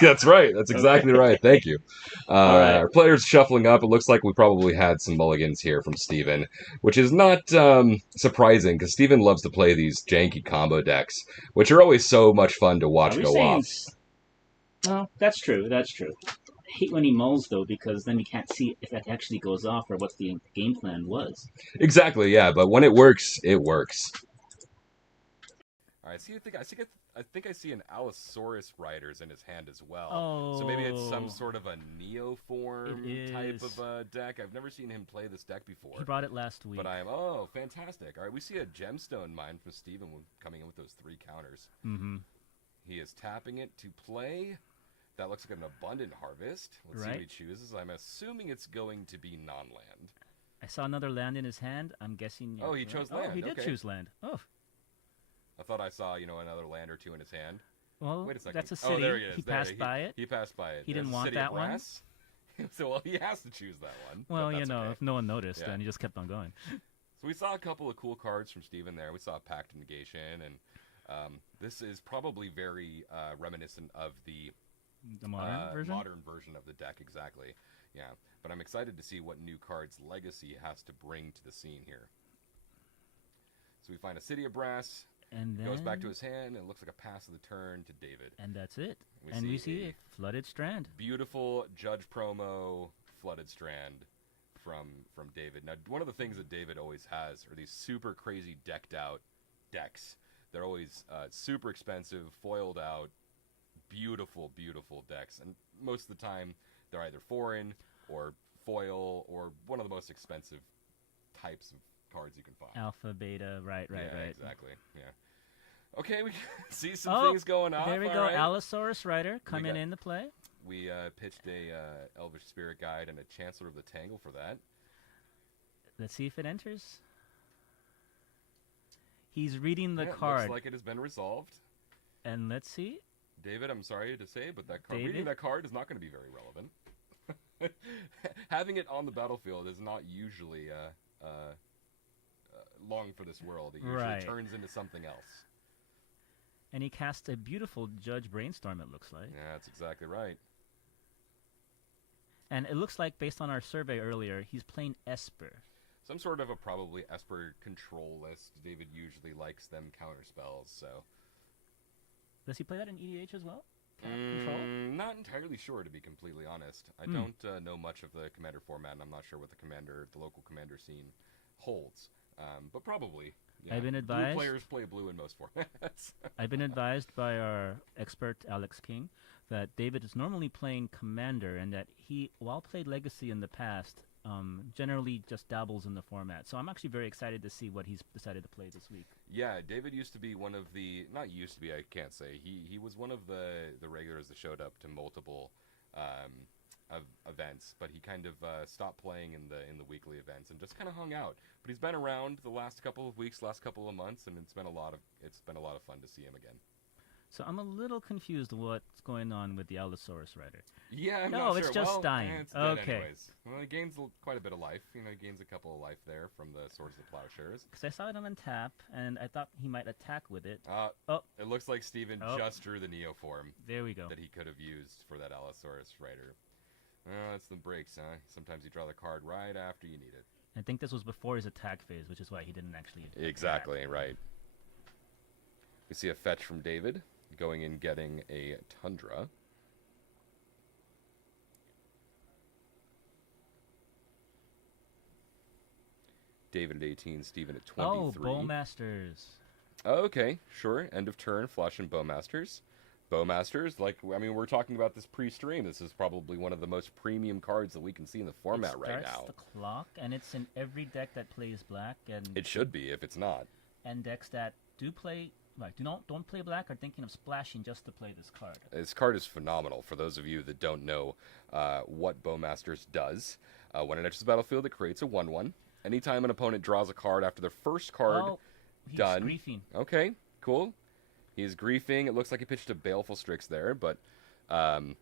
That's right. That's exactly Okay. right. Thank you. All right. Our players shuffling up. It looks like we probably had some mulligans here from Steven, which is not surprising because Steven loves to play these janky combo decks, which are always so much fun to Are watch we go saying? off. No, that's true. That's true. I hate when he mulls though, because then we can't see if that actually goes off or what the game plan was. Exactly, yeah, but when it works, it works. All right, see, I think I see an Allosaurus Riders in his hand as well. So maybe it's some Oh, sort of a it Neoform type of is. a deck. I've never seen him play this deck He before, brought it last but week. I am fantastic. All right, we see a Gemstone Mine from Steven coming in with those three counters. Mm-hmm. He is tapping it to play. That looks like an Abundant Harvest. Let's see what Right. he chooses. I'm assuming it's going to be non-land. I saw another land in his hand. I'm guessing. Oh, he right. chose Oh, land. he did Okay. choose land. Oh, I thought I saw another land or two in his hand. well, Wait a second. that's a Oh, city. there he is. He There passed by it. He passed by it. He There's didn't a want city of that one. brass. So well, he has to choose that one. Well, but that's okay. if no one noticed, Yeah. then he just kept on going. So we saw a couple of cool cards from Steven there. We saw Pact Negation, and this is probably very reminiscent of the The modern version. modern version of the deck, exactly. Yeah, but I'm excited to see what new cards Legacy has to bring to the scene here. So we find a City of Brass. And then Goes back to his hand, and it looks like a pass of the turn to David. and that's it. We and see we see a a flooded strand. Beautiful Judge promo Flooded Strand from David. Now, one of the things that David always has are these super crazy decked out decks. They're always super expensive, foiled out, beautiful, beautiful decks. And most of the time, they're either foreign or foil or one of the most expensive types of cards you can find. Alpha, beta, right. Exactly. Yeah. Okay, we see some things going on. There we All go. right. Allosaurus Rider coming got- into play. We pitched a Elvish Spirit Guide and a Chancellor of the Tangle for that. Let's see if it enters. He's reading the Yeah, card. Looks like it has been resolved. And let's see. David, I'm sorry to say, but that card, David? reading that card is not going to be very relevant. Having it on the battlefield is not usually long for this world. It usually Right. turns into something else. And he casts a beautiful Judge Brainstorm, it looks like. Yeah, that's exactly right. And it looks like, based on our survey earlier, he's playing Esper. Some sort of a probably Esper control list. David usually likes them counter spells, so. Does he play that in EDH as well? Control? Not entirely sure, to be completely honest. I don't know much of the Commander format, and I'm not sure what the local Commander scene holds. But probably. Yeah. I've been Blue advised. players play blue in most formats. I've been advised by our expert Alex King that David is normally playing Commander, and that he, while played Legacy in the past, generally just dabbles in the format. So I'm actually very excited to see what he's decided to play this week. Yeah, David used to be one of the, not used to be, I can't say. He was one of the regulars that showed up to multiple events, but he kind of stopped playing in the weekly events and just kind of hung out. But he's been around the last couple of weeks, last couple of months, and it's been a lot of fun to see him again. So I'm a little confused what's going on with the Allosaurus Rider. Yeah, I'm No, not sure. it's just well, dying. It's dead Okay. anyways. Well, it gains quite a bit of life. He gains a couple of life there from the Swords of the Plowshares. Because I saw it on tap, and I thought he might attack with it. Oh, it looks like Steven just drew the Neoform There we go. that he could have used for that Allosaurus Rider. That's the breaks, huh? Sometimes you draw the card right after you need it. I think this was before his attack phase, which is why he didn't actually Exactly, attack. right. We see a fetch from David, going in getting a Tundra. David at 18, Steven at 23. Oh, Bowmasters. Okay, sure. End of turn, Flush and Bowmasters. Bowmasters, we're talking about this pre-stream. This is probably one of the most premium cards that we can see in the format right now. It starts the clock, and it's in every deck that plays black, and It should be, if it's not. and decks that do play don't play black are thinking of splashing just to play this card. This card is phenomenal. For those of you that don't know what Bowmasters does, when it enters the battlefield, it creates a 1/1. Anytime an opponent draws a card after their first card He's done. griefing. Okay, cool. He's griefing. It looks like he pitched a Baleful Strix there, but And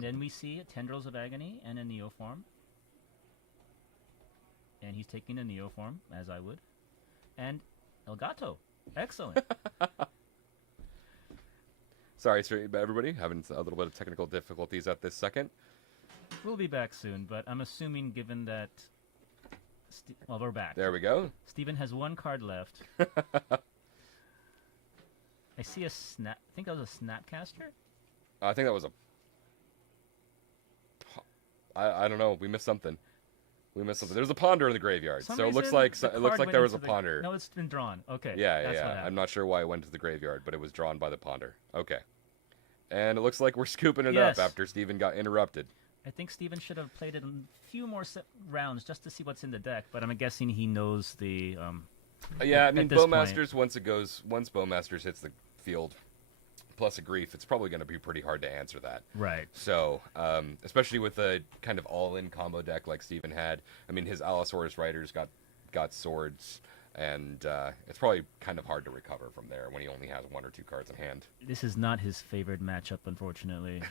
then we see Tendrils of Agony and a Neoform. And he's taking a Neoform, as I would. And Elgato. Excellent. Sorry, everybody, having a little bit of technical difficulties at this second. We'll be back soon, but I'm assuming given that... well, we're back. There we go. Steven has one card left. I see a snap... I think that was a Snapcaster? I think that was a... I don't know. We missed something. There's a ponder in the graveyard, so it looks like there was a ponder. No, it's been drawn. Okay. Yeah. I'm not sure why it went to the graveyard, but it was drawn by the ponder. Okay. And it looks like we're scooping it up after Steven got interrupted. I think Steven should have played it in a few more rounds just to see what's in the deck, but I'm guessing he knows the... yeah, I mean, Bowmasters, once Bowmasters hits the field, plus a grief, it's probably going to be pretty hard to answer that. Right. So, especially with a kind of all-in combo deck like Steven had. I mean, his Allosaurus Riders got swords, and it's probably kind of hard to recover from there when he only has 1 or 2 cards in hand. This is not his favorite matchup, unfortunately.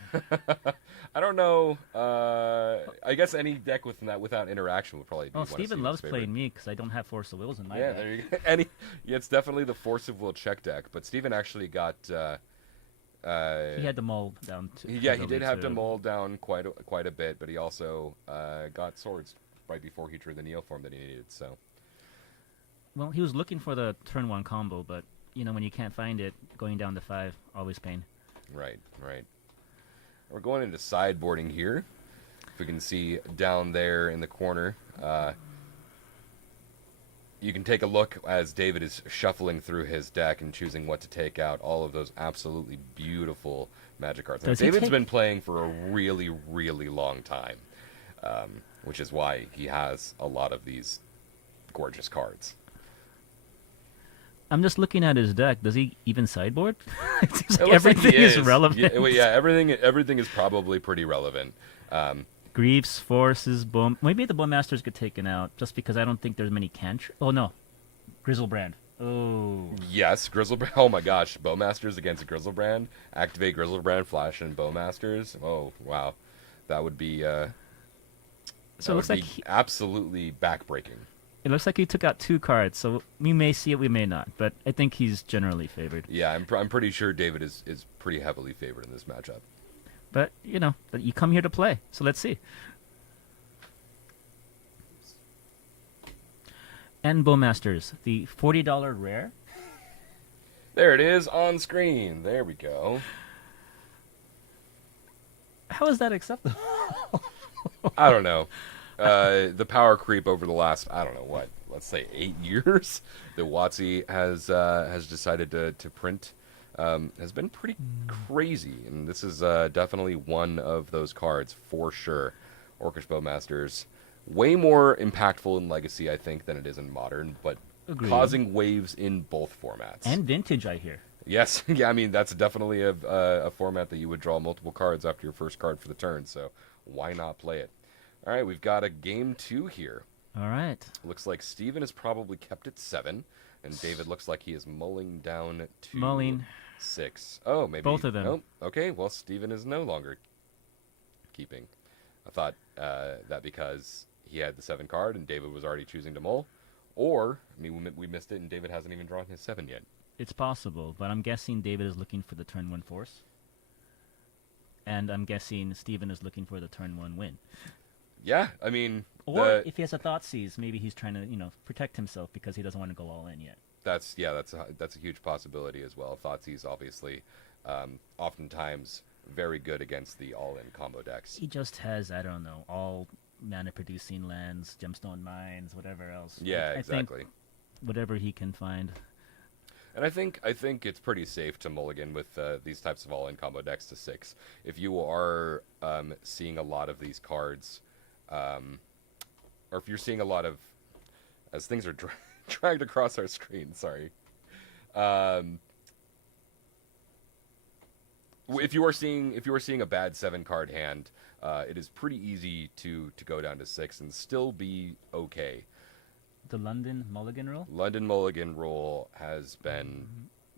I don't know. I guess any deck without interaction would probably be one of Steven loves playing me because I don't have Force of Wills in my deck. There you go. It's definitely the Force of Will check deck, but Steven actually got... he had to mold down. He did have to mold down quite a bit, but he also got swords right before he drew the Neoform that he needed. So, well, he was looking for the turn 1 combo, but when you can't find it, going down to 5 always pain. Right. We're going into sideboarding here. If we can see down there in the corner, you can take a look as David is shuffling through his deck and choosing what to take out. All of those absolutely beautiful Magic cards. David's been playing for a really, really long time, which is why he has a lot of these gorgeous cards. I'm just looking at his deck. Does he even sideboard? It seems like everything is relevant. Everything is probably pretty relevant. Griefs, Forces, maybe the Bowmasters get taken out just because I don't think there's many cantrips. Oh, no. Grizzlebrand. Oh. Yes, Grizzlebrand. Oh, my gosh. Bowmasters against Grizzlebrand. Activate Grizzlebrand, flash, and Bowmasters. Oh, wow. That would be, so it looks like absolutely backbreaking. It looks like he took out 2 cards, so we may see it, we may not. But I think he's generally favored. Yeah, I'm pretty sure David is pretty heavily favored in this matchup. But, you come here to play, so let's see. And Bowmasters, the $40 rare. There it is on screen. There we go. How is that acceptable? I don't know. The power creep over the last, I don't know what, let's say 8 years that WotC has decided to print has been pretty crazy, and this is definitely one of those cards for sure. Orcish Bowmasters, way more impactful in Legacy, I think, than it is in Modern, but Agreed. Causing waves in both formats. And Vintage, I hear. Yes, yeah, I mean, that's definitely a format that you would draw multiple cards after your first card for the turn, so why not play it? All right, we've got a game 2 here. All right. Looks like Steven has probably kept it 7, and David looks like he is mulling down to... Mulling. 6. Oh, maybe... Both of them. Nope. Okay, well, Steven is no longer keeping. I thought that because he had the 7 card and David was already choosing to mull, or, I mean, we missed it and David hasn't even drawn his 7 yet. It's possible, but I'm guessing David is looking for the turn 1 force. And I'm guessing Steven is looking for the turn 1 win. Yeah, I mean... Or if he has a Thoughtseize, maybe he's trying to, protect himself because he doesn't want to go all in yet. That's a huge possibility as well. Thoughtseize, obviously, oftentimes very good against the all-in combo decks. He just has, I don't know, all mana-producing lands, gemstone mines, whatever else. Yeah, I exactly. think whatever he can find. And I think it's pretty safe to mulligan with these types of all-in combo decks to 6. If you are seeing a lot of these cards, or if you're seeing a lot of, as things are dragged across our screen, sorry. If you are seeing a bad 7-card hand, it is pretty easy to go down to 6 and still be okay. The London Mulligan rule? London Mulligan rule has been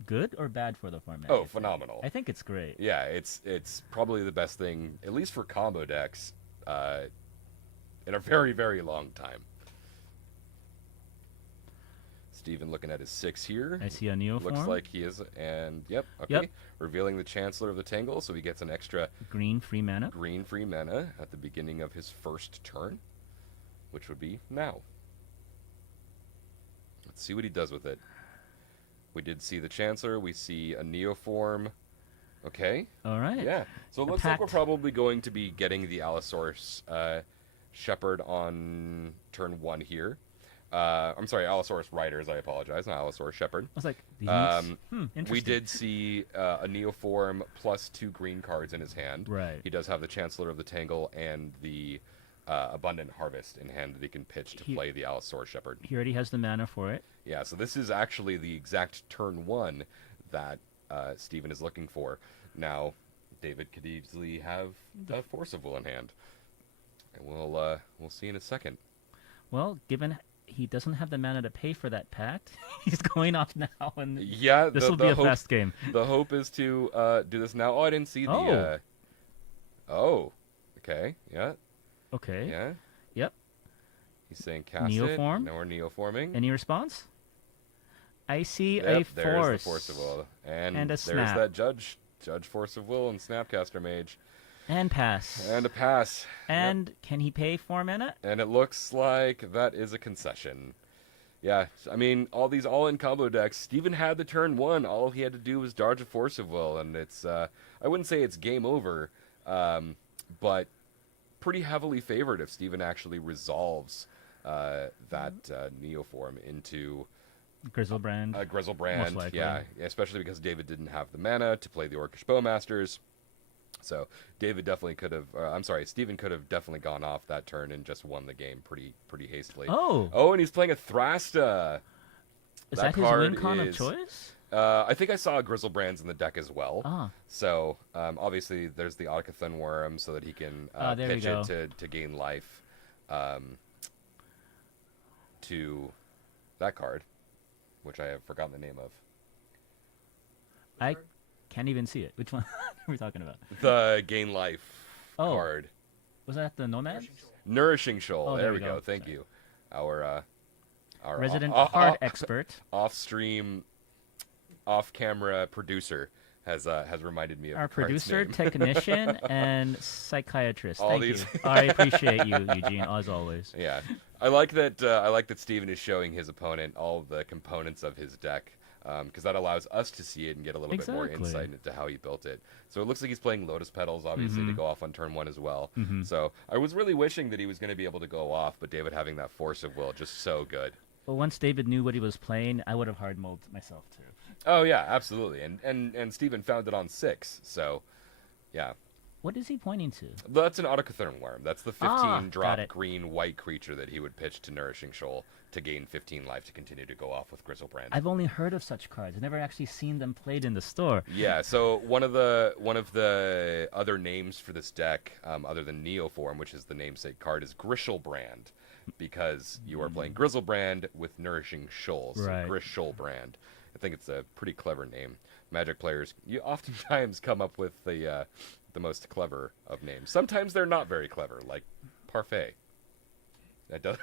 good or bad for the format? Oh, phenomenal. I think it's great. Yeah, it's probably the best thing, at least for combo decks, in a very, very long time. Steven looking at his 6 here. I see a Neoform. Looks like he is, and yep, okay. Yep. Revealing the Chancellor of the Tangle, so he gets an extra green free mana. green free mana at the beginning of his first turn, which would be now. Let's see what he does with it. We did see the Chancellor. We see a Neoform. Okay. All right. Yeah. So it looks like we're probably going to be getting the Allosaurus Shepherd on turn 1 here. I'm sorry, Allosaurus Riders, I apologize, not Allosaurus Shepherd. I was like, interesting. We did see a Neoform plus 2 green cards in his hand. Right. He does have the Chancellor of the Tangle and the Abundant Harvest in hand that he can pitch to play the Allosaurus Shepherd. He already has the mana for it. Yeah, so this is actually the exact turn 1 that Steven is looking for. Now, David could easily have a Force of Will in hand. And we'll see in a second. Well, given he doesn't have the mana to pay for that pact, he's going off now, and yeah, this will be a fast game. The hope is to do this now. Oh, I didn't see the... Oh, okay, yeah. Okay. Yeah. Yep. He's saying cast Neoform? it. Now we're Neoforming. Any response? I see Yep, a Force. There's the Force of Will. And a there's snap. that Judge Force of Will and Snapcaster Mage. And pass. And a pass. And can he pay 4 mana? And it looks like that is a concession. Yeah, I mean, all these all-in combo decks, Steven had the turn 1. All he had to do was dodge a Force of Will, and it's, I wouldn't say it's game over, but pretty heavily favored if Steven actually resolves that Neoform into... Grizzlebrand. Grizzlebrand, most likely. yeah, especially because David didn't have the mana to play the Orcish Bowmasters. So David definitely could have. Steven could have definitely gone off that turn and just won the game pretty hastily. Oh, and he's playing a Thrasta. Is that his win con of choice? I think I saw Grizzlebrands in the deck as well. Ah. So obviously there's the Audicathon Worm so that he can pitch it to gain life to that card, which I have forgotten the name of. I can't even see it. Which one are we talking about? The gain life card. Was that the Nomad? Nourishing Shoal. Oh, there we go. Thank you. Our resident card expert, off-stream, off-camera producer has reminded me of our the card's producer, name. technician, and psychiatrist. All Thank these- you. I appreciate you, Eugene, as always. Yeah, I like that Steven is showing his opponent all the components of his deck, because that allows us to see it and get a little bit more insight into how he built it. So it looks like he's playing Lotus Petals, obviously, to go off on turn 1 as well. So I was really wishing that he was going to be able to go off, but David having that Force of Will, just so good. Well, once David knew what he was playing, I would have hard mulled myself too. Oh yeah, absolutely, and Steven found it on 6, so yeah. What is he pointing to? That's an Autocathern Worm. That's the 15 drop got it. green white creature that he would pitch to Nourishing Shoal to gain 15 life to continue to go off with Grizzlebrand. I've only heard of such cards. I've never actually seen them played in the store. Yeah, so one of the other names for this deck, other than Neoform, which is the namesake card, is Grishelbrand, because you are playing Grizzlebrand with Nourishing Shoal, so Right. Grishelbrand. I think it's a pretty clever name. Magic players, you oftentimes come up with the most clever of names. Sometimes they're not very clever, like Parfait. That does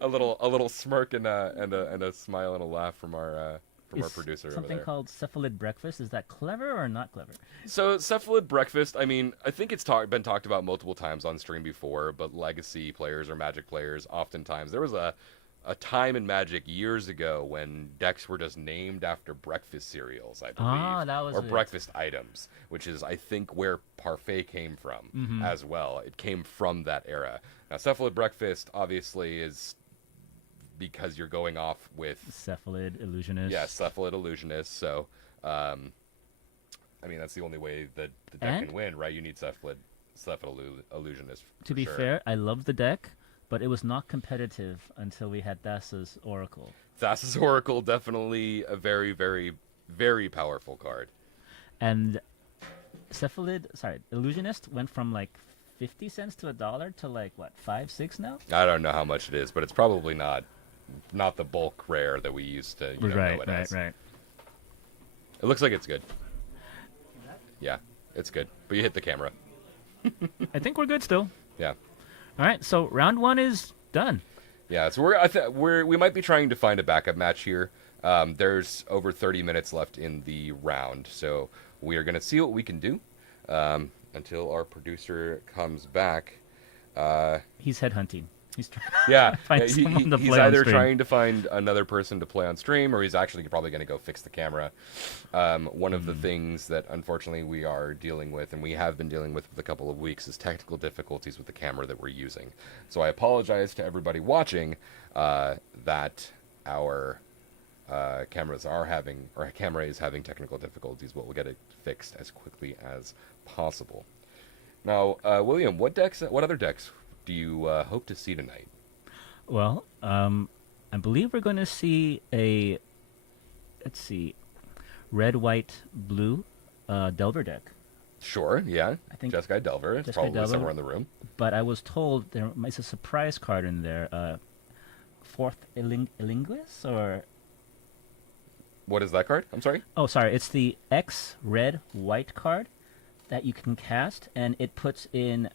a little smirk and a smile and a laugh from our producer over Something there. called Cephalid Breakfast. Is that clever or not clever? So Cephalid Breakfast, I mean, I think it's been talked about multiple times on stream before, but Legacy players or Magic players, oftentimes there was a time in Magic years ago when decks were just named after breakfast cereals, I believe, that was or it. breakfast items, which is, I think, where Parfait came from as well. It came from that era. Now, Cephalid Breakfast, obviously, is because you're going off with... Cephalid Illusionist. Yeah, Cephalid Illusionist, so... I mean, that's the only way that the deck can win, right? You need Cephalid Illusionist. To be fair, I love the deck, but it was not competitive until we had Thassa's Oracle. Thassa's Oracle, definitely a very, very, very powerful card. And Illusionist went from like 50 cents to $1 to like, what, 5, 6 now? I don't know how much it is, but it's probably not the bulk rare that we used to know it as. Right. It looks like it's good. Yeah, it's good. But you hit the camera. I think we're good still. Yeah. All right, so round 1 is done. Yeah, so we might be trying to find a backup match here. There's over 30 minutes left in the round, so we are going to see what we can do until our producer comes back. He's headhunting. He's trying Yeah, to find someone to he's play on either stream. trying to find another person to play on stream, or he's actually probably going to go fix the camera. One of the things that unfortunately we are dealing with, and we have been dealing with a couple of weeks, is technical difficulties with the camera that we're using. So I apologize to everybody watching that our camera is having technical difficulties, but we'll get it fixed as quickly as possible. Now, William, what other decks do you hope to see tonight? Well, I believe we're going to see a, let's see, red, white, blue Delver deck. Sure, yeah. I think Jeskai Delver. It's Jeskai probably Delver. somewhere in the room. But I was told there is a surprise card in there. Fourth Elinguis, or... What is that card? I'm sorry? Oh, sorry. It's the X red white card that you can cast, and it puts in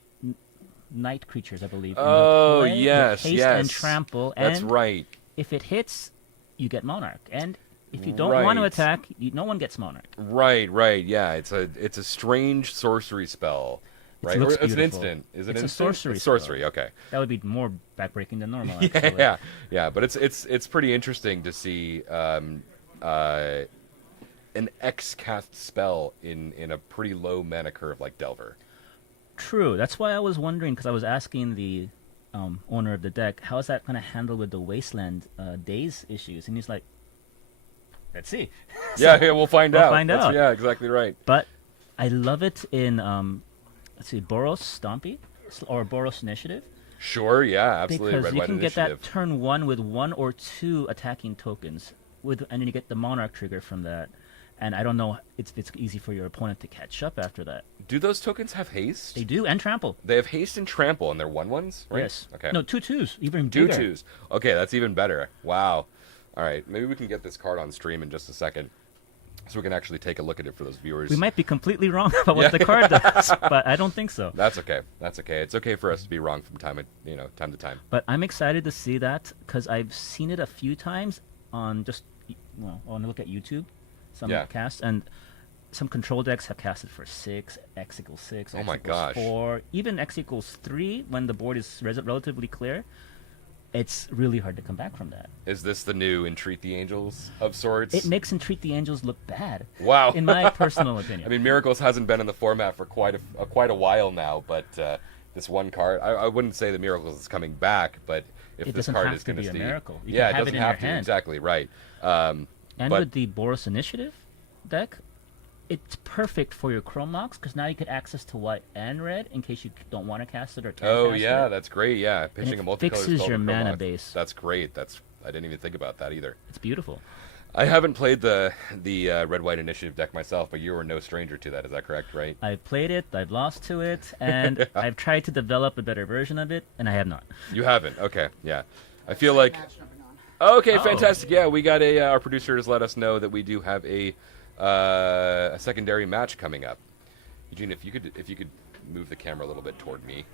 night creatures, I believe. Oh, into play with yes, haste yes. and trample. That's and right. if it hits, you get Monarch. And if you don't want to Right. attack, no one gets Monarch. Right, right. Yeah, it's a strange sorcery spell. It Right? looks Or it's an beautiful. instant. Is it It's a instant? sorcery It's spell. sorcery, okay. That would be more backbreaking than normal, Yeah, actually. yeah. But it's pretty interesting to see an X cast spell in a pretty low mana curve like Delver. True. That's why I was wondering, because I was asking the owner of the deck, how is that going to handle with the Wasteland Days issues? And he's like, let's see. Yeah, we'll find we'll out. find out. Yeah, exactly right. But I love it in, let's see, Boros Stompy or Boros Initiative. Sure, yeah, absolutely. Because Red, you white can get initiative. that turn 1 with 1 or 2 attacking tokens, and then you get the Monarch trigger from that. And I don't know if it's easy for your opponent to catch up after that. Do those tokens have haste? They do, and trample. They have haste and trample, and they're 1/1s, right? Yes. Okay. No, 2/2s, even Two bigger. twos. Okay, that's even better. Wow. All right, maybe we can get this card on stream in just a second, so we can actually take a look at it for those viewers. We might be completely wrong about Yeah. what the card does, but I don't think so. That's okay. That's okay. It's okay for us to be wrong from time to time. But I'm excited to see that because I've seen it a few times on on a look at YouTube, some Yeah. casts, and some control decks have casted for 6, X equals 6, Oh X my equals gosh. 4, even X equals 3 when the board is relatively clear. It's really hard to come back from that. Is this the new Entreat the Angels of sorts? It makes Entreat the Angels look bad, Wow. in my personal opinion. I mean, Miracles hasn't been in the format for quite a while now, but this one card, I wouldn't say that Miracles is coming back, but if it this doesn't card have is to going be to a see, miracle. You yeah, can it have doesn't it in have your to. hand. Exactly right. And but- with the Boros Initiative deck, it's perfect for your Chrome Locks because now you get access to white and red in case you don't want to cast it or can't Oh cast yeah, it. that's great. Yeah, And pitching it a multicolor fixes spell your with Chrome mana Lock. base. That's great. I didn't even think about that either. It's beautiful. I haven't played the red white initiative deck myself, but you are no stranger to that. Is that correct? Right? I've played it, I've lost to it, and I've tried to develop a better version of it, and I have not. You haven't. Okay. Yeah. I feel like. Match jumping on. Okay, Oh. fantastic. Yeah, we got our producers let us know that we do have a secondary match coming up. Eugene, if you could move the camera a little bit toward me.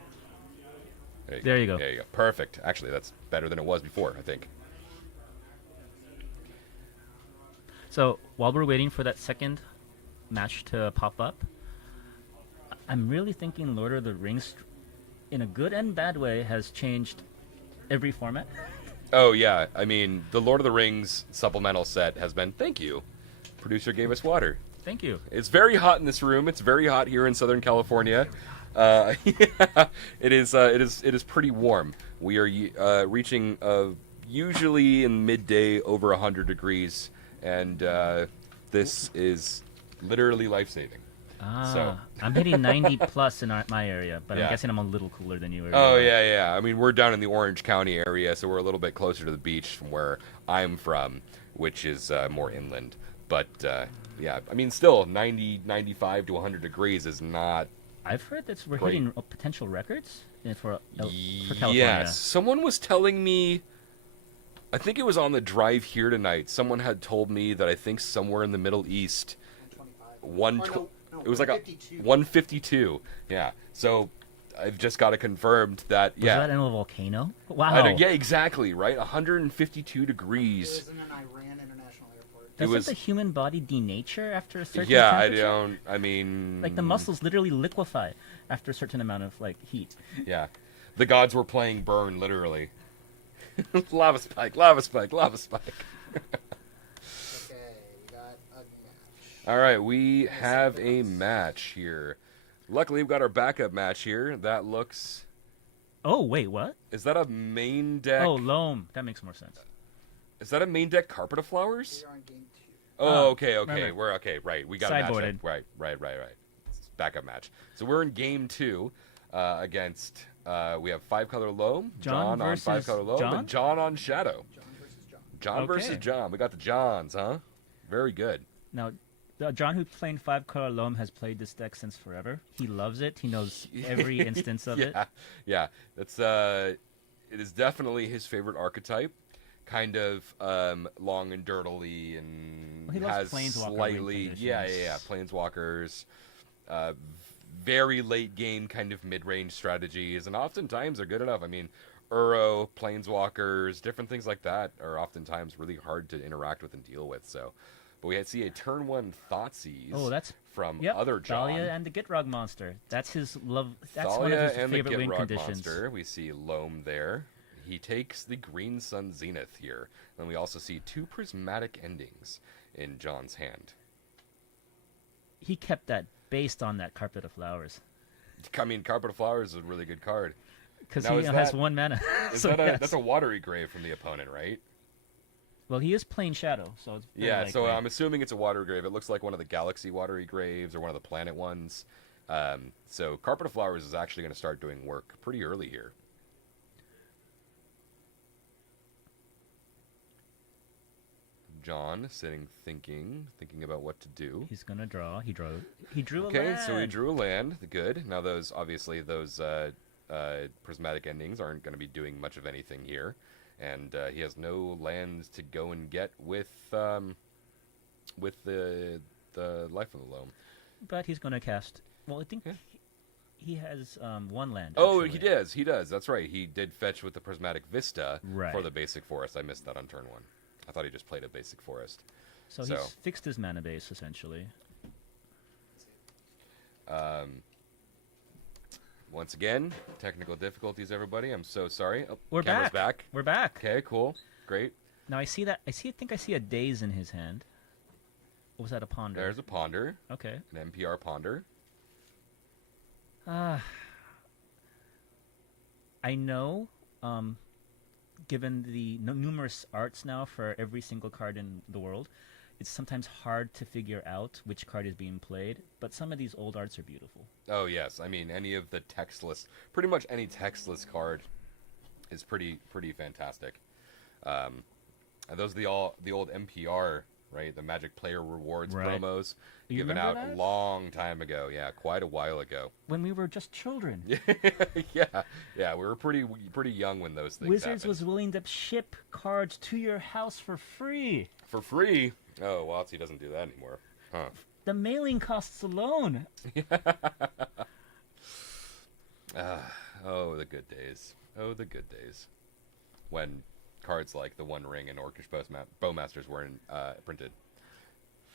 There you go. There you go. Perfect. Actually, that's better than it was before, I think. So while we're waiting for that second match to pop up, I'm really thinking Lord of the Rings, in a good and bad way, has changed every format. Oh yeah, I mean the Lord of the Rings supplemental set has been. Thank you. Producer gave us water. Thank you. It's very hot in this room. It's very hot here in Southern California. Yeah, it is pretty warm. We are reaching usually in midday over 100 degrees, and this is literally life-saving. So- I'm hitting 90 plus in my area, but Yeah. I'm guessing I'm a little cooler than you. Oh yeah. I mean, we're down in the Orange County area, so we're a little bit closer to the beach from where I'm from, which is more inland. But yeah, I mean, still 90, 95 to 100 degrees is not. I've heard that we're Great. hitting potential records for California. Yes, someone was telling me. I think it was on the drive here tonight. Someone had told me that I think somewhere in the Middle East, 125. one Or tw- no, it was like a 152. 152. Yeah. So I've just got it confirmed that Was yeah. that in a volcano? Wow. Yeah, exactly, right? 152 degrees. It was in an Iran international airport. Doesn't was- the human body denature after a certain Yeah, temperature? I mean... Like the muscles literally liquefy after a certain amount of like heat. Yeah. The gods were playing burn, literally. Lava spike, lava spike, lava spike. Okay, we got a match. All right, we have a match here. Luckily, we've got our backup match here. That looks... Oh wait, what? Is that a main deck? Oh, loam. That makes more sense. Is that a main deck Carpet of Flowers? We are on game 2. Oh, Oh, okay. right. We're okay. Right, we got a match. Sideboarded. Right. It's backup match. So we're in game 2 against. We have 5-color loam. John on versus 5-color loam, John? and John on shadow. John versus John. John versus Okay. John. We got the Johns, huh? Very good. Now, John, who's playing 5-color loam, has played this deck since forever. He loves it. He knows every instance of it. Yeah. That's it is definitely his favorite archetype. Kind of long and dirtily, and Well, he loves has planeswalker win slightly conditions. planeswalkers. Very late game kind of mid-range strategies, and oftentimes they're good enough. I mean, Uro, planeswalkers, different things like that are oftentimes really hard to interact with and deal with. So, but we see a turn 1 Thoughtseize Oh, that's from yep. other John. Thalia and the Gitrog monster. That's his love. That's one Thalia of his and the favorite win Gitrog conditions. monster. We see Loam there. He takes the Green Sun Zenith here. And we also see 2 prismatic endings in John's hand. He kept that based on that Carpet of Flowers I mean, Carpet of Flowers is a really good card. because Now, he is has that- 1 mana. Is So that yes. that's a watery grave from the opponent, right? Well, he is playing Shadow, so it's very Yeah, so likely. I'm assuming it's a watery grave. It looks like one of the Galaxy watery graves or one of the planet ones. So Carpet of Flowers is actually going to start doing work pretty early here. John sitting thinking about what to do. He's gonna draw. He drew a Okay, land. so he drew a land. Good. Now those prismatic endings aren't going to be doing much of anything here, and he has no lands to go and get with the Life of the Loam. But he's gonna cast. Well, I think Yeah. he has 1 land. Oh, actually. he does. That's right. He did fetch with the Prismatic Vista Right. for the basic forest. I missed that on turn 1. I thought he just played a basic forest. So so- he's fixed his mana base essentially. Once again, technical difficulties, everybody. I'm so sorry. Oh, We're camera's back. We're back. Okay, cool. Great. Now I see that. I think I see a daze in his hand. Or was that a ponder? There's a Ponder, Okay. an NPR Ponder. I know, given the numerous arts now for every single card in the world, it's sometimes hard to figure out which card is being played, but some of these old arts are beautiful. Oh, yes. I mean, any of the textless, pretty much any textless card is pretty fantastic. And those are the old NPR, right? The Magic Player Rewards Right. promos You given remember out a that? long time ago. Yeah, quite a while ago. When we were just children. yeah, we were pretty young when those things Wizards happened. was willing to ship cards to your house for free. For free. Oh, WotC doesn't do that anymore. Huh. The mailing costs alone. Oh, the good days. Oh, the good days. When cards like the One Ring and Orcish Bowmasters weren't printed.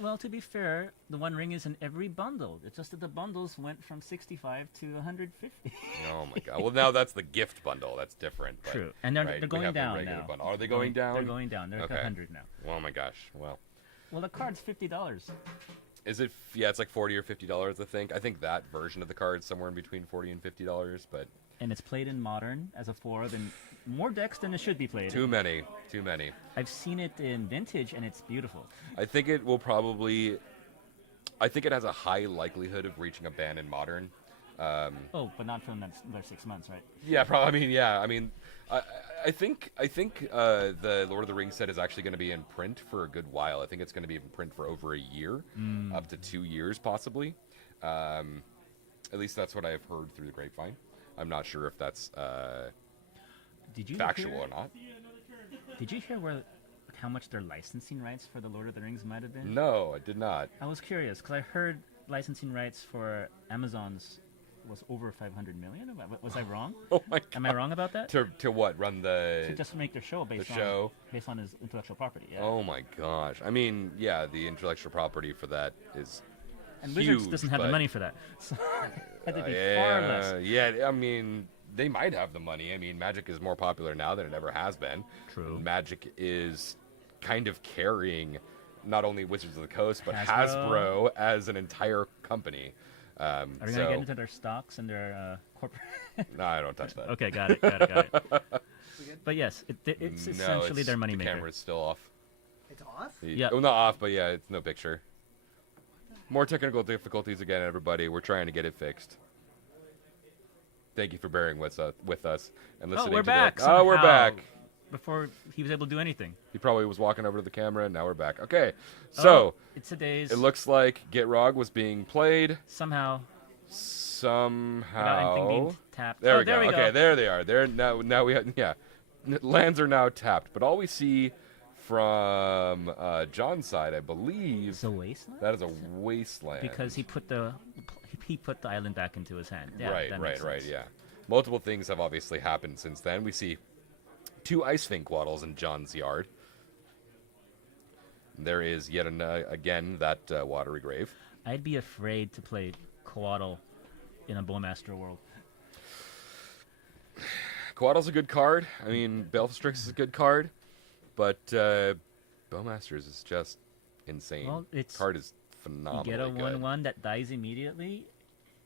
Well, to be fair, the One Ring is in every bundle. It's just that the bundles went from 65 to 150. Oh my god. Well, now that's the gift bundle. That's different. But, True, and they're, right, they're we going have the down regular now. bundle. Are they going down? They're going down. They're Okay. like 100 now. Oh my gosh. Well, Well, the card's $50. is it? Yeah, it's like $40 or $50. I think. I think that version of the card's somewhere in between $40 and $50. But And it's played in Modern as a 4 than more decks than it should be played. too many. I've seen it in Vintage, and it's beautiful. I think it will probably. I think it has a high likelihood of reaching a ban in Modern. Oh, but not for another 6 months, right? Yeah, probably. I mean, yeah. I mean, I think the Lord of the Rings set is actually going to be in print for a good while. I think it's going to be in print for over a year, up to 2 years possibly. At least that's what I've heard through the grapevine. I'm not sure if that's Did you factual hear, or not. Did you hear how much their licensing rights for the Lord of the Rings might have been? No, I did not. I was curious because I heard licensing rights for Amazon's was over 500 million. Was I wrong? Oh my god. Am I wrong about that? To what? Run To just make their show based on his intellectual property. Yeah. Oh my gosh. I mean, yeah, the intellectual property for that is And huge, Wizards doesn't have the but- money for that. So had to be far less. Yeah, I mean, they might have the money. I mean, Magic is more popular now than it ever has been. True. Magic is kind of carrying not only Wizards of the Coast, but Hasbro. Hasbro as an entire company. Are we going to get into their stocks and their corporate? No, I don't touch that. Okay, got it. We good? But yes, it's No, essentially their the moneymaker. camera's still off. It's off? Yeah. Well, not off, but yeah, it's no picture. More technical difficulties again, everybody. We're trying to get it fixed. Thank you for bearing with us and listening. Oh, we're to back. Oh, we're somehow, back. Before he was able to do anything. He probably was walking over to the camera, and now we're back. Okay, so it's today's. it looks like Get Rog was being played somehow. somehow. Without anything being tapped. There Oh, we go. there we Okay, go. there they are. There now we have, yeah. Lands are now tapped, but all we see from John's side, I believe, It's a wasteland. that is a wasteland. Because he put the island back into his hand. Yeah, right, that right, makes right. sense. Yeah, multiple things have obviously happened since then. We see 2 Ice-Fink Waddles in John's yard. There is yet again that watery grave. I'd be afraid to play Coatl in a Bowmaster world. Coattl's a good card. I mean, Belstrix is a good card, but Bowmasters is just insane. Well, it's- card is You phenomenally get a good. 1/1 that dies immediately,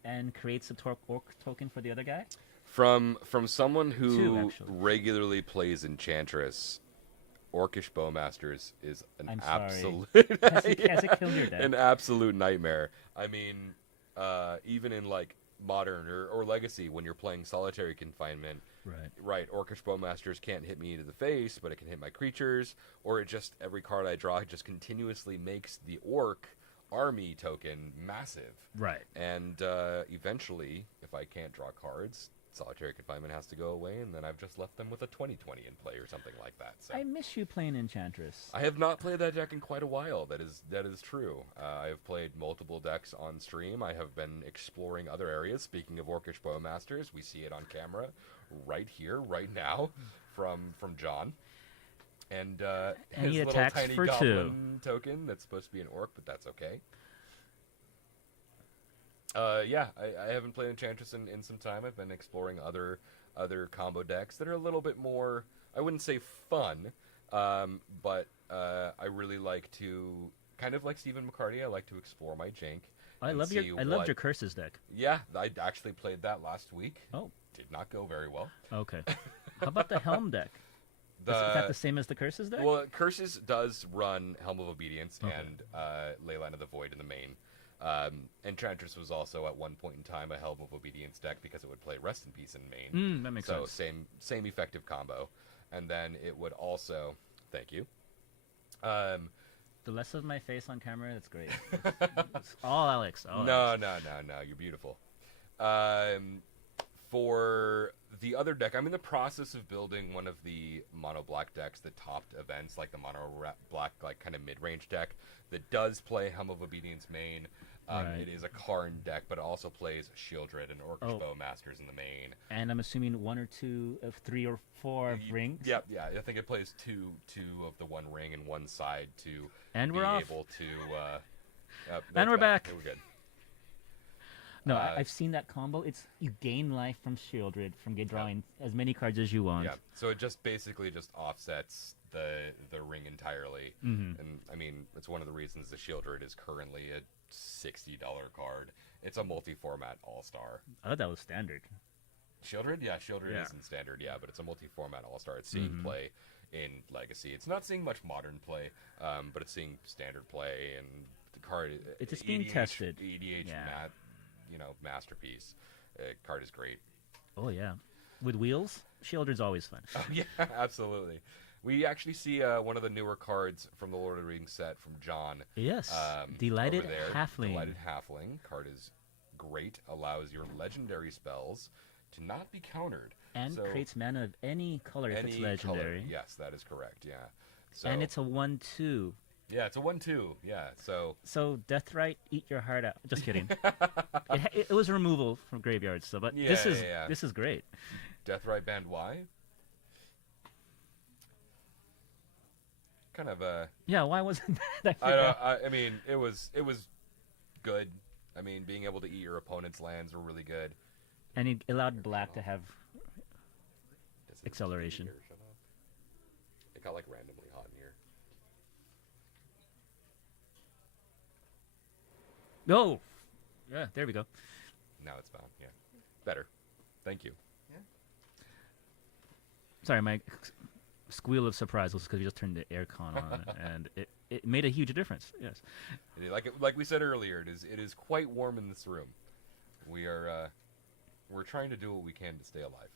and creates a orc token for the other guy. From someone Two, who actually. regularly plays Enchantress, Orcish Bowmasters is an I'm sorry. absolute Has it killed your deck? an absolute nightmare. I mean, even in like Modern or Legacy, when you're playing Solitary Confinement, right, Orcish Bowmasters can't hit me to the face, but it can hit my creatures, or it just, every card I draw just continuously makes the Orc army token massive. Right. And eventually, if I can't draw cards, Solitary Confinement has to go away, and then I've just left them with a 20/20 in play or something like that. So I miss you playing Enchantress. I have not played that deck in quite a while. That is true. I have played multiple decks on stream. I have been exploring other areas. Speaking of Orcish Bowmasters, we see it on camera right here, right now, from John. And And his he little attacks tiny for 2. goblin token that's supposed to be an orc, but that's okay. Yeah, I haven't played Enchantress in some time. I've been exploring other combo decks that are a little bit more, I wouldn't say fun, but I really like to, kind of like Stephen McCarty, I like to explore my jank. I and loved see your curses deck. Yeah, I actually played that last week. Oh. Did not go very well. Okay. How about the Helm deck? Is that the same as the curses deck? Well, Curses does run Helm of Obedience Okay. and Leyline of the Void in the main. Enchantress was also at one point in time a Helm of Obedience deck because it would play Rest in Peace in main. That makes So sense. same effective combo, and then it would also, thank you. The less of my face on camera, that's great. It's all Alex. All No, Alex. no, you're beautiful. For the other deck, I'm in the process of building one of the mono black decks that topped events, like the mono black, like kind of mid-range deck that does play Helm of Obedience main. Right. It is a Karn deck, but it also plays Shieldred and Orcish Bowmasters in the main. And I'm assuming 1 or 2 of 3 or 4 rings. Yeah. I think it plays two of the one ring and one side to And be we're off. able to. And we're back. We're good. No, I've seen that combo. It's you gain life from Shieldred from drawing as many cards as you want. Yeah, so it just basically just offsets the ring entirely, Mm-hmm. and I mean it's one of the reasons the Shieldred is currently a $60 card. It's a multi-format all-star. I thought that was standard. Shieldred, yeah, Shieldred Yeah. is in standard, yeah, but it's a multi-format all-star. It's seeing play in Legacy. It's not seeing much modern play, but it's seeing standard play, and the card. It's just being tested. EDH, Yeah. masterpiece. Card is great. Oh yeah, with wheels, Shieldred's always fun. Oh, yeah, absolutely. We actually see one of the newer cards from the Lord of the Rings set from John. Yes, over Delighted there. Halfling. Delighted Halfling. Card is great. Allows your legendary spells to not be countered. And So, creates mana of any color if it's any legendary. color. Yes, that is correct, yeah. So, And it's a 1/2 Yeah, it's a 1/2. Yeah, so So Deathrite, eat your heart out. Just kidding. It was removal from graveyards, so but Yeah, this is great. Deathrite band Y. Kind of a. Yeah, why wasn't that? I forgot. I mean, it was good. I mean, being able to eat your opponent's lands were really good. And he allowed black to have Does it acceleration. here? Shut up. It got like randomly hot in here. No. Yeah, there we go. Now it's fine. Yeah, better. Thank you. Sorry, my squeal of surprise was because we just turned the aircon on, and it made a huge difference. Yes. Like we said earlier, it is quite warm in this room. We're trying to do what we can to stay alive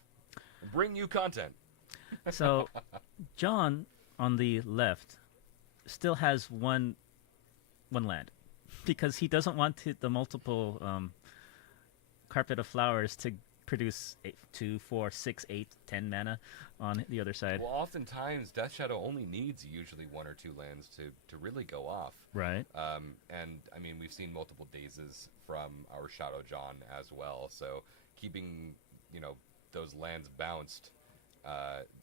and bring you content. So, John on the left still has one land because he doesn't want the multiple carpet of flowers to produce 2, 4, 6, 8, 10 mana on the other side. Well, oftentimes Death Shadow only needs usually 1 or 2 lands to really go off. Right. And I mean, we've seen multiple dazes from our Shadow John as well. So keeping those lands bounced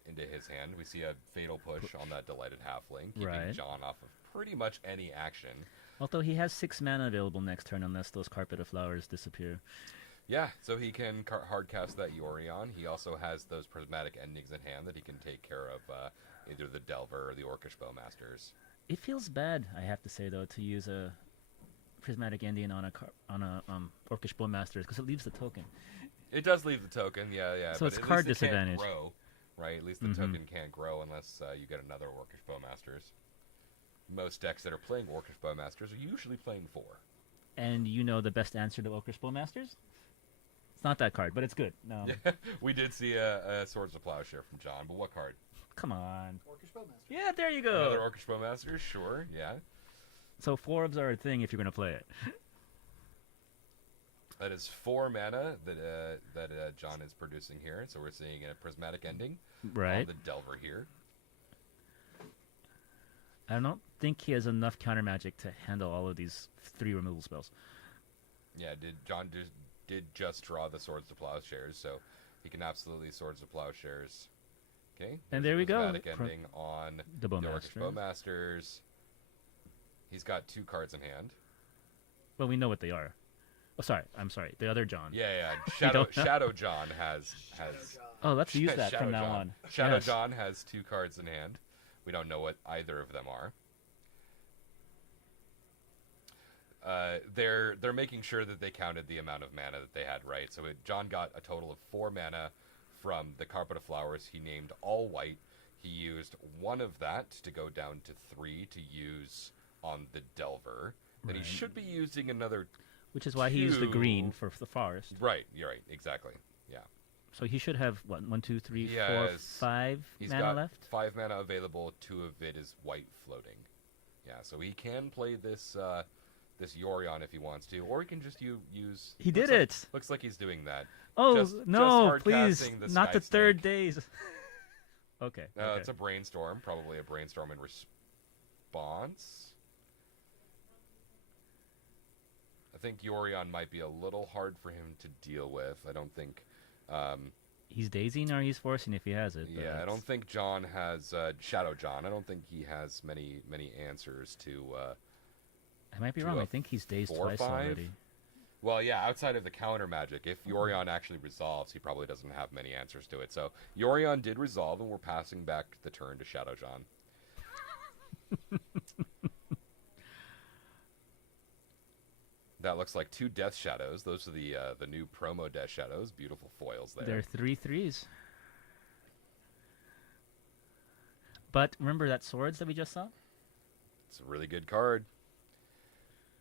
into his hand, we see a Fatal Push on that Delighted Halfling, keeping Right. John off of pretty much any action. Although he has 6 mana available next turn unless those carpet of flowers disappear. Yeah, so he can hard cast that Yorion. He also has those prismatic endings in hand that he can take care of either the Delver or the Orcish Bowmasters. It feels bad, I have to say though, to use a prismatic ending on a Orcish Bowmasters because it leaves the token. It does leave the token, yeah. So but it's at card least it disadvantage. Can't grow, right? At least the token can't grow unless you get another Orcish Bowmasters. Most decks that are playing Orcish Bowmasters are usually playing 4. And you know the best answer to Orcish Bowmasters? It's not that card, but it's good. No, We did see a Swords of Plowshare from John, but what card? come on. Orcish Bowmaster. Yeah, there you go. Another Orcish Bowmaster? Sure, yeah. So 4-ofs are a thing if you're going to play it. That is 4 mana that John is producing here. So we're seeing a prismatic ending Right. on the Delver here. I don't think he has enough counter magic to handle all of these 3 removal spells. Yeah, John did just draw the Swords to Plowshares, so he can absolutely Swords to Plowshares. Okay, And here's there a we go. prismatic ending on The the Orcish Bowmasters. Bowmasters. He's got 2 cards in hand. Well, we know what they are. Oh, sorry. I'm sorry. The other John. Yeah. don't know. Shadow John has Oh, let's use that Shadow from now John. on. Shadow Yes. John has 2 cards in hand. We don't know what either of them are. They're making sure that they counted the amount of mana that they had right. So John got a total of 4 mana from the Carpet of Flowers. He named all white. He used 1 of that to go down to 3 to use on the Delver. Then he Right. should be using another. Which is why he used the green 2. for the forest. Right, you're right, exactly. Yeah. So he should have, what, 1, 2, 3, He 4, has- 5 He's mana got left? 5 mana available. 2 of it is white floating. Yeah, so he can play this this Yorion if he wants to, or he can just use. He did looks it! Looks like he's doing that. Oh, just no, hard please. casting the Not Sky the third Snake. days. Okay. okay. It's a brainstorm, probably a brainstorm in response. I think Yorion might be a little hard for him to deal with. I don't think. He's dazing or he's forcing if he has it. but Yeah, I it's- don't think John has Shadow John. I don't think he has many answers to. I might be to wrong. a I think he's dazed 4/5? twice already. Well, yeah, outside of the counter magic, if Yorion actually resolves, he probably doesn't have many answers to it. So Yorion did resolve, and we're passing back the turn to Shadow John. That looks like 2 Death Shadows. Those are the new promo Death Shadows. Beautiful foils there. They're 3/3s. But remember that swords that we just saw? It's a really good card.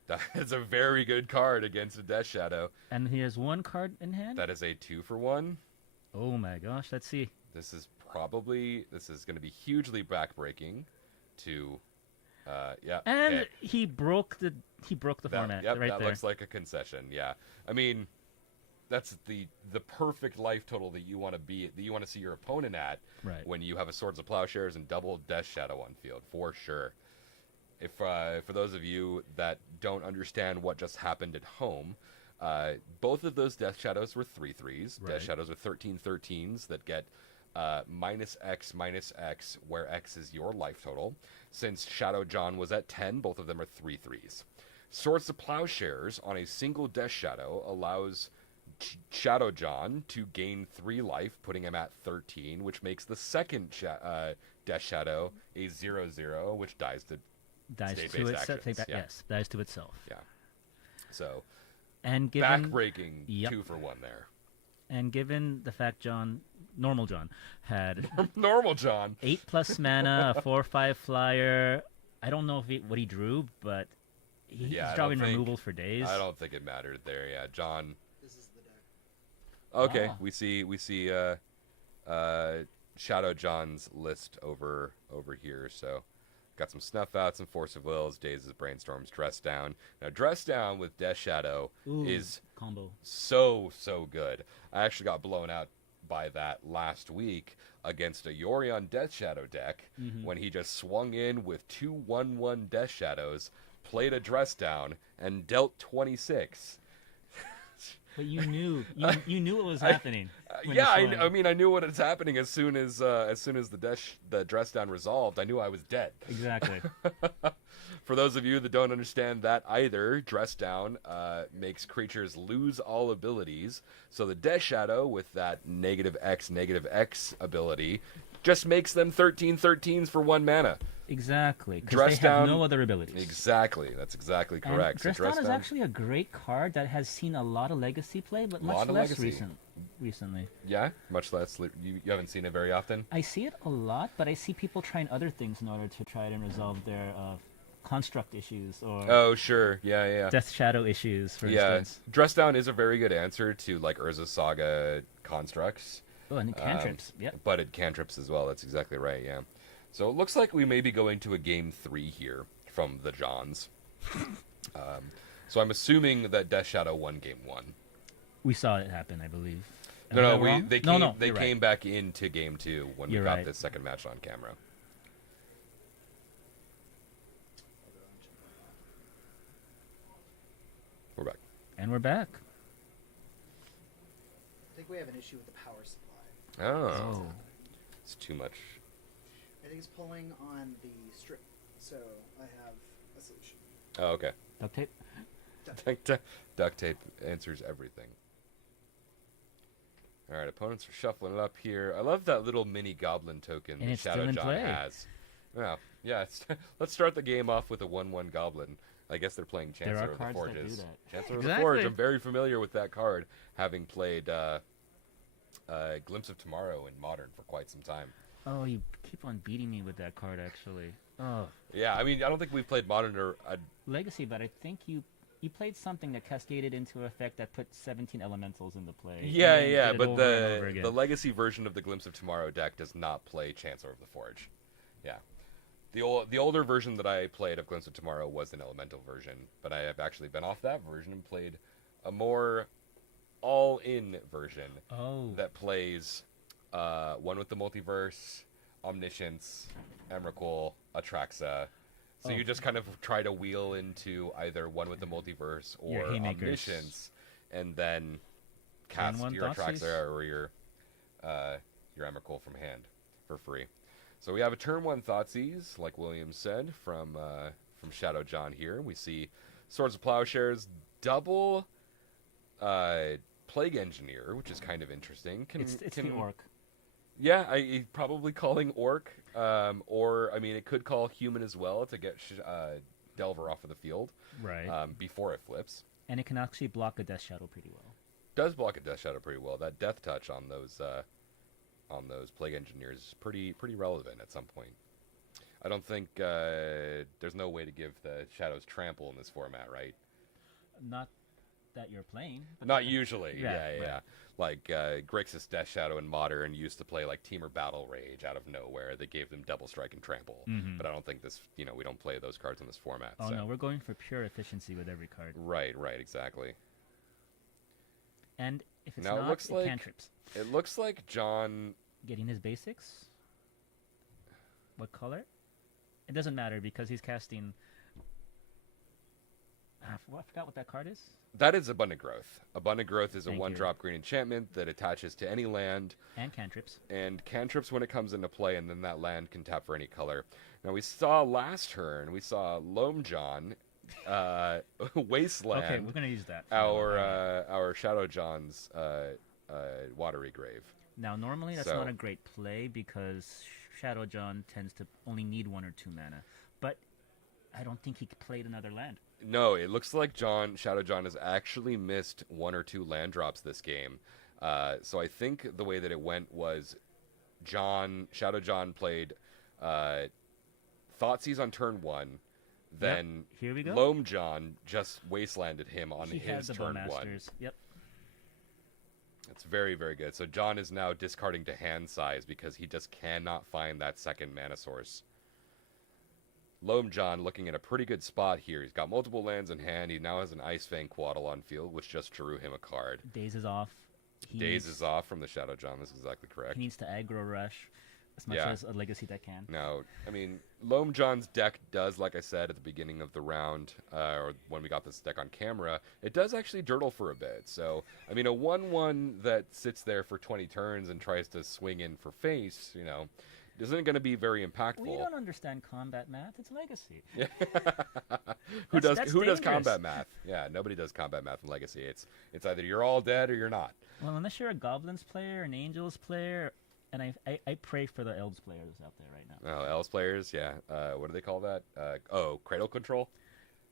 That is a very good card against a Death Shadow. And he has 1 card in hand? That is a 2-for-1. Oh my gosh, let's see. This is going to be hugely backbreaking to yeah. And okay. he broke the format Yep, right that there. looks like a concession. Yeah, I mean, that's the perfect life total that you want to see your opponent at Right. when you have a Swords of Plowshares and double Death Shadow on field for sure. if for those of you that don't understand what just happened at home, both of those Death Shadows were 3/3s. Right. Death Shadows are 13/13s that get minus X, where X is your life total. Since Shadow John was at 10, both of them are 3/3s. Swords to Plowshares on a single Death Shadow allows Shadow John to gain 3 life, putting him at 13, which makes the second Death Shadow a 0/0, which dies to Dies state-based to itself. actions, yeah. Yes, dies to itself. Yeah. So, And given back-breaking Yep. 2 for 1 there. and given the fact normal John had Normal John. 8+ mana, a 4/5 flyer. I don't know what he drew, but he's Yeah, I drawing don't think- removals for days. I don't think it mattered there. Yeah, John. This is the deck. Okay, Ah. we see Shadow John's list over here. So, got some Snuff Outs and Force of Wills, Dazes, Brainstorms, Dress Down. Now, Dress Down with Death Shadow Ooh, is combo. so good. I actually got blown out by that last week against a Yorion Death Shadow deck when he just swung in with 2 1/1 Death Shadows, played a Dress Down, and dealt 26. But you knew what was happening. when Yeah, you swung. I mean, I knew what was happening as soon as the Dress Down resolved. I knew I was dead. Exactly. For those of you that don't understand that either, Dress Down makes creatures lose all abilities. So the Death Shadow with that -X ability just makes them 13/13s for 1 mana. Exactly. Because Dress they have Down- no other abilities. Exactly. That's exactly And correct. Dress so Dress Down is Down, actually a great card that has seen a lot of legacy play, but much Lot of less legacy. recently. yeah, much less. You haven't seen it very often. I see it a lot, but I see people trying other things in order to try and resolve their construct issues or Oh, sure. Yeah. Death Shadow issues, for Yeah, instance. Dress Down is a very good answer to like Urza Saga constructs. Oh, and the cantrips. Yep. But it cantrips as well. That's exactly right. Yeah. So it looks like we may be going to a game 3 here from the Johns. So I'm assuming that Death Shadow won game 1. We saw it happen, I believe. Am No, I no, wrong? they no, came, no, they you're came right. back into game 2 when You're we got right. the second match on camera. We're back. And we're back. I think we have an issue with the power supply. Oh, it's too much. I think it's pulling on the strip, so I have a solution. Oh, okay. Duct tape. Duct tape answers everything. All right, opponents are shuffling it up here. I love that little mini goblin token And that it's still Shadow in John play. has. Well, yeah. Let's start the game off with a 1/1 goblin. I guess they're playing There Chancellor are of the cards that do Forges. that. Chancellor of the Forge. Exactly. I'm very familiar with that card, having played Glimpse of Tomorrow in Modern for quite some time. Oh, you keep on beating me with that card, actually. Oh, Yeah, I mean, I don't think we've played Modern or Legacy, but I think you played something that cascaded into effect that put 17 elementals into play. Yeah, and yeah, did it but over and over again. the legacy version of the Glimpse of Tomorrow deck does not play Chancellor of the Forge. Yeah. The older version that I played of Glimpse of Tomorrow was an elemental version, but I have actually been off that version and played a more all-in version Oh, that plays one with the multiverse, Omniscience, Emrakul, Atraxa. So Oh. you just kind of try to wheel into either one with the multiverse Your or haymakers. Omniscience, and then cast one your Thoughtseize? Atraxa or your Emrakul from hand for free. So we have a turn 1 Thoughtseize, like William said, from Shadow John here. We see Swords of Plowshares, double Plague Engineer, which is kind of interesting. it's the orc. Yeah, probably calling Orc, or, I mean, it could call Human as well to get Delver off of the field Right. before it flips. And it can actually block a Death Shadow pretty well. Does block a Death Shadow pretty well. That Death Touch on those Plague Engineers is pretty relevant at some point. I don't think there's no way to give the Shadows Trample in this format, right? Not that you're playing. but Not usually. Yeah, Yeah. right. Like Grixis Death Shadow in Modern used to play like Teamer Battle Rage out of nowhere. They gave them Double Strike and Trample. Mhm. But I don't think this, we don't play those cards in this format. Oh so. no, we're going for pure efficiency with every card. Right, exactly. And if it's Now it not, looks like- cantrips. It looks like John. Getting his basics. What color? It doesn't matter because he's casting. I forgot what that card is. That is Abundant Growth. Abundant Growth is a Thank you. 1-drop green enchantment that attaches to any land And cantrips. and cantrips when it comes into play, and then that land can tap for any color. Now, we saw last turn, we saw Loam John, Wasteland, Okay, we're gonna use that. our Shadow John's Watery Grave. Now, normally that's So- not a great play because Shadow John tends to only need 1 or 2 mana, but I don't think he played another land. No, it looks like Shadow John has actually missed 1 or 2 land drops this game. So I think the way that it went was Shadow John played Thoughtseize on turn 1, then Here we go. Loam John just wastelanded him on He had his the turn 1. Bowmasters. Yep. That's very, very good. So John is now discarding to hand size because he just cannot find that second mana source. Loam John looking at a pretty good spot here. He's got multiple lands in hand. He now has an Ice Fang Quaddle on field, which just drew him a card. Daze is off. Daze is off from the Shadow John. This is exactly correct. He needs to aggro rush as much Yeah. as a legacy deck can. Now, I mean, Loam John's deck does, like I said at the beginning of the round, or when we got this deck on camera, it does actually dirtle for a bit. So, I mean, a 1/1 that sits there for 20 turns and tries to swing in for face, isn't going to be very impactful. We don't understand combat math. It's legacy. Who does That's dangerous. dangerous. Combat math? Yeah, nobody does combat math in Legacy. It's either you're all dead or you're not. Well, unless you're a Goblins player, an Angels player, and I pray for the Elves players out there right now. Oh, Elves players, yeah. What do they call that? Cradle Control?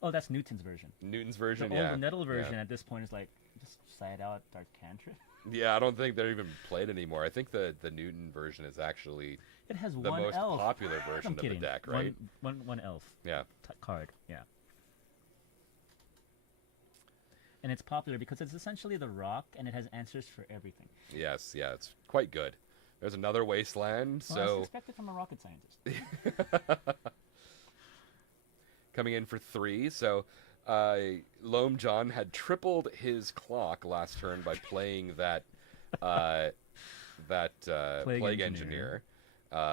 Oh, that's Newton's version. Newton's The version, old yeah. Nettle version Yeah. at this point is like just side out Dark Cantrip. Yeah, I don't think they're even played anymore. I think the Newton version is actually It has the one most elf. popular version I'm of the kidding. deck, right? One elf Yeah. card. Yeah. And it's popular because it's essentially the rock, and it has answers for everything. Yes, yeah, it's quite good. There's another Wasteland, Well, so that's expected from a rocket scientist. coming in for 3. So Loam John had tripled his clock last turn by playing that Plague Engineer.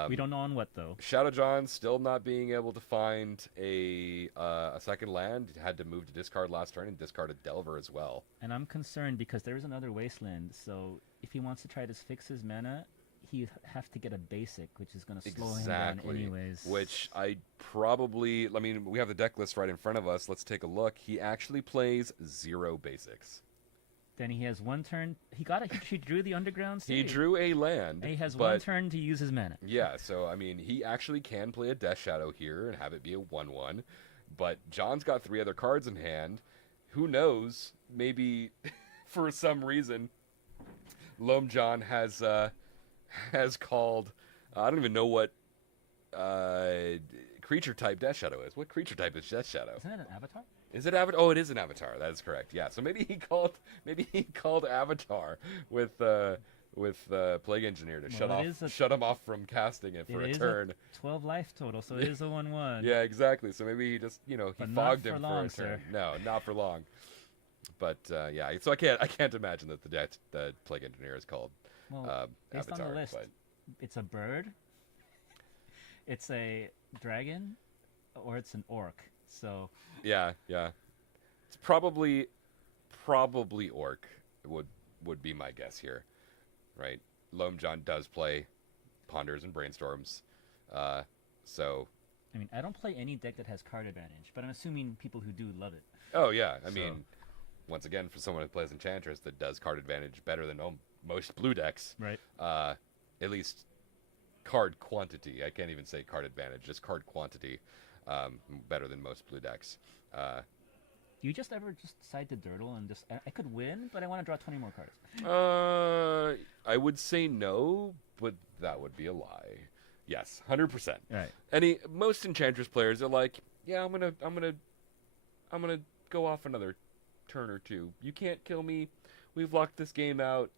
We don't know on what though. Shadow John still not being able to find a second land. Had to move to discard last turn and discarded Delver as well. And I'm concerned because there is another wasteland. So if he wants to try to fix his mana, he'd have to get a basic, which is going to slow him down anyways. Which we have the deck list right in front of us. Let's take a look. He actually plays 0 basics. Then he has 1 turn. He drew the Underground He Sea. drew a land. And he has but 1 turn to use his mana. Yeah, so I mean, he actually can play a Death Shadow here and have it be a 1/1, but John's got 3 other cards in hand. Who knows? Maybe for some reason, Loam John has called. I don't even know what creature type Death Shadow is. What creature type is Death Shadow? Isn't it an Avatar? Is it Avatar? Oh, it is an Avatar. That is correct. Yeah. So maybe he called Avatar with Plague Engineer to shut him off from casting it for a turn. 12 life total, so it is a 1/1. Yeah, exactly. So maybe he just he But not fogged for him long, for a turn. sir. No, not for long. But yeah, so I can't imagine that the Plague Engineer is called Well, based Avatar. on the list, But it's a bird, it's a dragon, or it's an orc. So yeah. It's probably Orc would be my guess here, right? Loam John does play Ponders and Brainstorms, so. I mean, I don't play any deck that has card advantage, but I'm assuming people who do love it. Oh yeah, I So- mean, once again, for someone who plays Enchantress that does card advantage better than most blue decks, Right. at least card quantity. I can't even say card advantage, just card quantity, better than most blue decks. Do you just ever decide to dirtle and I could win, but I want to draw 20 more cards? I would say no, but that would be a lie. Yes, 100%. Right. Most Enchantress players are like, yeah, I'm gonna go off another turn or 2. You can't kill me. We've locked this game out.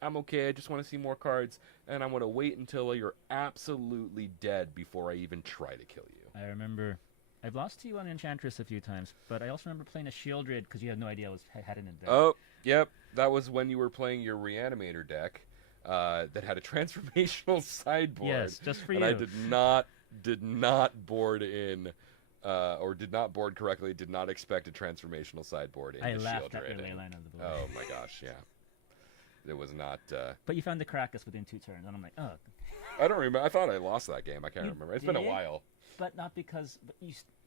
I'm okay. I just want to see more cards, and I'm gonna wait until you're absolutely dead before I even try to kill you. I remember I've lost to you on Enchantress a few times, but I also remember playing a Shieldred because you had no idea I had an advantage. Oh, yep. That was when you were playing your Reanimator deck that had a transformational sideboard. Yes, just for and you. I did not did not board in, or did not board correctly, did not expect a transformational sideboard in I the laughed at Shieldred. your ley line of the blue. Oh my gosh, yeah. It was not. But you found the Caracas within 2 turns, and I'm like, oh. I don't remember. I thought I lost that game. I can't You remember. It's been a did? while. But not because but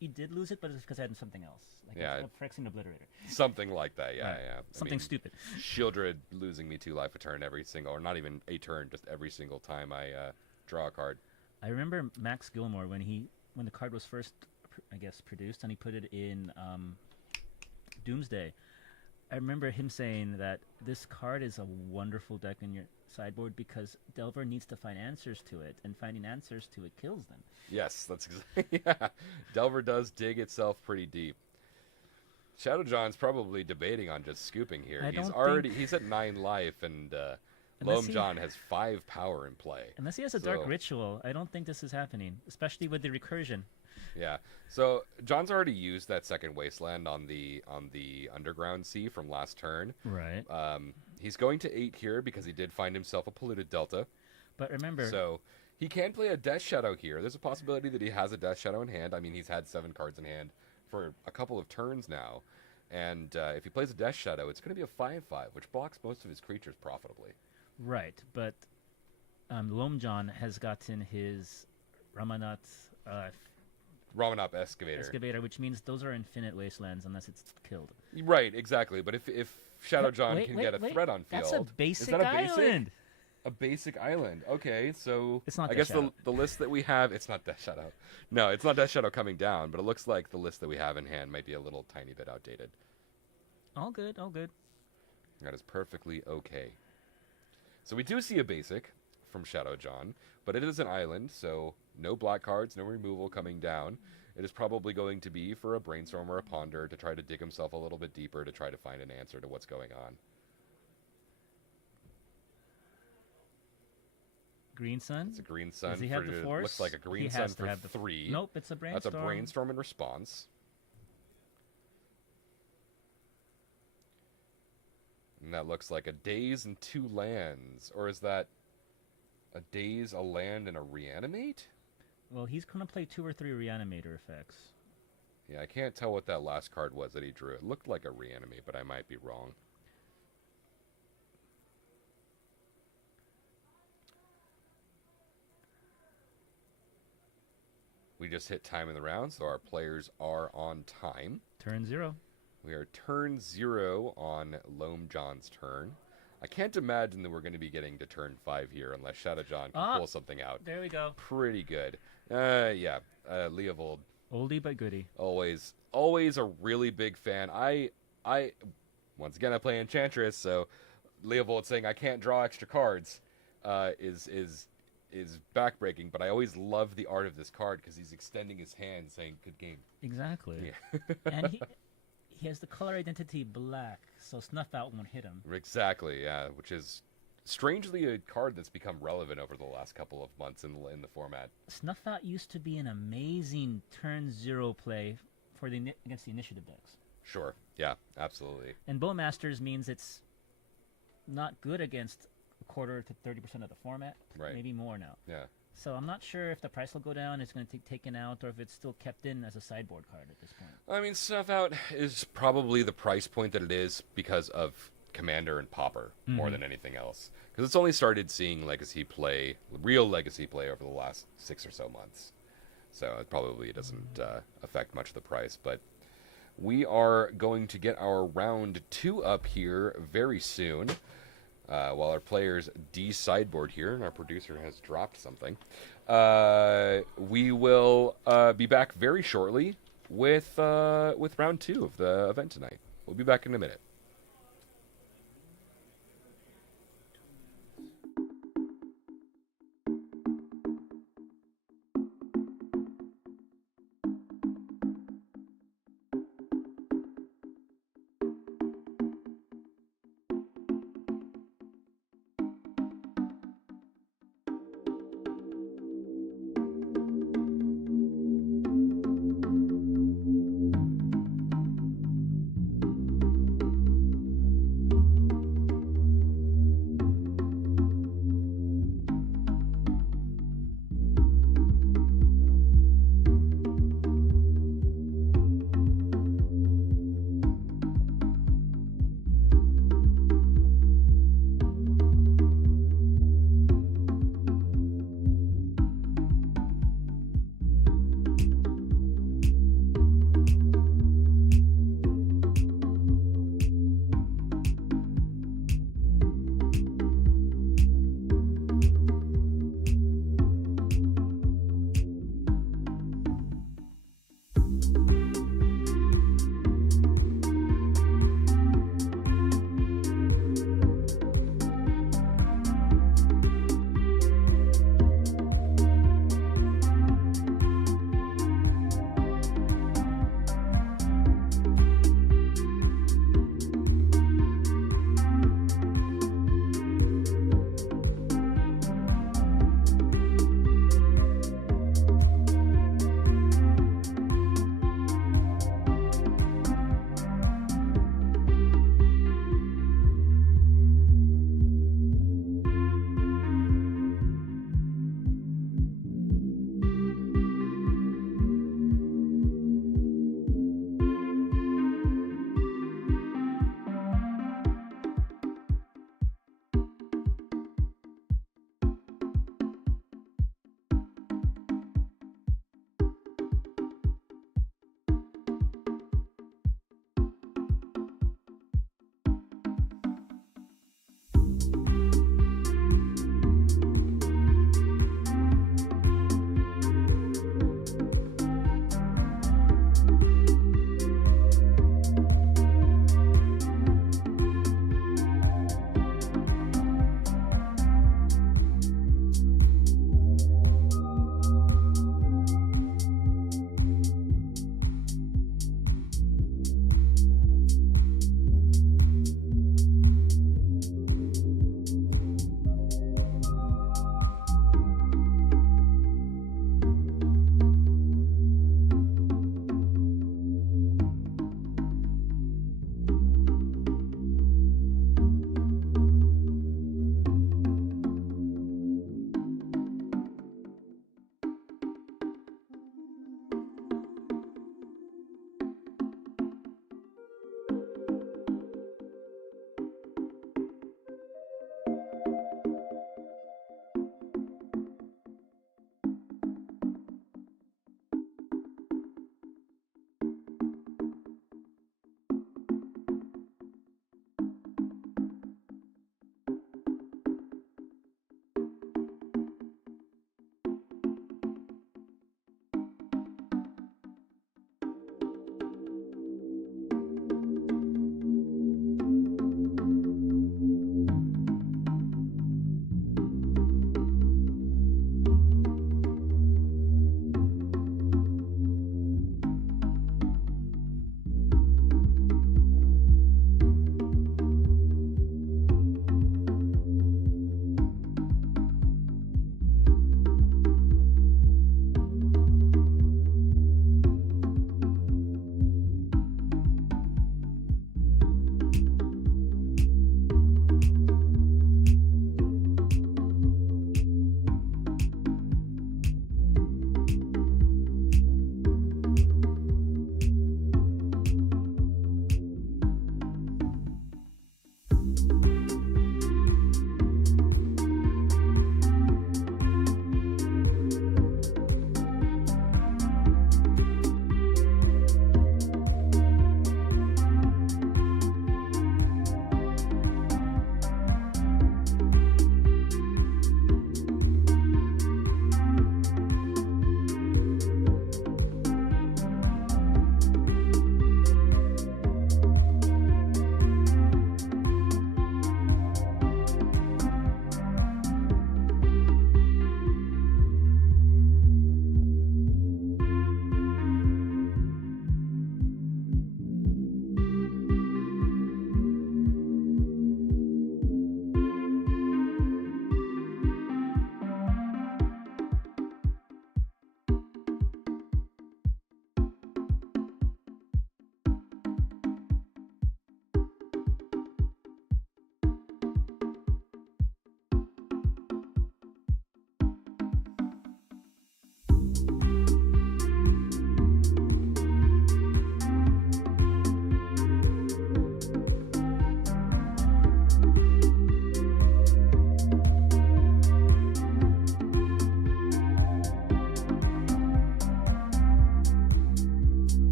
you did lose it, but it's because I had something else. Like Yeah. a Phyrexian Obliterator. Something like that. Yeah, Right. yeah. Something stupid. Shieldred losing me 2 life a turn every single, or not even a turn, just every single time I draw a card. I remember Max Gilmore when the card was first, I guess, produced, and he put it in Doomsday. I remember him saying that this card is a wonderful deck in your sideboard because Delver needs to find answers to it, and finding answers to it kills them. Yes, that's exactly. Yeah, Delver does dig itself pretty deep. Shadow John's probably debating on just scooping here. I He's don't already think- he's at 9 life, and Unless Loam he- John has 5 power in play. Unless he has a Dark So- Ritual, I don't think this is happening, especially with the recursion. Yeah. So John's already used that second wasteland on the underground sea from last turn. Right. He's going to 8 here because he did find himself a polluted delta. But remember, So he can play a Death Shadow here. There's a possibility that he has a Death Shadow in hand. I mean, he's had 7 cards in hand for a couple of turns now. And if he plays a Death Shadow, it's going to be a 5/5, which blocks most of his creatures profitably. right, but Loam John has gotten his Ramanat Ramanop Excavator. Excavator, which means those are infinite wastelands unless it's killed. Right, exactly. But if Shadow John Wait, can wait, get a wait. threat on field... That's a basic is that a basic? island. A basic island. Okay, so It's not I Death guess Shadow. the list that we have, it's not Death Shadow. No, it's not Death Shadow coming down, but it looks like the list that we have in hand might be a little tiny bit outdated. All good, all good. That is perfectly okay. So we do see a basic from Shadow John, but it is an island, so no black cards, no removal coming down. It is probably going to be for a Brainstorm or a Ponder to try to dig himself a little bit deeper to try to find an answer to what's going on. Green Sun? It's a green sun. Does he have the force? Looks like a green He sun has to for have the 3. Nope, it's a Brainstorm. That's a Brainstorm in response. And that looks like a Daze and 2 lands. Or is that a Daze, a land, and a Reanimate? Well, he's going to play 2 or 3 Reanimator effects. Yeah, I can't tell what that last card was that he drew. It looked like a Reanimate, but I might be wrong. We just hit time in the round, so our players are on time. Turn 0. We are turn 0 on Loam John's turn. I can't imagine that we're going to be getting to turn 5 here unless Shadow John can pull something out. There we go. Pretty good. Yeah, Leovold, Oldie but goodie. always a really big fan. I once again I play Enchantress, so Leovold saying I can't draw extra cards is backbreaking, but I always love the art of this card because he's extending his hand saying good game. Exactly. Yeah. And he has the color identity black, so Snuff Out won't hit him. Exactly, yeah, which is strangely a card that's become relevant over the last couple of months in the format. Snuff Out used to be an amazing turn 0 play for against the initiative decks. Sure, yeah, absolutely. And Bowmasters means it's not good against a quarter to 30% of the format, Right. maybe more now. Yeah. So I'm not sure if the price will go down, it's going to take taken out, or if it's still kept in as a sideboard card at this point. I mean, Snuff Out is probably the price point that it is because of Commander and Pauper more than anything else. Because it's only started seeing Legacy play, real Legacy play, over the last 6 or so months. So it probably doesn't affect much of the price. But we are going to get our round 2 up here very soon. While our players de-sideboard here, and our producer has dropped something, we will be back very shortly with round 2 of the event tonight. We'll be back in a minute.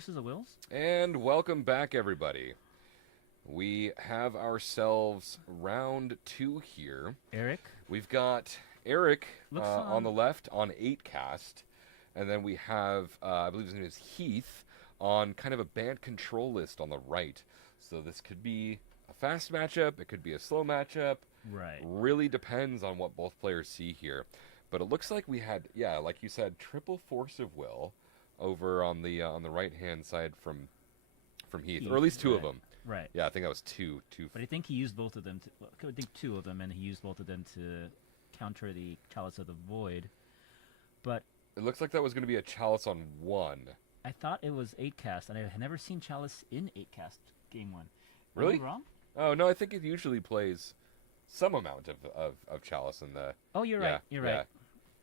Forces of Wills. And welcome back, everybody. We have ourselves round 2 here. Eric. We've got Eric Looks on the left on 8 cast, and then we have, I believe his name is Heath, on kind of a band control list on the right. So this could be a fast matchup, it could be a slow matchup. Right. Really depends on what both players see here. But it looks like we had, yeah, like you said, triple Force of Will over on the right-hand side from Heath, or at least 2 of them. Right. Yeah, I think that was two. But I think he used both of them. I think 2 of them, and he used both of them to counter the Chalice of the Void. But It looks like that was going to be a Chalice on 1. I thought it was 8 cast, and I had never seen Chalice in 8 cast game 1. Really? Am I wrong? Oh, no, I think it usually plays some amount of Chalice in the... Oh, you're right. You're right.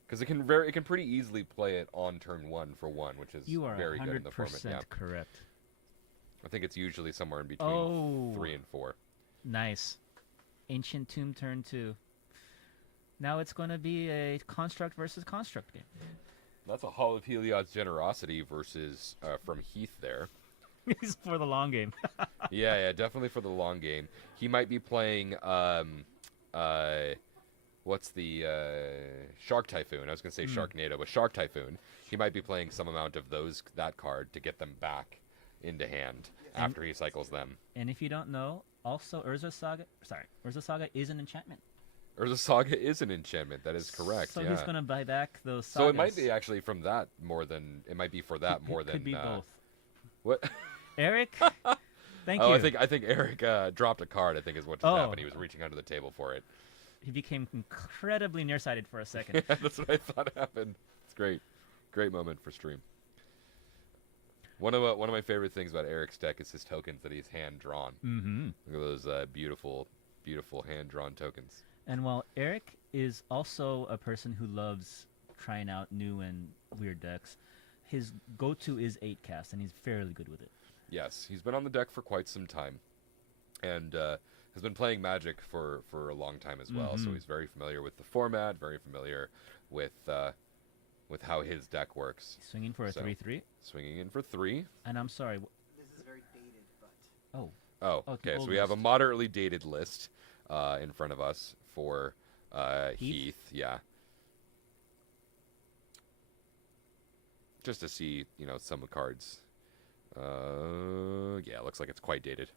Because it can pretty easily play it on turn 1 for 1, which is You are very good in the format. 100% Yeah. correct. I think it's usually somewhere in between 3 and 4. Nice. Ancient Tomb turn 2. Now it's going to be a construct versus construct game. That's a Hall of Heliod's Generosity versus from Heath there. It's for the long game. Yeah, definitely for the long game. He might be playing what's the Shark Typhoon? I was going to say Sharknado, but Shark Typhoon. He might be playing some amount of that card to get them back into hand after he cycles them. And if you don't know, also Urza Saga is an enchantment. Urza Saga is an enchantment. That is correct. So yeah. he's going to buy back those sagas. So it might be actually from that more than it might be for that more than could be both. What? Eric, thank you. Oh, I think Eric dropped a card. I think is what just happened. He was reaching under the table for it. He became incredibly nearsighted for a second. Yeah, that's what I thought happened. It's great moment for stream. One of my favorite things about Eric's deck is his tokens that he's hand drawn. Mm-hmm. Look at those beautiful hand drawn tokens. And while Eric is also a person who loves trying out new and weird decks, his go-to is 8 cast, and he's fairly good with it. Yes, he's been on the deck for quite some time, and has been playing Magic for a long time as well. So he's very familiar with the format, very familiar with how his deck works. Swinging for a 3/3. Swinging in for 3. And I'm sorry. This is very dated, but Oh, okay. So old we have a list. moderately dated list in front of us for Heath. Yeah. Just to see, some cards. Yeah, looks like it's quite dated.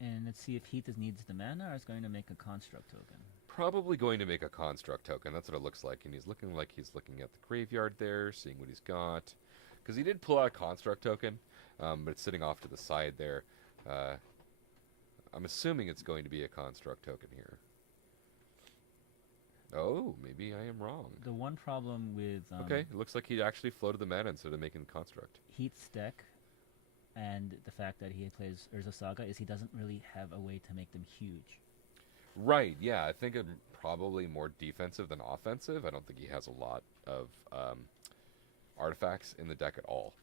And let's see if Heath needs the mana or is going to make a construct token. Probably going to make a construct token. That's what it looks like. And he's looking like he's looking at the graveyard there, seeing what he's got. Because he did pull out a construct token, but it's sitting off to the side there. I'm assuming it's going to be a construct token here. Oh, maybe I am wrong. The one problem with Okay, it looks like he actually floated the mana instead of making the construct. Heath's deck and the fact that he plays Urza Saga is he doesn't really have a way to make them huge. Right, yeah, I think it's probably more defensive than offensive. I don't think he has a lot of artifacts in the deck at all.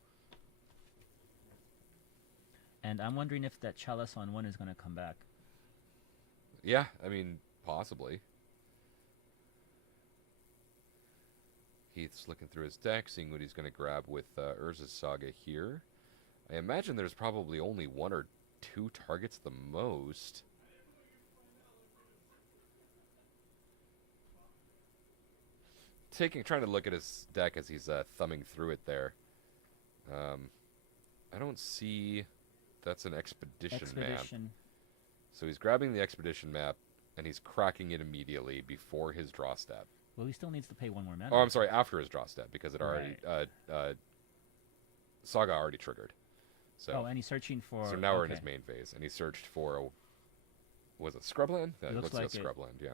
And I'm wondering if that Chalice on 1 is going to come back. Yeah, I mean, possibly. Heath's looking through his deck, seeing what he's going to grab with Urza's Saga here. I imagine there's probably only 1 or 2 targets the most. Trying to look at his deck as he's thumbing through it there. I don't see... That's an expedition map. So he's grabbing the expedition map, and he's cracking it immediately before his draw step. Well, he still needs to pay 1 more mana. Oh, I'm sorry, after his draw step, because it already... Saga already triggered. So, and he's searching for... So now we're in his main phase, and he searched for... Was it Scrubland? It looks like Scrubland, yeah.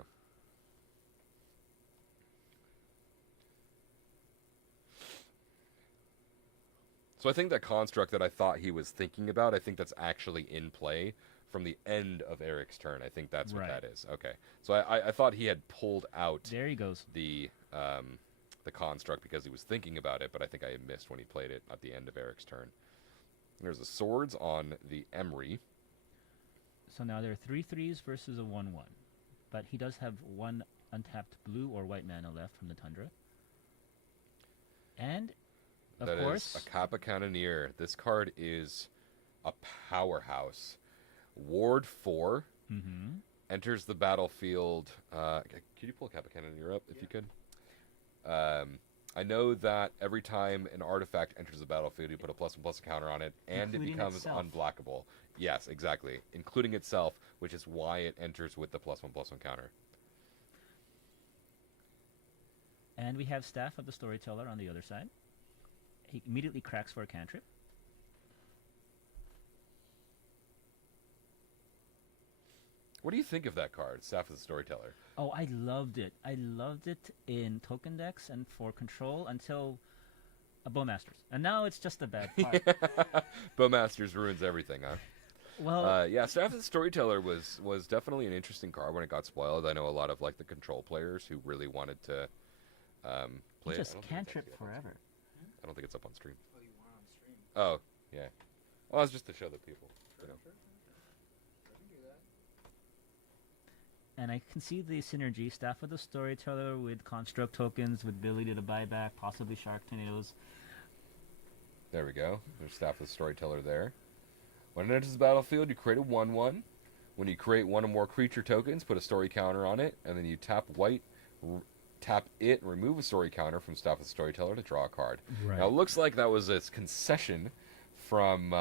So I think that construct that I thought he was thinking about, I think that's actually in play from the end of Eric's turn. I think that's what that is. Okay. So I thought he had pulled out there he goes. The construct because he was thinking about it, but I think I had missed when he played it at the end of Eric's turn. There's the swords on the Emery. So now there are 3/3s versus a 1/1. But he does have 1 untapped blue or white mana left from the Tundra. And Of That is course. a Kappa Cannoneer. This card is a powerhouse. Ward 4 Mm-hmm. enters the battlefield. Could you pull Kappa Cannoneer up if you could? I know that every time an artifact enters the battlefield, you put a +1/+1 counter on it, and Including it becomes itself. unblockable. Yes, exactly. Including itself, which is why it enters with the +1/+1 counter. And we have Staff of the Storyteller on the other side. He immediately cracks for a cantrip. What do you think of that card, Staff of the Storyteller? Oh, I loved it. I loved it in token decks and for control until a Bowmasters. And now it's just a bad card. Bowmasters ruins everything, huh? Well, Yeah, Staff of the Storyteller was definitely an interesting card when it got spoiled. I know a lot of like the control players who really wanted to play you it. just I don't think it's cantrip actually up on forever. stream. I don't think it's up on stream. Oh, you want on stream? Oh, yeah. Well, it's just to show the people. You know. Sure. I can do that. And I can see the synergy. Staff of the Storyteller with construct tokens, with ability to buy back, possibly Shark Tornadoes. There we go. There's Staff of the Storyteller there. When it enters the battlefield, you create a 1/1. When you create one or more creature tokens, put a story counter on it, and then you tap white, tap it, and remove a story counter from Staff of the Storyteller to draw a card. Right. Now, it looks like that was a concession from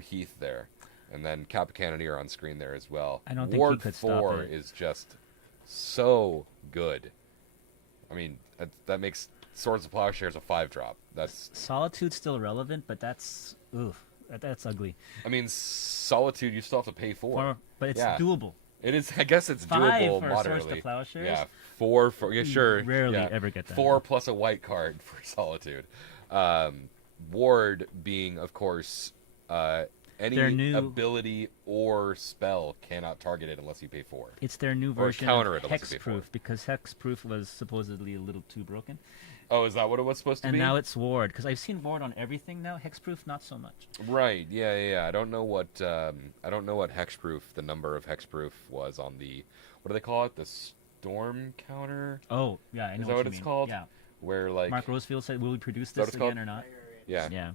Heath there. And then Kappa Cannoneer on screen there as well. I don't think he Ward could stop 4 it. is just so good. I mean, that makes Swords of Plowshares a 5-drop. That's, Solitude's still relevant, but that's that's ugly. I mean, Solitude you still have to pay for. But it's Yeah. doable. It is. I guess it's 5 doable for Swords moderately. to Plowshares. Yeah, 4 for yeah, You sure. rarely yeah. ever get that. 4 plus a white card for Solitude. Ward being, of course, any Their new- ability or spell cannot target it unless you pay 4. It's their new Or version counter of it unless you pay for Hexproof, because Hexproof was supposedly a little too broken. Oh, is that what it was supposed to And be? now it's Ward, because I've seen Ward on everything now. Hexproof, not so much. Right. Yeah. I don't know what hexproof, the number of hexproof was on the, what do they call it? The storm counter, Oh, yeah, I know Is that what what you it's mean. called? Yeah. where like Mark Rosefield said, will we produce that what this it's called? again or not? Right. yeah. Yeah.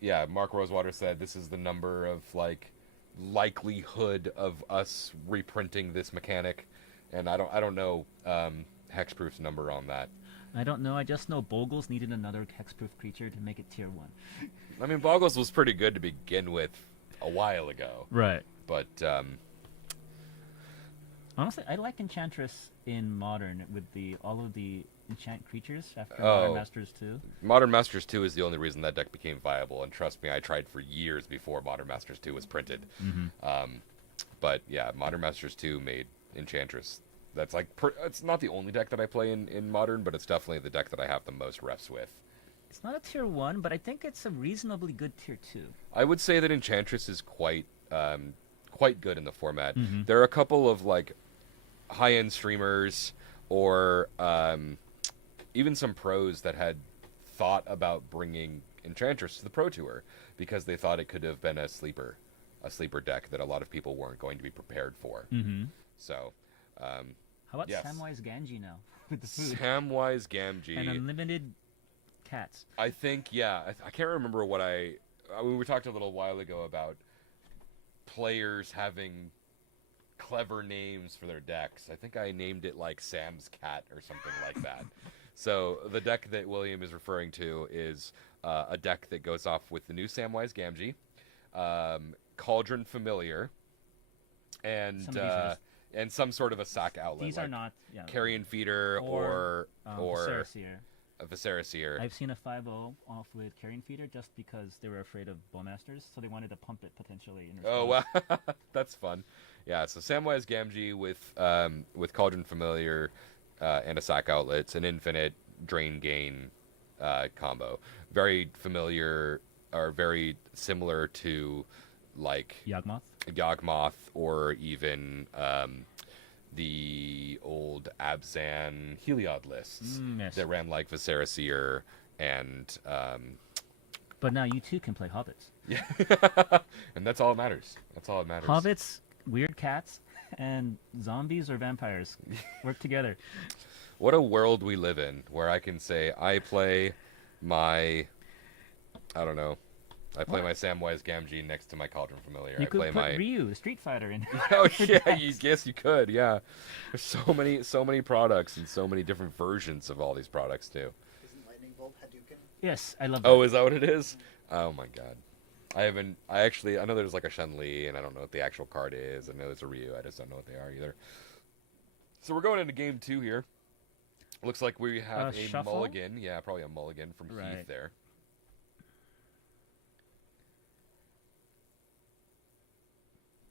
Yeah, Mark Rosewater said this is the number of like likelihood of us reprinting this mechanic, and I don't know hexproof's number on that. I don't know. I just know Bogles needed another Hexproof creature to make it tier 1. I mean, Boggles was pretty good to begin with a while ago, Right. but Honestly, I like Enchantress in Modern with all of the enchant creatures after Oh. Modern Masters 2. Modern Masters 2 is the only reason that deck became viable, and trust me, I tried for years before Modern Masters 2 was printed. Mm-hmm. But yeah, Modern Masters 2 made Enchantress. That's like it's not the only deck that I play in Modern, but it's definitely the deck that I have the most refs with. It's not a tier 1, but I think it's a reasonably good tier 2. I would say that Enchantress is quite good in the format. Mhm. There are a couple of like high-end streamers or even some pros that had thought about bringing Enchantress to the Pro Tour because they thought it could have been a sleeper deck that a lot of people weren't going to be prepared for. Mm-hmm. So, How about Yes. Samwise Gamgee now with the food Samwise Gamgee. and unlimited cats? I think, yeah. I can't remember what I mean, we talked a little while ago about players having clever names for their decks. I think I named it like Sam's Cat or something like that. So the deck that William is referring to is a deck that goes off with the new Samwise Gamgee, Cauldron Familiar, and Some of these are just- and some sort of a sack outlet. These like are not Carrion Feeder or Viscera. a Viscera. I've seen a 5-0 off with Carrion Feeder just because they were afraid of Bowmasters, so they wanted to pump it potentially in Oh response. wow, that's fun. Yeah, so Samwise Gamgee with Cauldron Familiar and a sack outlet. It's an infinite drain gain combo. Very familiar or very similar to like Yawgmoth. Yawgmoth or even the old Abzan Heliod lists Yes. that ran like Viscera and But now you too can play Hobbits. yeah, and that's all that matters. That's all that matters. Hobbits, weird cats, and zombies or vampires work together. What a world we live in, where I can say I play my, I don't know, I play What? my Samwise Gamgee next to my Cauldron Familiar. You I play could put my. Ryu, the Street Fighter, in. Oh yeah, you guess you could. Yeah, there's so many products and so many different versions of all these products too. Isn't Lightning Bolt Hadouken? Yes, I love that. Oh, is that what it is? Oh my god. I know there's like a Chun-Li, and I don't know what the actual card is. I know there's a Ryu, I just don't know what they are either. So we're going into game 2 here. Looks like we have a shuffle? mulligan. Yeah, probably a mulligan from Right. Heath there.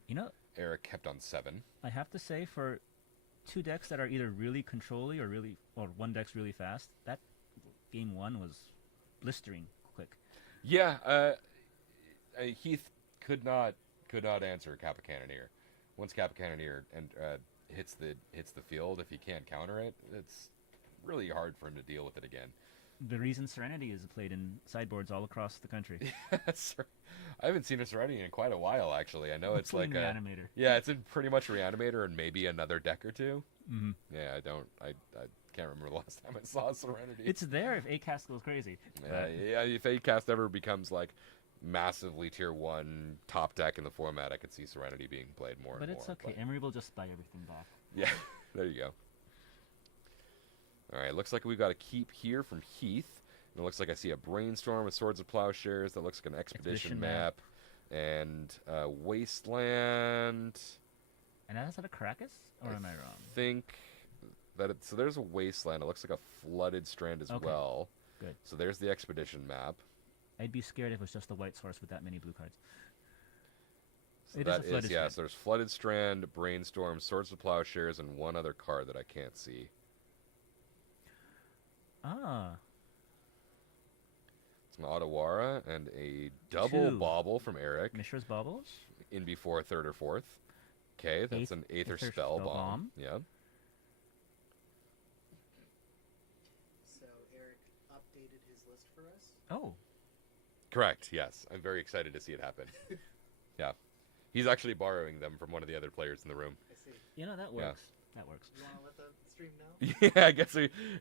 You know, Eric kept on 7. I have to say, for two decks that are either really controlly or one deck's really fast, that game 1 was blistering quick. Yeah, Heath could not answer Kappa Cannoneer. Once Kappa Cannoneer hits the field, if he can't counter it, it's really hard for him to deal with it again. The reason Serenity is played in sideboards all across the country. I haven't seen a Serenity in quite a while, actually. I know it's like Including a Reanimator. yeah, it's in pretty much Reanimator and maybe another deck or two. Mm-hmm. Yeah, I can't remember the last time I saw a Serenity. It's there if ACAST goes crazy. Yeah, if Acast ever becomes like massively tier 1 top deck in the format, I could see Serenity being played more But and it's more. okay. Emery will just buy everything back. Yeah, there you go. All right, looks like we've got a keep here from Heath. And it looks like I see a Brainstorm, a Swords of Plowshares. That looks like an Expedition map. And Wasteland. And that's at a Caracas? Or am I wrong? Think that so there's a Wasteland. It looks like a flooded strand as Okay. well. Good. So there's the Expedition map. I'd be scared if it was just a white source with that many blue cards. So It is a that flooded yeah. strand. So there's Flooded Strand, Brainstorm, Swords of Plowshares, and one other card that I can't see. Ah. It's an Otawara and a double Two. bauble from Eric Mishra's Baubles? in before 3rd or 4th. Okay, that's an Aether Spell Bomb. Yeah. So Eric updated his list for us. Oh. Correct, yes. I'm very excited to see it happen. Yeah. He's actually borrowing them from one of the other players in the room. I see. You know, that Yeah. works. That works. You want to let the stream know? Yeah, I guess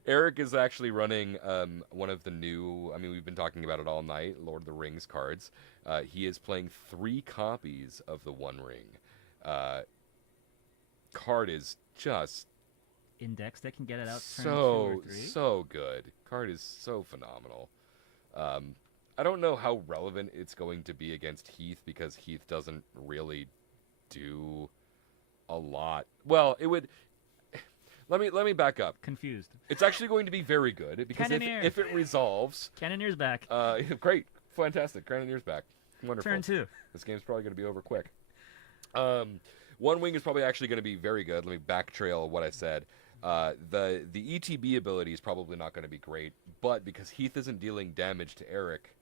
Eric is actually running one of the new, I mean, we've been talking about it all night, Lord of the Rings cards. He is playing 3 copies of the One Ring. Card is just Index that can get it out turn 2 or 3. so good. Card is so phenomenal. I don't know how relevant it's going to be against Heath because Heath doesn't really do a lot. Well, it would. Let me back up. Confused. It's actually going to be very good because Cannoneer. if it resolves, Cannoneer's back. great, fantastic. Cannoneer's back. Wonderful. Turn 2. This game's probably going to be over quick. One Wing is probably actually going to be very good. Let me backtrail what I said. The ETB ability is probably not going to be great, but because Heath isn't dealing damage to Eric,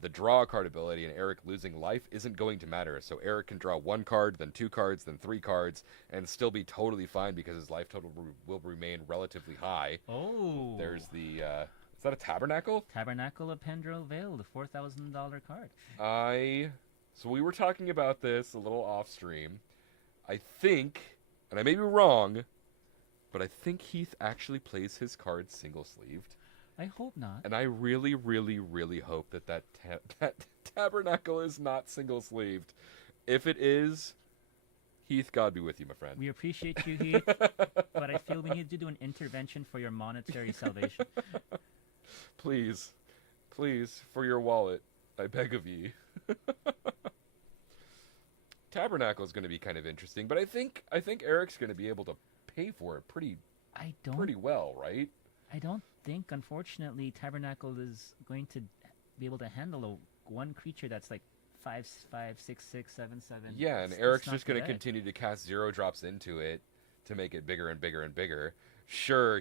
the draw card ability and Eric losing life isn't going to matter. So Eric can draw 1 card, then 2 cards, then 3 cards, and still be totally fine because his life total will remain relatively high. Oh. There's the is that a Tabernacle? Tabernacle of Pendrell Vale, the $4,000 card. So we were talking about this a little off stream. I think, and I may be wrong, but I think Heath actually plays his cards single-sleeved. I hope not. And I really, really, really hope that Tabernacle is not single-sleeved. If it is, Heath, God be with you, my friend. We appreciate you, Heath, but I feel we need to do an intervention for your monetary salvation. Please, for your wallet, I beg of ye. Tabernacle is going to be kind of interesting, but I think Eric's going to be able to pay for it pretty well, right? I don't think, unfortunately, Tabernacle is going to be able to handle one creature that's like 5, 6, 6, 7, 7. Yeah, and It's Eric's not just going to good. continue to cast 0 drops into it to make it bigger and bigger and bigger. Sure,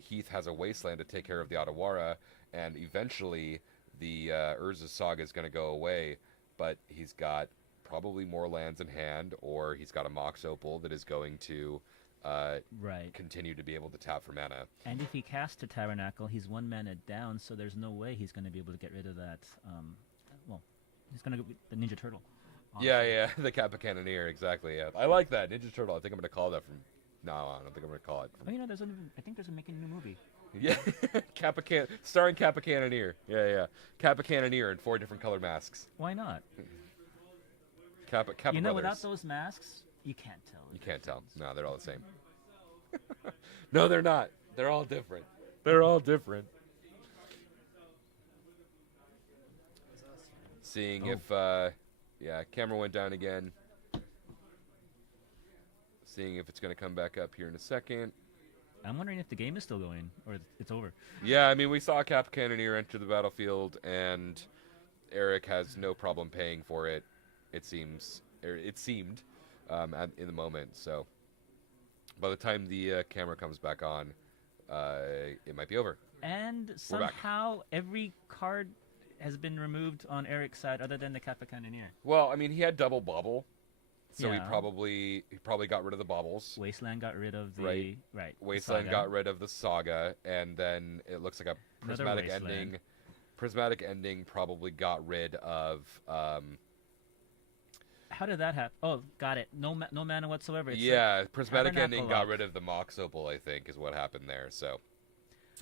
Heath has a Wasteland to take care of the Otawara, and eventually the Urza Saga is going to go away, but he's got probably more lands in hand, or he's got a Mox Opal that is going to Right. continue to be able to tap for mana. And if he casts a Tabernacle, he's 1 mana down, so there's no way he's going to be able to get rid of that. Well, he's going to go the Ninja Turtle. honestly. Yeah, the Kappa Cannoneer, exactly. Yeah, I like that Ninja Turtle. I think I'm going to call that from No, I don't think I'm gonna call it. Oh, I think there's making a new movie. Yeah, starring Kappa Cannoneer. Yeah. Kappa Cannoneer in 4 different color masks. Why not? Kappa You know, Brothers. without those masks, you can't tell. You can't tell. No, they're all the same. No, they're not. They're all different. They're all different. Seeing if, camera went down again. Seeing if it's going to come back up here in a second. I'm wondering if the game is still going or it's over. Yeah, I mean, we saw Cap Cannoneer enter the battlefield, and Eric has no problem paying for it. It seemed in the moment. So by the time the camera comes back on, it might be over. And somehow every card has been removed on Eric's side other than the Kappa Cannoneer. Well, I mean, he had double bobble, so Yeah. he probably got rid of the bobbles. Wasteland got rid of the Right. Wasteland got rid of the saga, and then it looks like a Another prismatic Wasteland. ending. Prismatic ending probably got rid of. How did that happen? Oh, got it. No mana whatsoever. It's Prismatic ending got Tabernacle rid of the Mox Opal, I think, is what happened there. So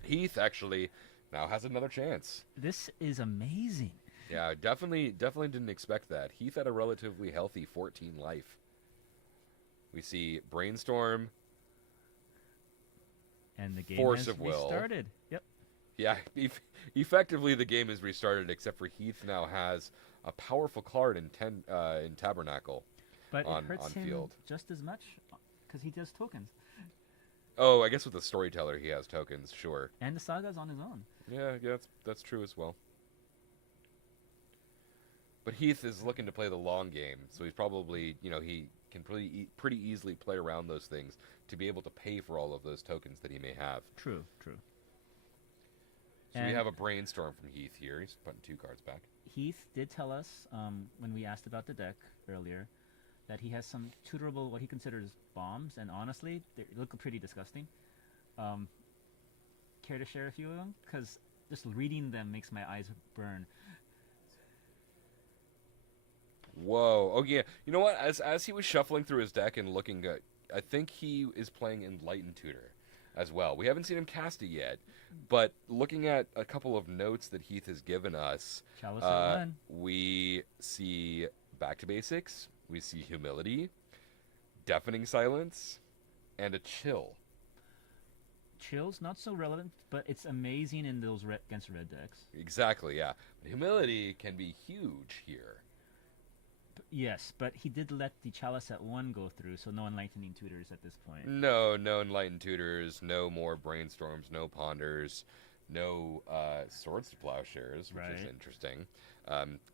Heath actually now has another chance. This is amazing. Yeah, definitely didn't expect that. Heath had a relatively healthy 14 life. We see Brainstorm. And the game Force has of will. restarted. Yep. Yeah, effectively the game is restarted, except for Heath now has a powerful card in Tabernacle. But on it hurts him field. just as much because he does tokens. Oh, I guess with the Storyteller he has tokens, sure. And the Saga's on his own. Yeah, that's true as well. But Heath is looking to play the long game, so he's probably, he can pretty easily play around those things to be able to pay for all of those tokens that he may have. True. So And we have a Brainstorm from Heath here. He's putting 2 cards back. Heath did tell us when we asked about the deck earlier that he has some tutorable, what he considers bombs, and honestly, they look pretty disgusting. Care to share a few of them? Because just reading them makes my eyes burn. Whoa. Oh, yeah. You know what? As he was shuffling through his deck and looking good, I think he is playing Enlightened Tutor as well. We haven't seen him cast it yet, but looking at a couple of notes that Heath has given us, Chalice at 1. we see Back to Basics, we see Humility, Deafening Silence, and a Chill. Chill's not so relevant, but it's amazing in those against red decks. Exactly, yeah. But Humility can be huge here. Yes, but he did let the Chalice at 1 go through, so no Enlightening Tutors at this point. No Enlightened Tutors, no more Brainstorms, no Ponders, no Swords to Plowshares, which is interesting.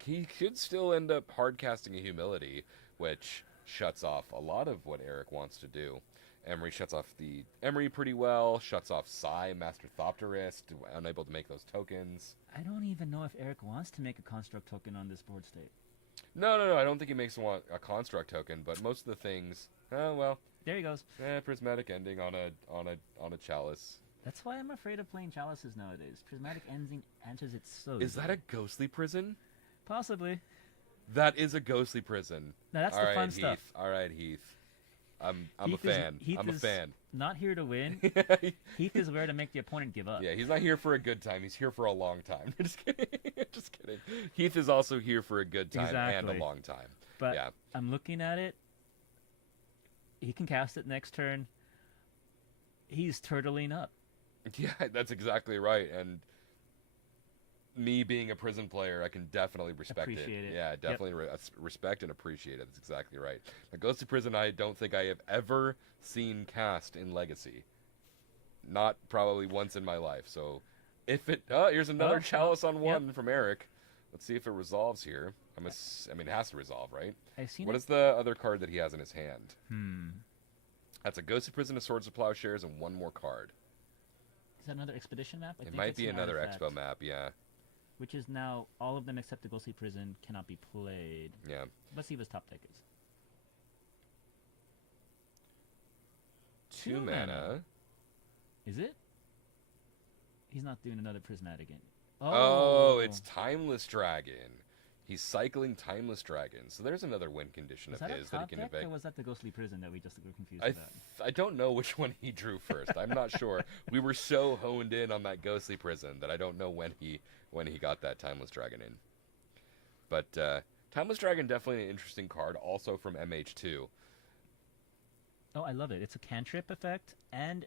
He could still end up hard casting a Humility, which shuts off a lot of what Eric wants to do. Emery shuts off the Emery pretty well, shuts off Psy, Master Thopterist, unable to make those tokens. I don't even know if Eric wants to make a Construct token on this board state. No, I don't think he makes a Construct token, but most of the things, There he goes. Prismatic Ending on a Chalice. That's why I'm afraid of playing Chalices nowadays. Prismatic Ending enters it so Is easily. that a Ghostly Prison? Possibly. That is a Ghostly Prison. Now that's All the right, fun Heath. stuff. All right, Heath. I'm a Heath fan. I'm a is fan. not here to win. Heath is where to make the opponent give up. Yeah, he's not here for a good time. He's here for a long time. Just kidding. Just kidding. Heath is also here for a good time and a Exactly. long time. But yeah. I'm looking at it. He can cast it next turn. He's turtling up. Yeah, that's exactly right. And me being a prison player, I can definitely respect Appreciate it. Yeah, definitely respect and appreciate it. That's exactly right. The Ghost of Prison, I don't think I have ever seen cast in Legacy. Not probably once in my life. So if it... Oh, here's another Chalice on 1 from Eric. Let's see if it resolves here. I mean, it has to resolve, right? I've seen What it. is the other card that he has in his hand? Hmm. That's a Ghost of Prison, a Swords of Plowshares, and 1 more card. Is that another expedition map? I It think might it's be an another artifact, Expo map, yeah. Which is now all of them except the Ghostly Prison cannot be played. Yeah. Let's see what his top deck is. 2 mana. Is it? He's not doing another prismatic. Oh, it's Timeless Dragon. He's cycling Timeless Dragon, so there's another win condition Was of that a his that he top can deck, evade. or was that the Ghostly Prison that we just were confused I about? I don't know which one he drew first. I'm not sure. We were so honed in on that Ghostly Prison that I don't know when he got that Timeless Dragon in. But Timeless Dragon, definitely an interesting card, also from MH2. Oh, I love it. It's a cantrip effect, and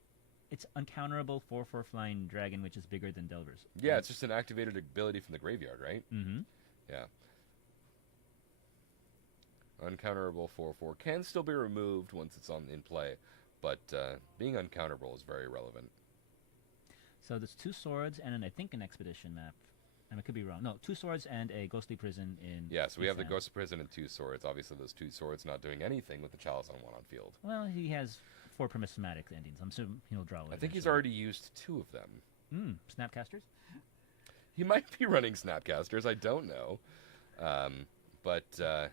it's uncounterable 4/4 flying dragon, which is bigger than Delver's. Yeah, it's just an activated ability from the graveyard, right? Mm-hmm. Yeah. Uncounterable 4/4 can still be removed once it's in play, but being uncounterable is very relevant. So there's 2 swords and I think an expedition map. I could be wrong. No, 2 swords and a Ghostly Prison in. Yeah, so we have the hand. Ghost Prison and 2 swords. Obviously, those 2 swords not doing anything with the Chalice on 1 on field. Well, he has 4 permismatic endings. I'm assuming he'll draw one. I think he's eventually. already used 2 of them. Snapcasters? He might be running Snapcasters. I don't know. But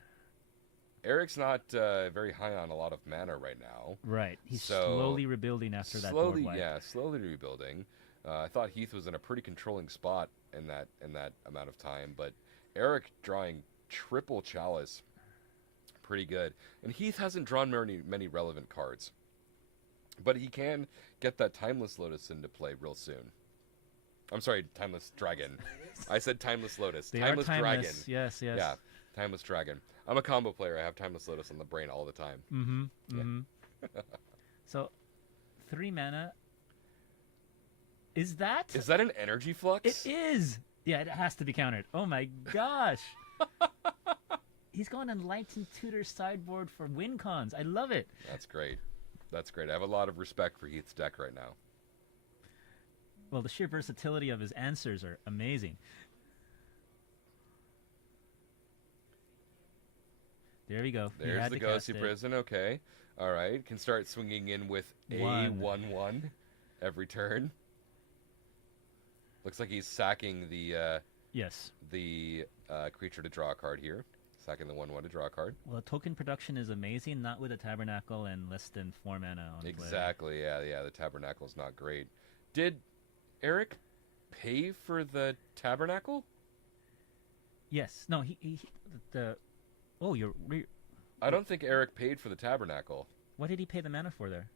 Eric's not very high on a lot of mana right now. Right. He's So, slowly rebuilding after that board wipe. Slowly rebuilding. I thought Heath was in a pretty controlling spot in that amount of time, but Eric drawing triple Chalice, pretty good. And Heath hasn't drawn many relevant cards, but he can get that Timeless Lotus into play real soon. I'm sorry, Timeless Dragon. I said Timeless Lotus. They Timeless are Dragon. timeless. Yes, yes. Yeah, Timeless Dragon. I'm a combo player. I have Timeless Lotus on the brain all the time. Mm-hmm. Yeah. Mm-hmm. So, 3 mana. Is that? Is that an energy flux? It is. Yeah, it has to be countered. Oh my gosh. He's going Enlightened Tutor sideboard for win cons. I love it. That's great. That's great. I have a lot of respect for Heath's deck right now. Well, the sheer versatility of his answers are amazing. There we go. He There's had the to cast Ghostly it. Prison. Okay. All right. Can start swinging in with a 1/1 every turn. Looks like he's sacking the Yes. creature to draw a card here. Sacking the 1/1 to draw a card. Well, token production is amazing, not with a Tabernacle and less than 4 mana on play. Exactly. Yeah. The Tabernacle's not great. Did Eric pay for the Tabernacle? Yes. No, Oh, I don't think Eric paid for the Tabernacle. what did he pay the mana for there?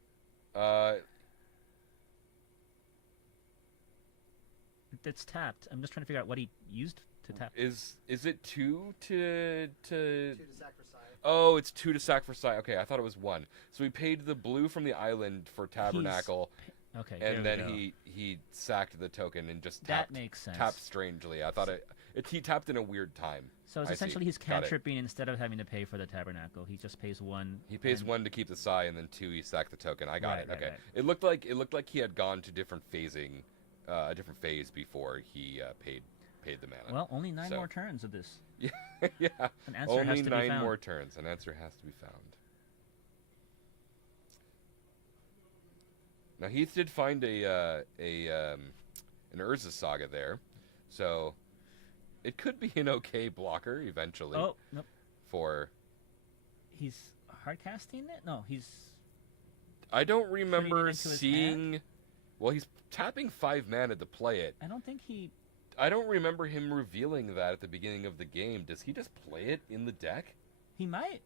It's tapped. I'm just trying to figure out what he used to tap. Is it 2 to 2 to sacrifice. Oh, it's 2 to sack for sight. Okay, I thought it was 1. So he paid the blue from the island for Tabernacle, Okay, there and we then go. he sacked the token and just That tapped. makes sense. Tapped strangely. I thought he tapped in a weird time. So it's I see. essentially he's Got it. cantripping instead of having to pay for the Tabernacle. He just pays 1. He pays and- 1 to keep the Sai, and then 2 he sacked the token. I got Right, it. right, Okay. right. It looked like he had gone to different phasing, a different phase before he paid the mana. Well, only 9 So- more turns of this. yeah. Yeah. An answer Only has to be 9 found. more turns. An answer has to be found. Now Heath did find an Urza Saga there, so it could be an okay blocker eventually. Oh, nope. For He's hard casting it? No, he's I don't remember into his seeing. Well, he's tapping 5 mana to play it. I don't think he I don't remember him revealing that at the beginning of the game. Does he just play it in the deck? might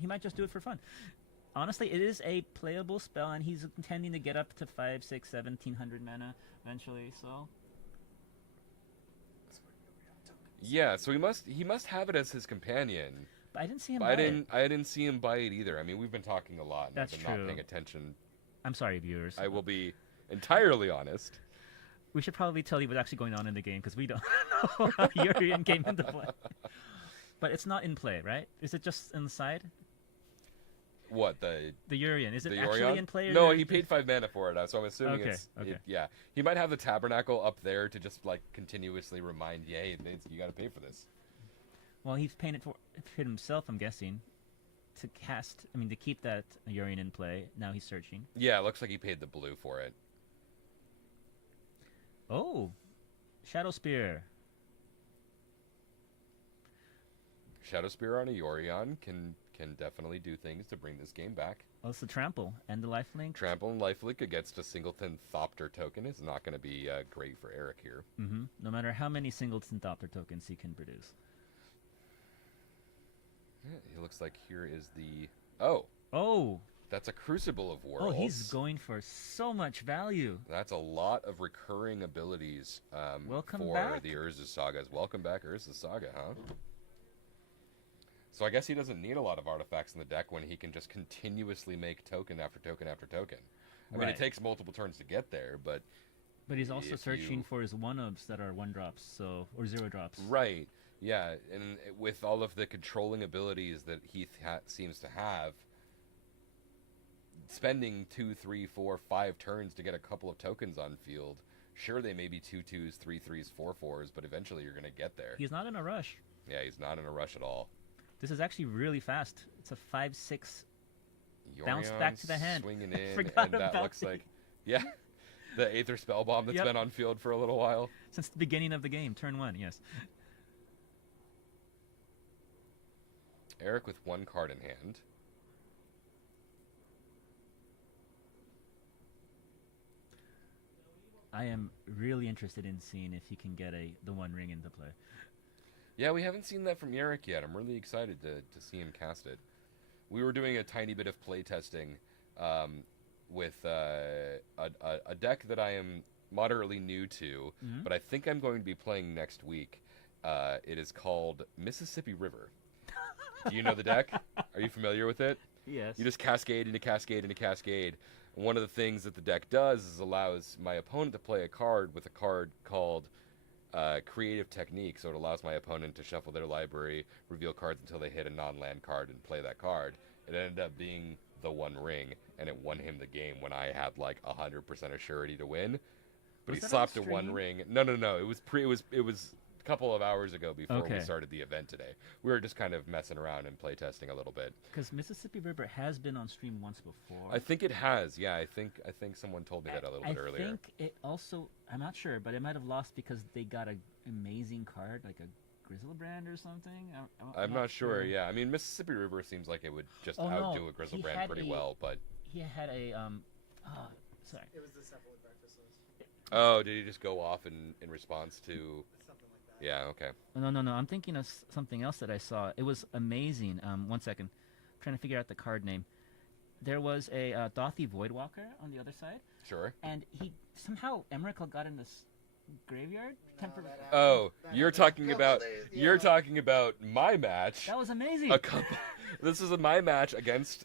he might just do it for fun. Honestly, it is a playable spell, and he's intending to get up to 5, 6, 1700 mana eventually. So Yeah, so he must have it as his companion. but I didn't see him. But buy it. I didn't see him buy it either. I mean, we've been talking a lot, and That's I've been true. not paying attention. I'm sorry, viewers. I will be entirely honest. We should probably tell you what's actually going on in the game because we don't know how Urian came into play. But it's not in play, right? Is it just inside What the Urian? Is it the actually Orion? in play? Or No, he paid 5 mana for it, so I'm assuming Okay, it's okay. yeah. He might have the Tabernacle up there to just like continuously remind you, hey, you got to pay for this. Well, he's paying it for himself, I'm guessing, to cast. I mean, to keep that Urian in play. Now he's searching. Yeah, it looks like he paid the blue for it. Oh, Shadow Spear. Shadow Spear on a Yorion can can definitely do things to bring this game back. Also, Trample and the lifelink. Trample and Lifelink against a Singleton Thopter token is not going to be great for Eric here. No matter how many Singleton Thopter tokens he can produce. Yeah, it looks like here is the... Oh! Oh! That's a Crucible of Worlds. Oh, he's going for so much value. That's a lot of recurring abilities Welcome for back. the Urza Sagas. Welcome back, Urza Saga, huh? So I guess he doesn't need a lot of artifacts in the deck when he can just continuously make token after token after token. I mean, it takes multiple turns to get there, but... But he's also if searching you- for his 1-ups that are 1-drops, so or 0-drops. Right, yeah, and with all of the controlling abilities that Heath seems to have, spending 2, 3, 4, 5 turns to get a couple of tokens on field, sure, they may be 2/2s, 3/3s, 4/4s, but eventually you're going to get there. He's not in a rush. Yeah, he's not in a rush at all. This is actually really fast. It's a 5/6. Bounce back to the hand. Swinging I in, forgot and that about looks it. like, yeah, the Aether Spellbomb that's Yep. been on field for a little while. Since the beginning of the game, turn 1, yes. Eric with 1 card in hand. I am really interested in seeing if he can get the 1 ring into play. Yeah, we haven't seen that from Eric yet. I'm really excited to see him cast it. We were doing a tiny bit of play testing with a deck that I am moderately new to, but I think I'm going to be playing next week. It is called Mississippi River. Do you know the deck? Are you familiar with it? Yes. You just cascade into cascade into cascade. And one of the things that the deck does is allows my opponent to play a card with a card called Creative Technique. So it allows my opponent to shuffle their library, reveal cards until they hit a non-land card, and play that card. It ended up being the 1 ring, and it won him the game when I had like 100% of surety to win. But Was he that on slapped a 1 stream? ring. No. It was a couple of hours ago before we Okay. started the event today. We were just kind of messing around and play testing a little bit. Because Mississippi River has been on stream once before. I think it has. Yeah, I think someone told me that a little bit earlier. I think it also, I'm not sure, but it might have lost because they got an amazing card, like a Grizzlebrand or something. I'm not sure. Yeah, I mean Mississippi River seems like it would just Oh, no, outdo a he Grizzlebrand had pretty a- well, but He had a, sorry. It was the Cephalid Breakfast List. oh, did he just go off in response to? Something like that. Yeah, okay. No. I'm thinking of something else that I saw. It was amazing. 1 second. I'm trying to figure out the card name. There was a Dothy Voidwalker on the other side, Sure. and he somehow Emrakul got in this graveyard. No, Tempor- that happened- Oh, that you're happened a talking couple about days- you're yeah. talking about my match. that was amazing. A couple. This is my match against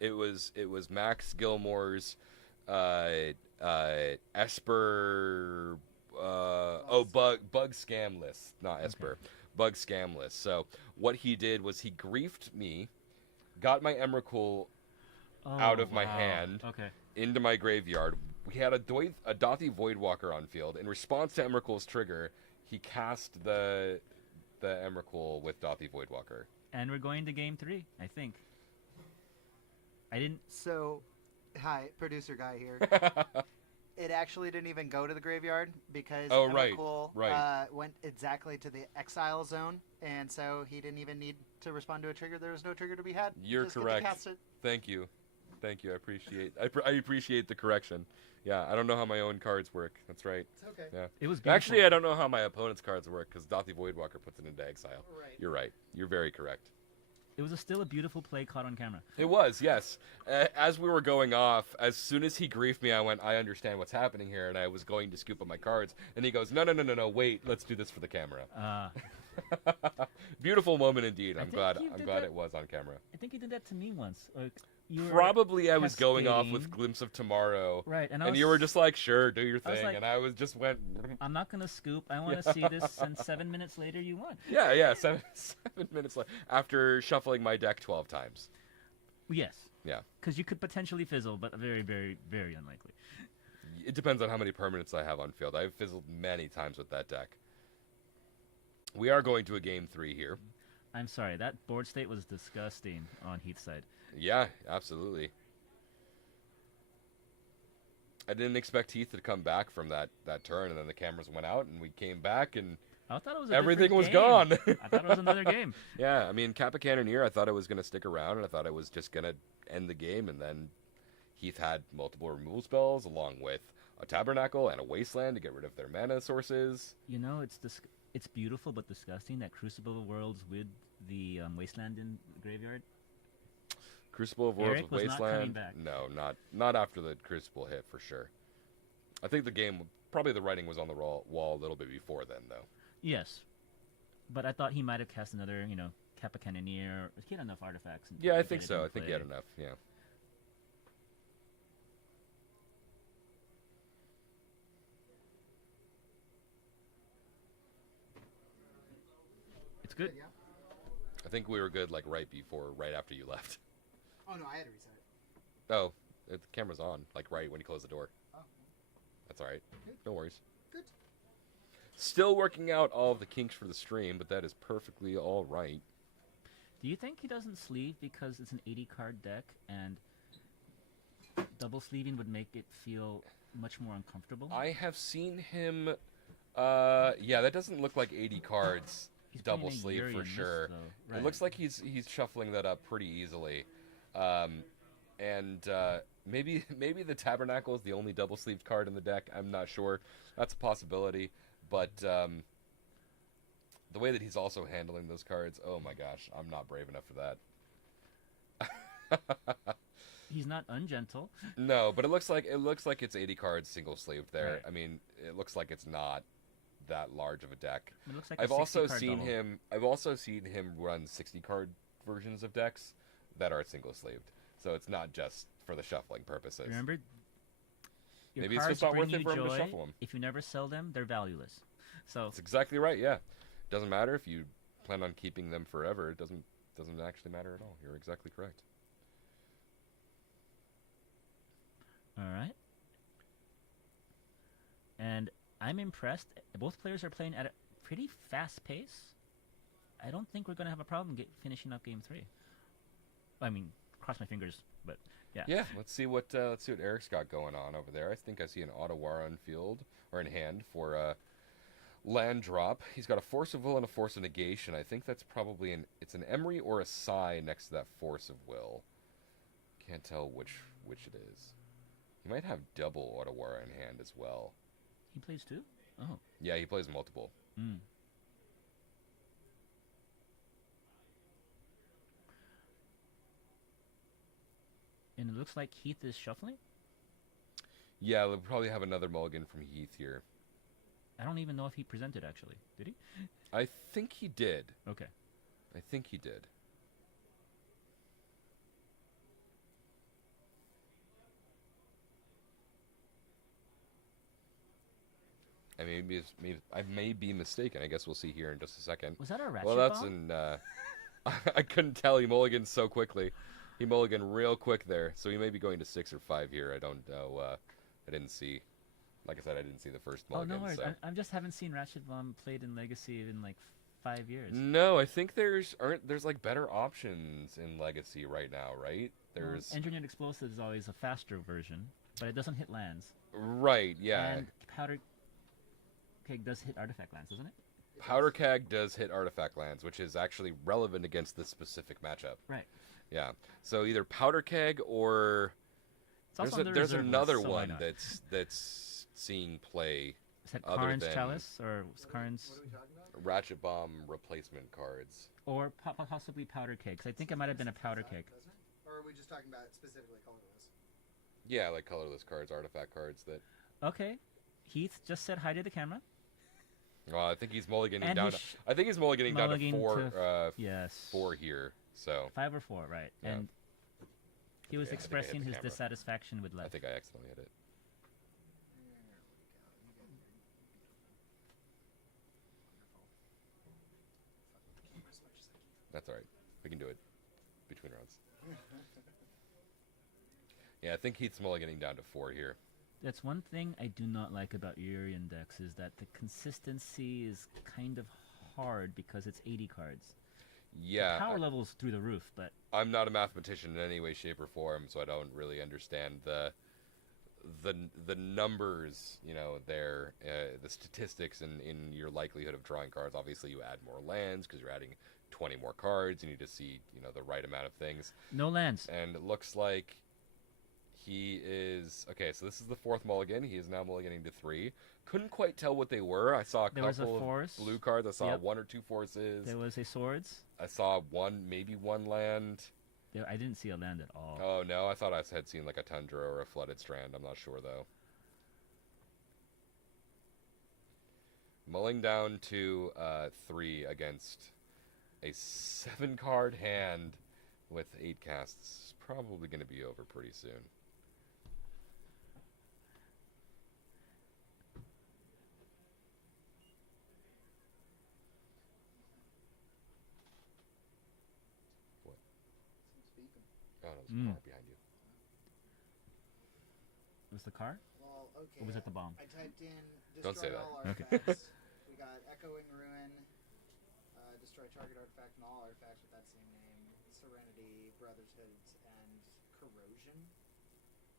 it was Max Gilmore's Esper bug scam list, not Esper. Bug scam list. So what he did was he griefed me, got my Emrakul out of my hand. Okay. into my graveyard. We had a Dothy Voidwalker on field. In response to Emrakul's trigger, he cast the Emrakul with Dothy Voidwalker. And we're going to game 3, I think. I didn't. So, hi, producer guy here. It actually didn't even go to the graveyard because Oh, right, Emrakul, right. went exactly to the exile zone, and so he didn't even need to respond to a trigger. There was no trigger to be had. You're Just get to correct. cast it. Thank you. I appreciate the correction. Yeah, I don't know how my own cards work. That's right. It's okay. Yeah. It was beautiful. Actually, I don't know how my opponent's cards work because Dothy Voidwalker puts it into exile. Right. You're right. You're very correct. It was still a beautiful play caught on camera. It was, yes. As we were going off, as soon as he griefed me, I went, I understand what's happening here, and I was going to scoop up my cards, and he goes, no, wait, let's do this for the camera. Beautiful moment indeed. I I'm think glad you did glad that- it was on camera. I think you did that to me once. Like, you were Probably I was going off with cascading. Glimpse of Tomorrow, Right, and, and you were just like, sure, do your I was thing, like- and I was just went, I'm not gonna scoop. I want to see this, and 7 minutes later, you won. yeah, 7 minutes later, after shuffling my deck 12 times. Yes. Yeah. Because you could potentially fizzle, but very, very, very unlikely. It depends on how many permanents I have on field. I've fizzled many times with that deck. We are going to a game 3 here. I'm sorry, that board state was disgusting on Heath's side. Yeah, absolutely. I didn't expect Heath to come back from that turn, and then the cameras went out, and we came back, and I thought it was a everything different was game. gone. I thought it was another game. Yeah, I mean, Kappa Cannoneer, I thought it was going to stick around, and I thought it was just going to end the game, and then Heath had multiple removal spells, along with a Tabernacle and a Wasteland to get rid of their mana sources. You know, it's beautiful but disgusting that Crucible of Worlds with the Wasteland in the graveyard. Crucible of Worlds Eric with was not coming Wasteland? back. No, not after the Crucible hit, for sure. I think the game, probably the writing was on the wall a little bit before then, though. Yes, but I thought he might have cast another, Kappa Cannoneer. He had enough artifacts. Yeah, I to think get it so. in I think he had play. enough, yeah. It's good. Yeah. I think we were good, like, right after you left. Oh no, I had to reset it. Oh, the camera's on, like, right when you close the door. Oh, That's all right. Good. No worries. good. Still working out all of the kinks for the stream, but that is perfectly all right. Do you think he doesn't sleeve because it's an 80 card deck and double sleeving would make it feel much more uncomfortable? I have seen him. Yeah, that doesn't look like 80 cards. He's Double playing a sleeve Yuri for in this, sure. though. It looks like he's shuffling that up pretty easily. Maybe the Tabernacle is the only double sleeved card in the deck. I'm not sure. That's a possibility. But the way that he's also handling those cards, oh my gosh, I'm not brave enough for that. He's not ungentle. No, but it looks like it's 80 cards single sleeved there. Right. I mean, it looks like it's not that large of a deck. It looks like I've a 60 also card seen double. him. I've also seen him run 60 card versions of decks that are single sleeved. So it's not just for the shuffling purposes. Remember, your Maybe it's cards just not bring worth it you for him to joy. shuffle 'em. If you never sell them, they're valueless. So That's exactly right. Yeah, doesn't matter if you plan on keeping them forever. It doesn't actually matter at all. You're exactly correct. all right. And I'm impressed. Both players are playing at a pretty fast pace. I don't think we're going to have a problem finishing up game 3. I mean, cross my fingers, but yeah. Yeah, let's see what Eric's got going on over there. I think I see an Ottawara on field or in hand for a land drop. He's got a Force of Will and a Force of Negation. I think that's probably it's an Emery or a Sai next to that Force of Will. Can't tell which it is. He might have double Ottawara in hand as well. He plays 2? Oh. Yeah, he plays multiple. Mm. And it looks like Heath is shuffling? Yeah, we'll probably have another mulligan from Heath here. I don't even know if he presented, actually. Did he? I think he did. Okay. I think he did. I may be mistaken. I guess we'll see here in just a second. Was that a ratchet Well, that's bomb? I couldn't tell. He mulliganed so quickly. He mulliganed real quick there. So he may be going to 6 or 5 here. I don't know. I didn't see. Like I said, I didn't see the first Oh, mulligan. no worries. So. I just haven't seen Ratchet Bomb played in Legacy in like 5 years. No, I think there's like better options in Legacy right now, right? There's Engineered Explosive is always a faster version, but it doesn't hit lands. right, yeah. And Powder Keg does hit artifact lands, doesn't it? Powder Keg does hit artifact lands, which is actually relevant against this specific matchup. Right. Yeah. So either Powder Keg or It's also on the there's reserve another list, so why one not? that's seeing play. Is that other Karn's than- Chalice or was Karn's What are we talking about? Ratchet Bomb replacement cards. or possibly Powder Keg? 'Cause I think it might have been a Powder Keg. Doesn't it? Or are we just talking about specifically colorless? Yeah, like colorless cards, artifact cards that. Okay. Heath just said hi to the camera. Well, I think he's mulliganing And down. he I think he's mulliganing down to mulligan four. to Yes. 4 here. So 5 or 4, right? Yeah. And he was I think I hit expressing the his camera. dissatisfaction with I left. think I accidentally hit it. There we go. You get there. Wonderful. Fuck with the camera as much as I can. That's all right. We can do it between rounds. Yeah, I think Heath's mulliganing down to 4 here. That's one thing I do not like about Urian decks is that the consistency is kind of hard because it's 80 cards. Yeah, Power level's through the roof, but I'm not a mathematician in any way, shape, or form, so I don't really understand the numbers, there, the statistics in your likelihood of drawing cards. Obviously, you add more lands because you're adding 20 more cards. You need to see, the right amount of things. No lands. And it looks like he is okay. So this is the fourth mulligan. He is now mulliganing to 3. Couldn't quite tell what they were. I saw a There was a couple of force. blue cards. I saw Yep. 1 or 2 forces. There was a swords. I saw maybe one land. I didn't see a land at all. Oh no, I thought I had seen like a tundra or a flooded strand. I'm not sure though. Mulling down to 3 against a 7-card hand with 8 casts is probably going to be over pretty soon. Oh, no, there's a car behind you. Was the car? Well, okay. Or was it the bomb? I typed in Don't say destroy that. all Okay. artifacts. We got Echoing Ruin, destroy target artifact and all artifacts with that same name, Serenity, Brotherhood, and Corrosion.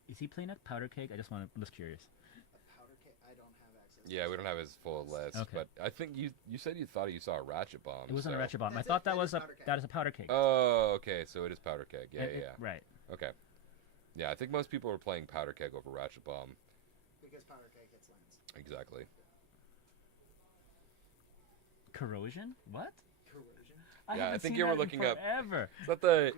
Is he playing a powder keg? I'm just curious. A powder keg. I don't have access. Yeah, to we don't have his full list, Okay. but I think you said you thought you saw a ratchet bomb. It wasn't a so- ratchet bomb. That's I thought it. that was Powder keg. that is a powder keg. Oh, okay, so it is powder keg. Yeah, yeah. Right. Okay. Yeah, I think most people are playing powder keg over ratchet bomb. Because powder keg hits lands. Exactly. Corrosion? What? Corrosion. I Yeah, I haven't think seen you were that in looking up- forever.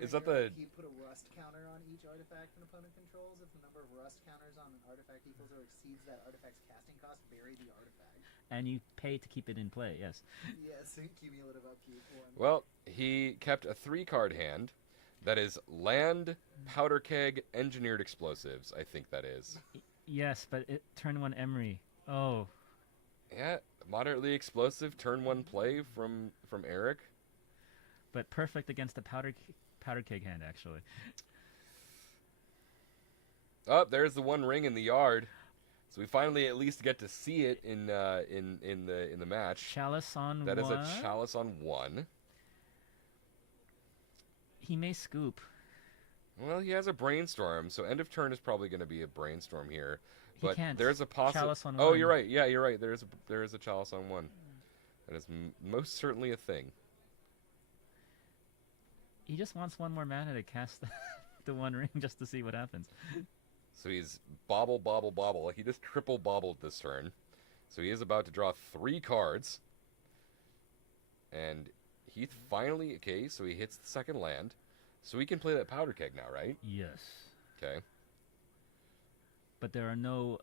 Is that the He put a rust counter on each artifact an opponent controls. If the number of rust counters on an artifact equals or exceeds that artifact's casting cost, bury the artifact. And you pay to keep it in play. Yes. Yes, cumulative upkeep. One. Well, he kept a 3-card hand. That is land, powder keg, engineered explosives. I think that is. Yes, but turn 1 Emery. Oh, Yeah, moderately explosive turn 1 play from Eric. but perfect against the powder keg hand actually. Oh, there's the 1 ring in the yard. So we finally at least get to see it in the match. Chalice on That is one. a chalice on 1. He may scoop. Well, he has a brainstorm, so end of turn is probably going to be a brainstorm here. He But can't. there's a possible. Chalice on Oh, one. you're right. Yeah, you're right. There is a chalice on 1. That is most certainly a thing. He just wants 1 more mana to cast the 1 ring just to see what happens. So he's bobble, bobble, bobble. He just triple bobbled this turn. So he is about to draw 3 cards. And he finally, okay, so he hits the second land. So he can play that powder keg now, right? Yes. Okay. But there are no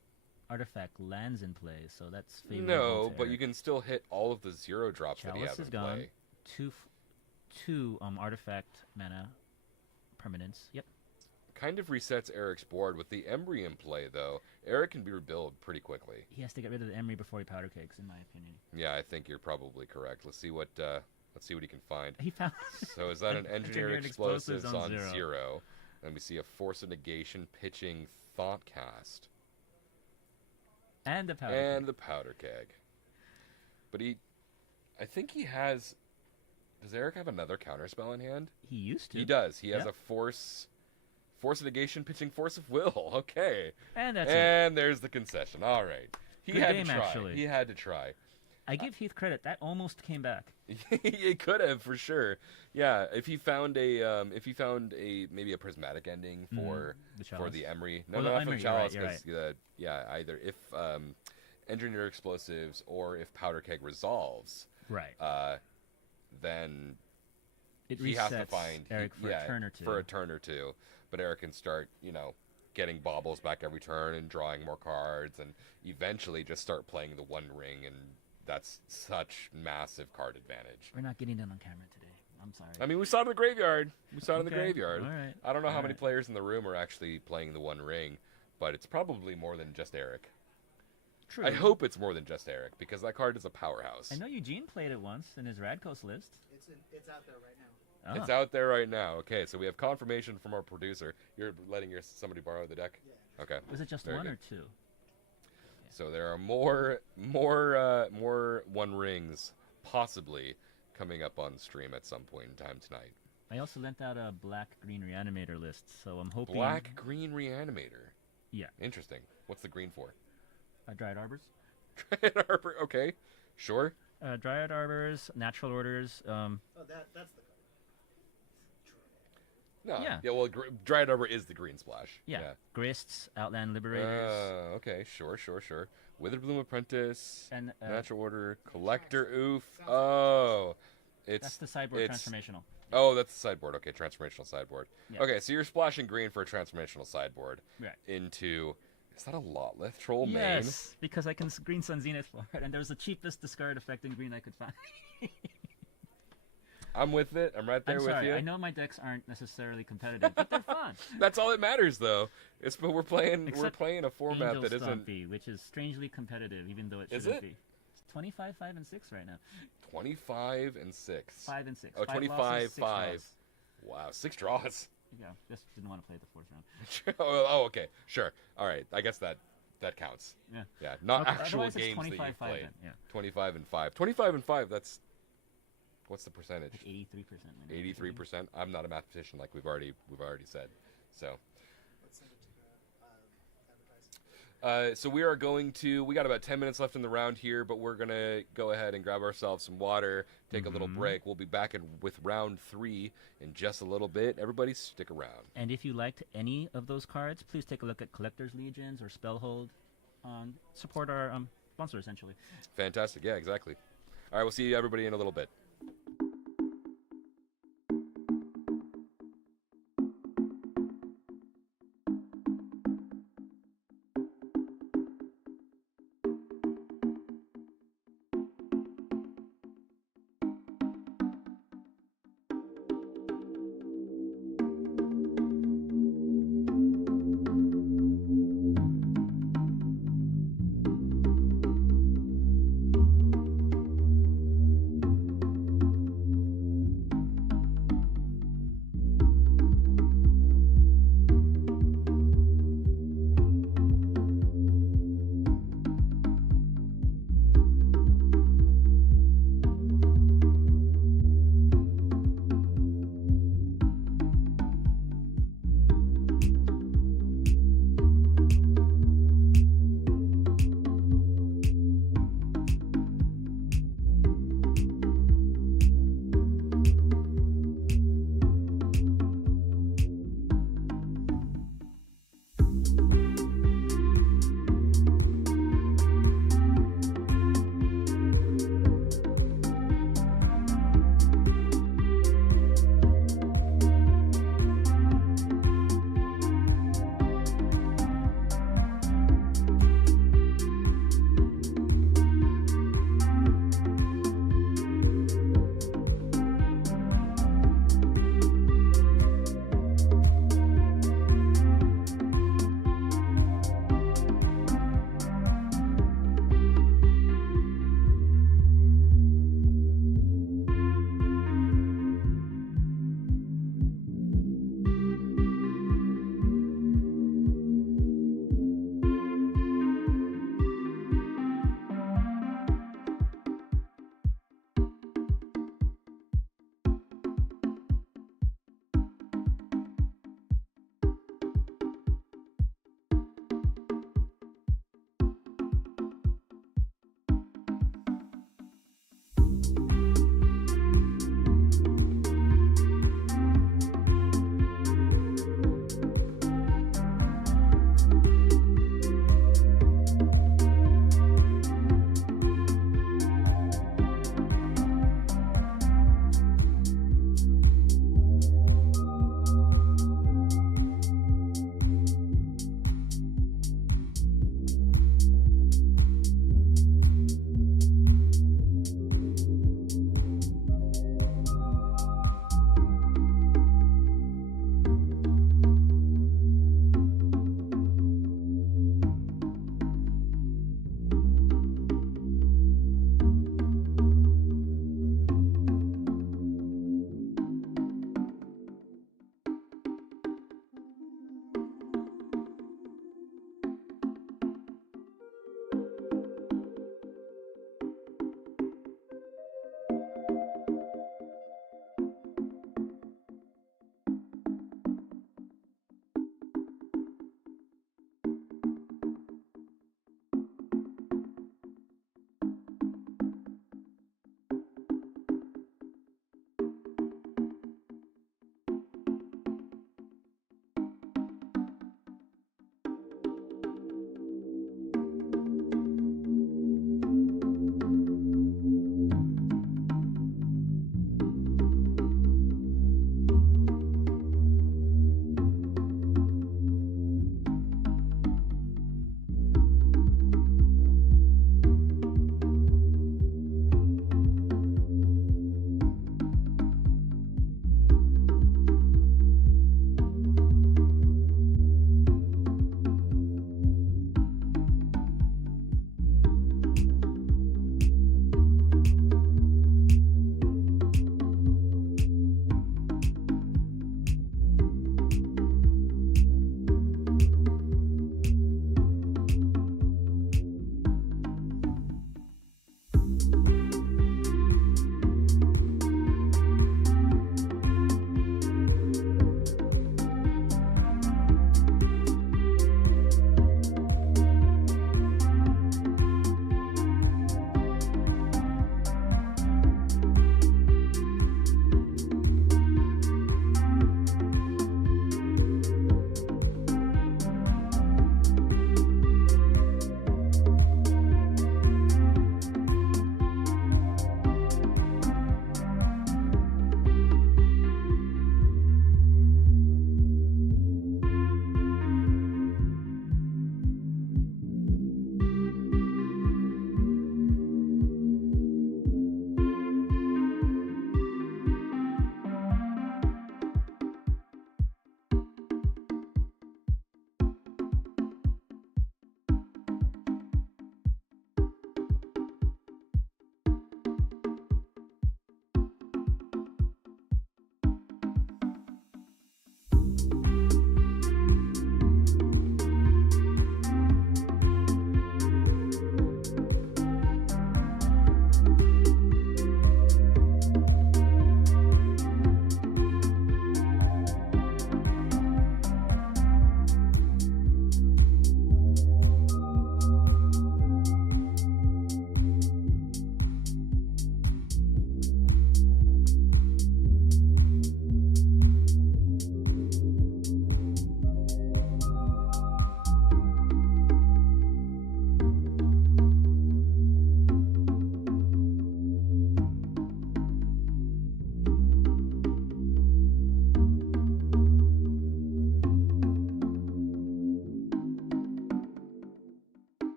artifact lands in play, so that's favorable. No, to but Eric. you can still hit all of the 0 drops that he Chalice has is in gone. play. Two artifact mana permanents. Yep. Kind of resets Eric's board. With the Embry in play, though, Eric can be rebuilt pretty quickly. He has to get rid of the Emery before he powder kegs, in my opinion. Yeah, I think you're probably correct. Let's see what he can find. He found. So is that an engineered Engineered explosives explosives on on 0. 0? Then we see a force of negation pitching Thoughtcast. And the powder And keg. the powder keg. But I think he has. Does Eric have another counterspell in hand? He used to. He does. He has Yep. a force of negation pitching force of will. Okay. And that's it. And there's the concession. All right. He Good had game, to try. actually. He had to try. I give Heath credit. That almost came back. It could have for sure. Yeah, if he found a maybe a prismatic ending for The for chalice. the Emery. Well, No, the not for the Emery, you're right, chalice. you're 'Cause, yeah, either if engineer explosives or if powder keg resolves, Right. then It he has to resets find Eric for a turn or two. For a turn or two, but Eric can start, getting baubles back every turn and drawing more cards, and eventually just start playing the 1 ring, and that's such massive card advantage. We're not getting that on camera today. I'm sorry. I mean, we saw it in the graveyard. We saw it in the Okay, graveyard. all right, I don't know how all many right. players in the room are actually playing the 1 ring, but it's probably more than just Eric. True. I hope it's more than just Eric, because that card is a powerhouse. I know Eugene played it once in his Radcoast list. It's out there right now. Ah. It's out there right now. Okay, so we have confirmation from our producer. You're letting somebody borrow the deck? Yeah. Okay. Was it just Very 1 good. or 2? So there are more 1 rings possibly coming up on stream at some point in time tonight. I also lent out a black-green reanimator list, so I'm hoping. Black green reanimator. Yeah. Interesting. What's the green for? Dryad Arbors. Dryad Arbor. Okay. Sure. Dryad Arbors, Natural Orders. Oh, that's the color. No. Yeah. Yeah. Well, Dryad Arbor is the green splash. Yeah. Grists, Outland Liberators. Okay. Sure. Witherbloom Apprentice. And Natural Order. Collector Oof. Oh. that's the sideboard transformational. Oh, that's the sideboard. Okay, transformational sideboard. Yeah. Okay, so you're splashing green for a transformational sideboard Right. into... Is that a Lotleth Troll main? Yes, because I can Green Sun Zenith for it, and there was the cheapest discard effect in green I could find. I'm with it. I'm right there I'm with sorry, you. I know my decks aren't necessarily competitive, but they're fun. That's all that matters, though. But we're playing Except a format Angel that isn't Stompy, which is strangely competitive, even though it Is shouldn't it? be. It's 25, 5, and 6 right now. 25 and 6. 5 and 6. Oh, 5 25, losses, 6 5. draws. Wow, 6 draws. Yeah, just didn't want to play the fourth round. Oh, okay, sure. All right, I guess that counts. Yeah. Yeah, not Okay, actual otherwise it's games that 25, you've 5 played. then, yeah. 25 and 5. 25 and 5. That's what's the percentage? Like 83%. maybe. 83%. I'm not a mathematician, like we've already said. So. Let's send it to advertising. So we are going to. We got about 10 minutes left in the round here, but we're gonna go ahead and grab ourselves some water, take a little break. We'll be back with round 3 in just a little bit. Everybody, stick around. And if you liked any of those cards, please take a look at Collector's Legions or Spellhold. Support our sponsor, essentially. Fantastic. Yeah, exactly. All right, we'll see everybody in a little bit.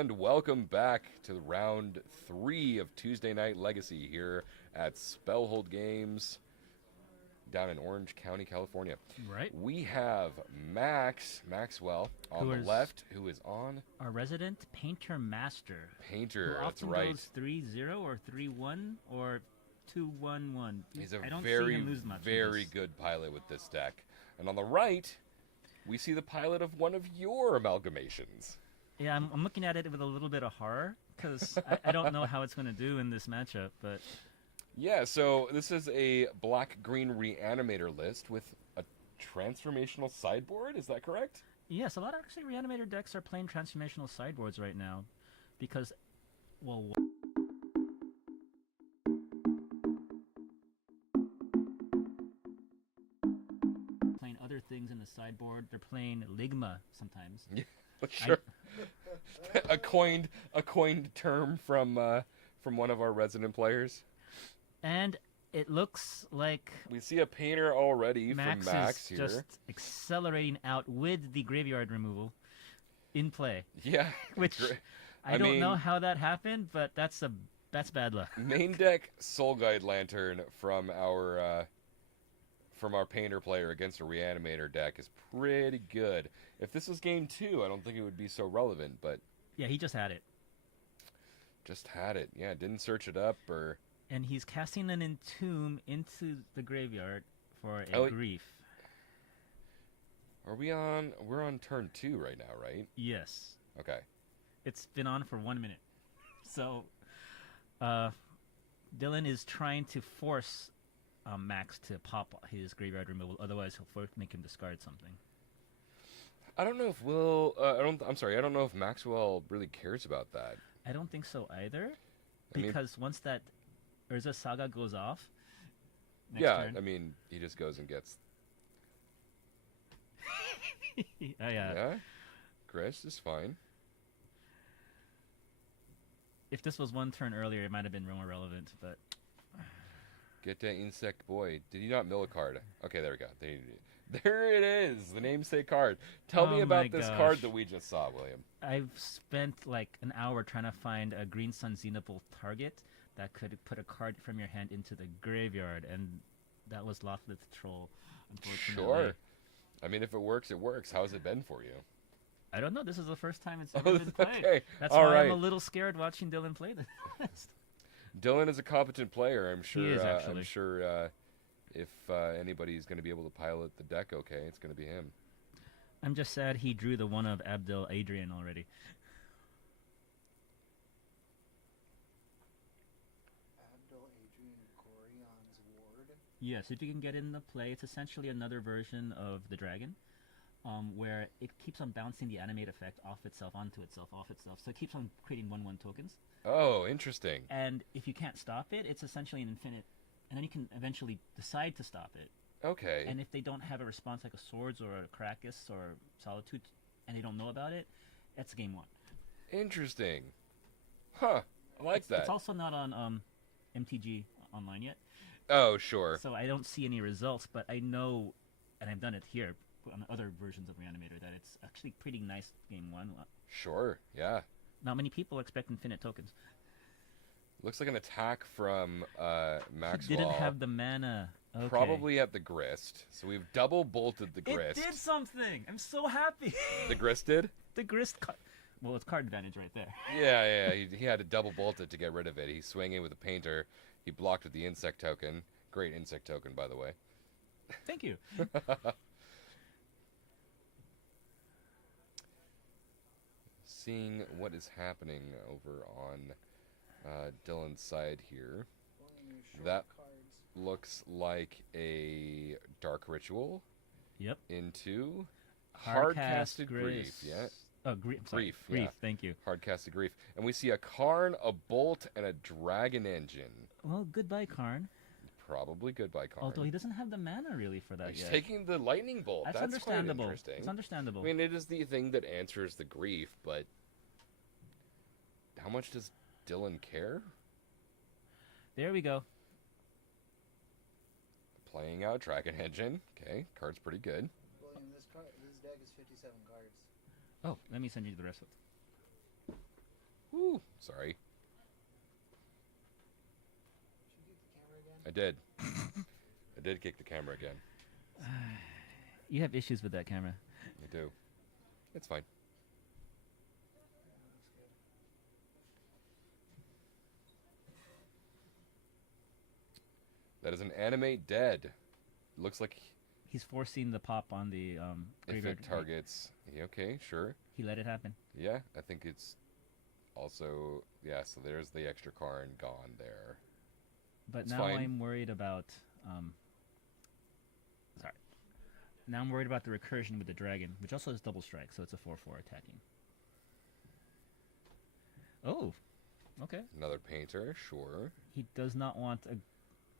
and welcome back to round 3 of Tuesday Night Legacy here at Spellhold Games down in Orange County, California. Right. We have Maxwell on the left, who is on our resident Painter Master. Painter, who that's often right. goes 3-0 or 3-1 or 2-1-1. He's a I don't see very, him lose much very with this. good pilot with this deck. And on the right, we see the pilot of one of your amalgamations. Yeah, I'm looking at it with a little bit of horror because I don't know how it's going to do in this matchup, but Yeah, so this is a black-green reanimator list with a transformational sideboard, is that correct? yes, a lot of actually reanimator decks are playing transformational sideboards right now because, well, playing other things in the sideboard. They're playing Ligma sometimes. Yeah, sure. a coined term from one of our resident players. And it looks like We see a painter already Max from Max is here. just accelerating out with the graveyard removal in play. Yeah, Which great. I don't know how that happened, but that's bad luck. Main deck Soul Guide Lantern from our painter player against a reanimator deck is pretty good. If this was game 2, I don't think it would be so relevant, but Yeah, he just had it. just had it. Yeah, didn't search it up or And he's casting an Entomb into the graveyard for a Oh, grief. we're on turn 2 right now, right? Yes. Okay. It's been on for 1 minute. So, Dylan is trying to force Max to pop his graveyard removal. Otherwise, he'll make him discard something. I don't know if I don't know if Maxwell really cares about that. I don't think so either. I mean- Because once that Urza Saga goes off, next Yeah, turn, I mean, he just goes and gets yeah. yeah. Chris is fine. If this was one turn earlier, it might have been more relevant, but Get that insect boy. Did he not mill a card? Okay, there we go. There it is, the namesake card. Tell me Oh about my this gosh. card that we just saw, William. I've spent like an hour trying to find a Green Sun Xenoble target that could put a card from your hand into the graveyard, and that was Lothlith Troll, unfortunately. Sure. I mean, if it works, it works. How's it been for you? I don't know. This is the first time it's ever been played. Okay. That's All why right. I'm a little scared watching Dylan play this. Dylan is a competent player. I'm sure. He is, I'm actually. sure if anybody's going to be able to pilot the deck, okay, it's going to be him. I'm just sad he drew the one of Abdel Adrian already. Abdul Adrian Gorion's Ward. Yes, if you can get in the play, it's essentially another version of the dragon, where it keeps on bouncing the animate effect off itself, onto itself, off itself. So it keeps on creating 1/1 tokens. Oh, interesting. And if you can't stop it, it's essentially an infinite. And then you can eventually decide to stop it. Okay. And if they don't have a response like a Swords or a Krakus or Solitude, and they don't know about it, it's game 1. Interesting. Huh. I like that. It's also not on MTG online yet. Oh, sure. So I don't see any results, but I know, and I've done it here on other versions of Reanimator, that it's actually pretty nice game 1. Sure. Yeah. Not many people expect infinite tokens. Looks like an attack from Maxwell. He didn't have the mana. Okay. Probably at the Grist. So we've double bolted the Grist. It did something! I'm so happy! The Grist did? The Grist... Well, it's card advantage right there. Yeah. He had to double bolt it to get rid of it. He's swinging with a painter. He blocked with the insect token. Great insect token, by the way. Thank you. Seeing what is happening over on Dylan's side here. William, you short That- cards. Looks like a Dark Ritual Yep. into Hardcast Hardcasted Grief. Yeah. Oh, Grief. I'm sorry. Grief, Grief, yeah. thank you. Hardcasted Grief. And we see a Karn, a Bolt, and a Dragon Engine. Well, goodbye, Karn. Probably goodbye, Karn. Although he doesn't have the mana really for that He's yet. taking the Lightning Bolt. That's Quite understandable. interesting. It's understandable. I mean, it is the thing that answers the grief, but how much does Dylan care? There we go. Playing out Dragon Engine. Okay, card's pretty good. William, this deck is 57 cards. Oh, let me send you the rest of it. Ooh, sorry. Should you kick the camera again? I did. I did kick the camera again. You have issues with that camera. I do. It's fine. Yeah, looks good. That is an animate dead. Looks like He's forcing the pop on the if graveyard. it targets. Yeah, okay, sure. He let it happen. Yeah, I think it's also yeah. So there's the extra Karn gone there. But It's now fine. I'm worried about. Sorry. Now I'm worried about the recursion with the dragon, which also has double strike, so it's a 4/4 attacking. Oh, okay. Another painter, sure. He does not want a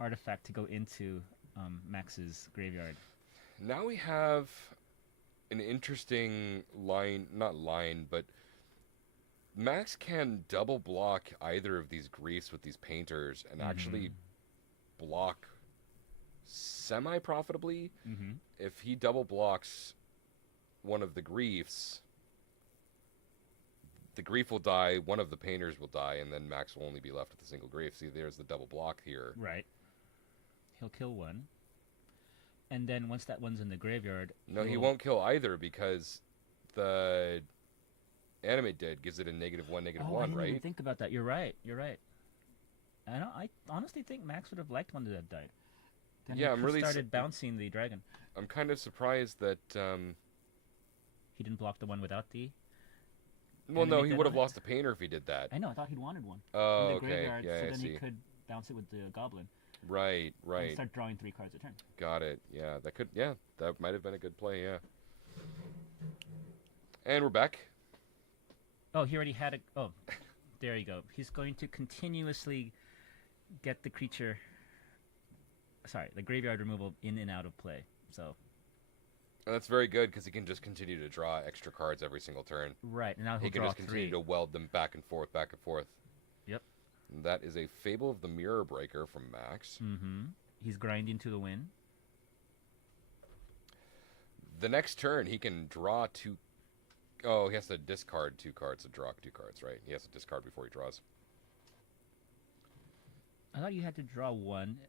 artifact to go into Max's graveyard. Now we have an interesting line, not line, but Max can double block either of these griefs with these painters and actually block semi-profitably. Mm-hmm. If he double blocks one of the griefs, the grief will die, one of the painters will die, and then Max will only be left with a single grief. See, there's the double block here. Right. He'll kill one. And then once that one's in the graveyard... No, he he'll- won't kill either because the animate dead gives it a -1, -1, I didn't even right? think about that. You're right. You're right. I honestly think Max would have liked one that died. Then Yeah, he I'm could really started bouncing the dragon. I'm kind of surprised that. He didn't block the one without the... Well, no, Animate he dead would on have it? lost a painter if he did that. I know. I thought he'd wanted one Oh, in the okay. graveyard, Yeah, so I then see. he could bounce it with the goblin Right, and right. start drawing 3 cards a turn. Got it. Yeah, that could. Yeah, that might have been a good play. Yeah. And we're back. Oh, he already had a... Oh, there you go. He's going to continuously get the creature... Sorry, the graveyard removal in and out of play. So, And that's very good because he can just continue to draw extra cards every single turn. right, and now he'll He can draw just continue 3. to weld them back and forth, back and forth. Yep. And that is a Fable of the Mirror Breaker from Max. Mm-hmm. He's grinding to the win. The next turn, he can draw 2. Oh, he has to discard 2 cards to draw 2 cards, right? He has to discard before he draws. I thought you had to draw 1,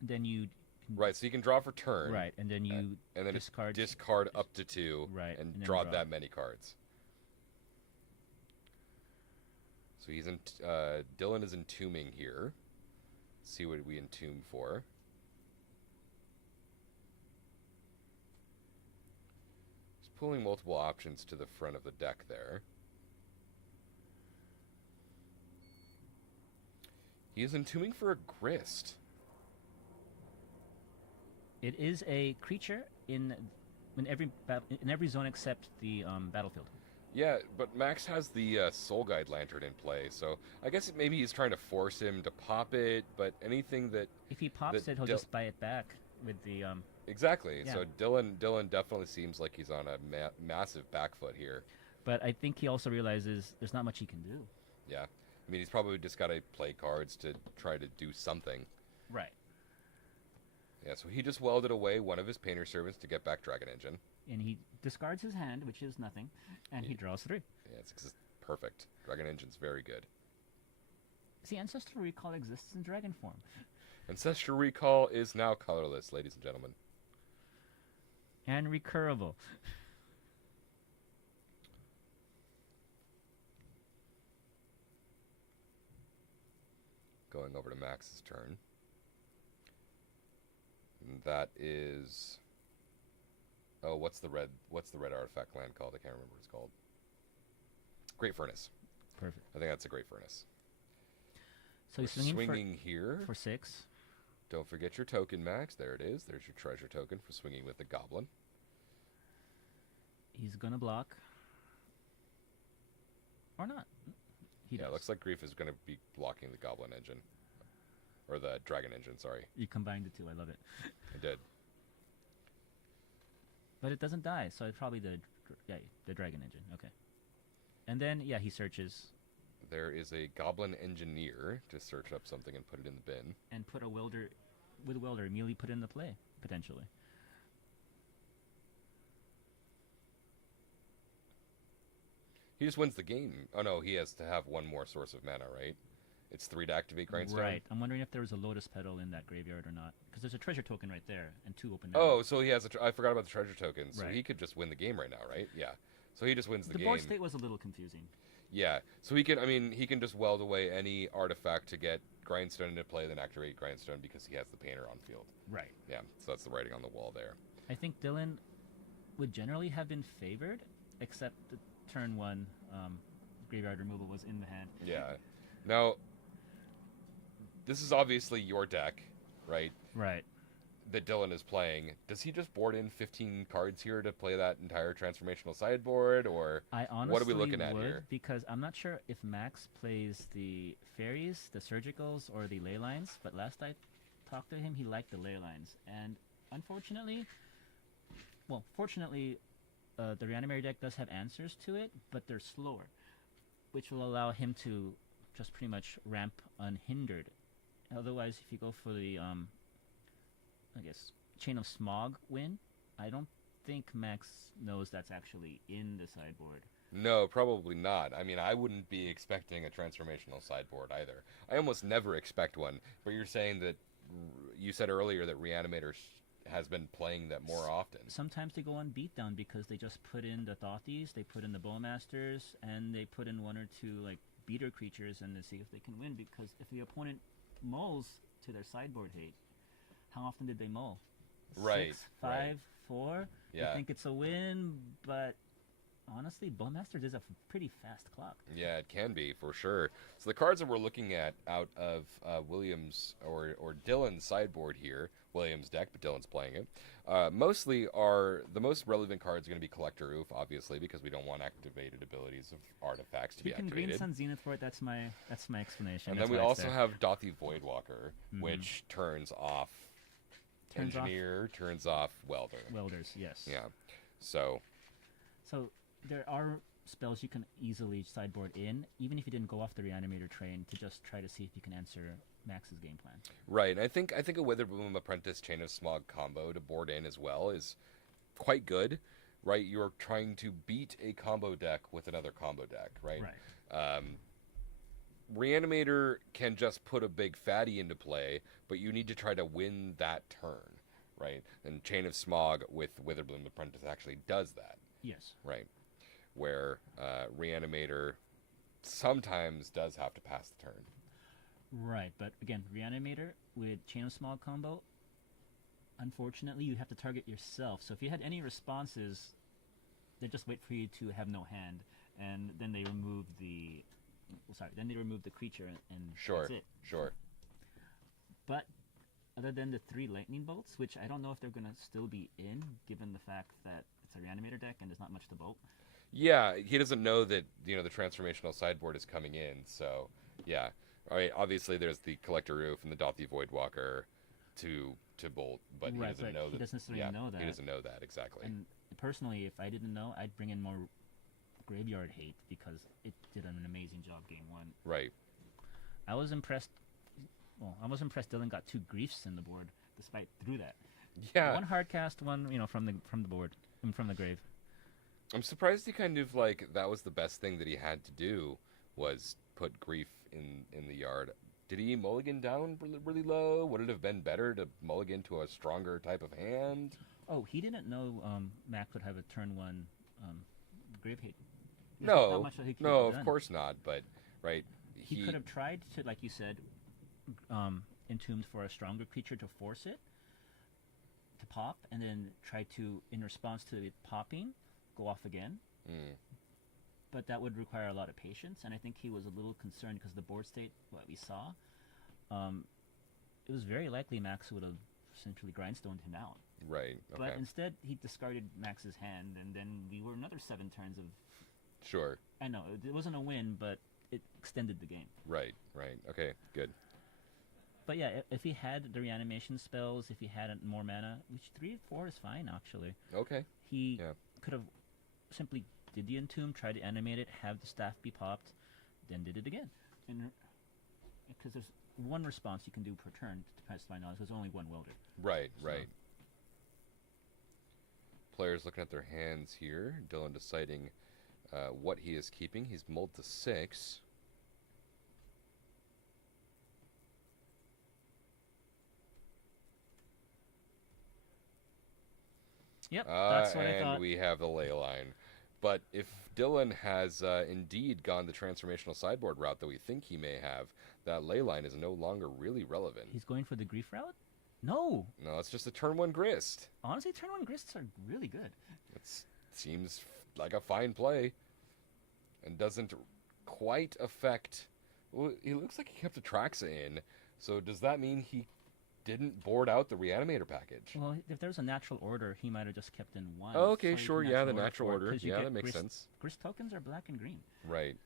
then you... Right, so you can draw for turn. Right, and then you And then discard... discard up to 2. Right, And and then draw draw. that many cards. So he's in. Dylan is entombing here. See what we entomb for. He's pulling multiple options to the front of the deck there. He is entombing for a grist. It is a creature in every zone except the battlefield. Yeah, but Max has the Soul Guide Lantern in play, so I guess maybe he's trying to force him to pop it, but anything that... If he pops The it, he'll Dil- just buy it back with the... Exactly, Yeah. so Dylan definitely seems like he's on a massive back foot here. But I think he also realizes there's not much he can do. Yeah, I mean, he's probably just got to play cards to try to do something. Right. Yeah, so he just welded away one of his painter servants to get back Dragon Engine. And he discards his hand, which is nothing, and he draws 3. Yeah, it's perfect. Dragon Engine's very good. See, Ancestral Recall exists in dragon form. Ancestral Recall is now colorless, ladies and gentlemen. And recurable. Going over to Max's turn. And that is... Oh, what's the red artifact land called? I can't remember what it's called. Great Furnace. Perfect. I think that's a Great Furnace. So he's We're swinging swinging here. for 6. Don't forget your token, Max. There it is. There's your treasure token for swinging with the goblin. He's going to block. Or not. He Yeah, does. it looks like Grief is going to be blocking the goblin engine. Or the dragon engine, sorry. You combined the 2. I love it. I did. But it doesn't die, so it's probably the dragon engine. Okay. And then, yeah, he searches There is a goblin engineer to search up something and put it in the bin. and put a welder, with welder, immediately put into play, potentially. He just wins the game. Oh no, he has to have one more source of mana, right? It's 3 to activate Grindstone. Right. I'm wondering if there was a Lotus Petal in that graveyard or not, because there's a treasure token right there and 2 open. Oh, so he has I forgot about the treasure token. So Right. he could just win the game right now, right? Yeah. So he just wins the The game. board state was a little confusing. Yeah. So he can. I mean, he can just weld away any artifact to get Grindstone into play, then activate Grindstone because he has the painter on field. Right. Yeah. So that's the writing on the wall there. I think Dylan would generally have been favored, except the turn 1 graveyard removal was in the hand. Yeah. Now, this is obviously your deck, right? Right. That Dylan is playing. Does he just board in 15 cards here to play that entire transformational sideboard, or I honestly what are we looking at would, here? because I'm not sure if Max plays the fairies, the surgicals, or the ley lines, but last I talked to him, he liked the ley lines. And unfortunately, fortunately, the Reanimator deck does have answers to it, but they're slower, which will allow him to just pretty much ramp unhindered. Otherwise, if you go for the, I guess, Chain of Smog win, I don't think Max knows that's actually in the sideboard. No, probably not. I mean, I wouldn't be expecting a transformational sideboard either. I almost never expect one. But you're saying that you said earlier that Reanimator has been playing that more often. Sometimes they go on beatdown because they just put in the Thothies, they put in the Bowmasters, and they put in 1 or 2 like beater creatures and they see if they can win. Because if the opponent mulls to their sideboard hate, how often did they mull? Right, 6, 5, right. 4. Yeah. I think it's a win, but honestly, Bowmasters is a pretty fast clock. Yeah, it can be for sure. So the cards that we're looking at out of Williams or Dylan's sideboard here, Williams' deck, but Dylan's playing it, mostly are the most relevant cards are going to be Collector Oof, obviously, because we don't want activated abilities of artifacts to You be can activated. Green Sun Zenith for it. That's my explanation. And That's then we why it's also there. have Dothy Voidwalker, Mhm. which turns off Turns off- Engineer, turns off Welder. Welders. Yes. Yeah. So, So there are spells you can easily sideboard in, even if you didn't go off the Reanimator train, to just try to see if you can answer Max's game plan. right. And I think a Witherbloom Apprentice Chain of Smog combo to board in as well is quite good, right? You're trying to beat a combo deck with another combo deck, right? Reanimator can just put a big fatty into play, but you need to try to win that turn, right? And Chain of Smog with Witherbloom Apprentice actually does that, Yes. right? Where Reanimator sometimes does have to pass the turn. Right, but again, Reanimator with Chain of Smog combo, unfortunately, you have to target yourself. So if you had any responses, they just wait for you to have no hand, and then they remove the... then they remove the creature, and Sure, that's it. sure. But other than the 3 lightning bolts, which I don't know if they're going to still be in, given the fact that it's a Reanimator deck and there's not much to bolt. Yeah, he doesn't know that the transformational sideboard is coming in. So yeah, all right. Obviously, there's the Collector Roof and the Dothy Voidwalker to bolt, but he Right, doesn't but know he that. doesn't necessarily know that. He doesn't know that exactly. And personally, if I didn't know, I'd bring in more Graveyard Hate because it did an amazing job game 1. Right. I was impressed. Well, I was impressed. Dylan got 2 griefs in the board, despite through that. Yeah. 1 hard cast, 1 from the board, from the grave. I'm surprised he kind of that was the best thing that he had to do was put grief in the yard. Did he mulligan down really low? Would it have been better to mulligan to a stronger type of hand? Oh, he didn't know Mac would have a turn 1 grave hate. There's No, not much that he could no, have of done. course not. But right, He could have tried to, like you said, entombed for a stronger creature to force it to pop, and then try to, in response to it popping, go off again. Mm. But that would require a lot of patience, and I think he was a little concerned because the board state, what we saw, it was very likely Max would have essentially grindstoned him out. Right. Okay. But instead, he discarded Max's hand, and then we were another 7 turns of... Sure. I know, it wasn't a win, but it extended the game. Right. Right. Okay. Good. But yeah, if he had the reanimation spells, if he had more mana, which 3 or 4 is fine, actually. Okay. He Yeah. could have simply did the entomb, tried to animate it, have the staff be popped, then did it again. And because there's 1 response you can do per turn, to best of my knowledge, there's only 1 welder. Right. So- Right. Players looking at their hands here. Dylan deciding what he is keeping. He's mulled to 6. Yep, that's what I And thought. we have the ley line. But if Dylan has indeed gone the transformational sideboard route that we think he may have, that ley line is no longer really relevant. He's going for the grief route? No. No, it's just a turn 1 grist. Honestly, turn 1 grists are really good. It seems like a fine play and doesn't quite affect... Well, it looks like he kept Atraxa in, so does that mean he didn't board out the Reanimator package? Well, if there's a natural order, he might have just kept in 1. Oh, okay, Find sure, yeah, the natural for it, order. 'cause you Yeah, get that makes grist, sense. Grist tokens are black and green. Right,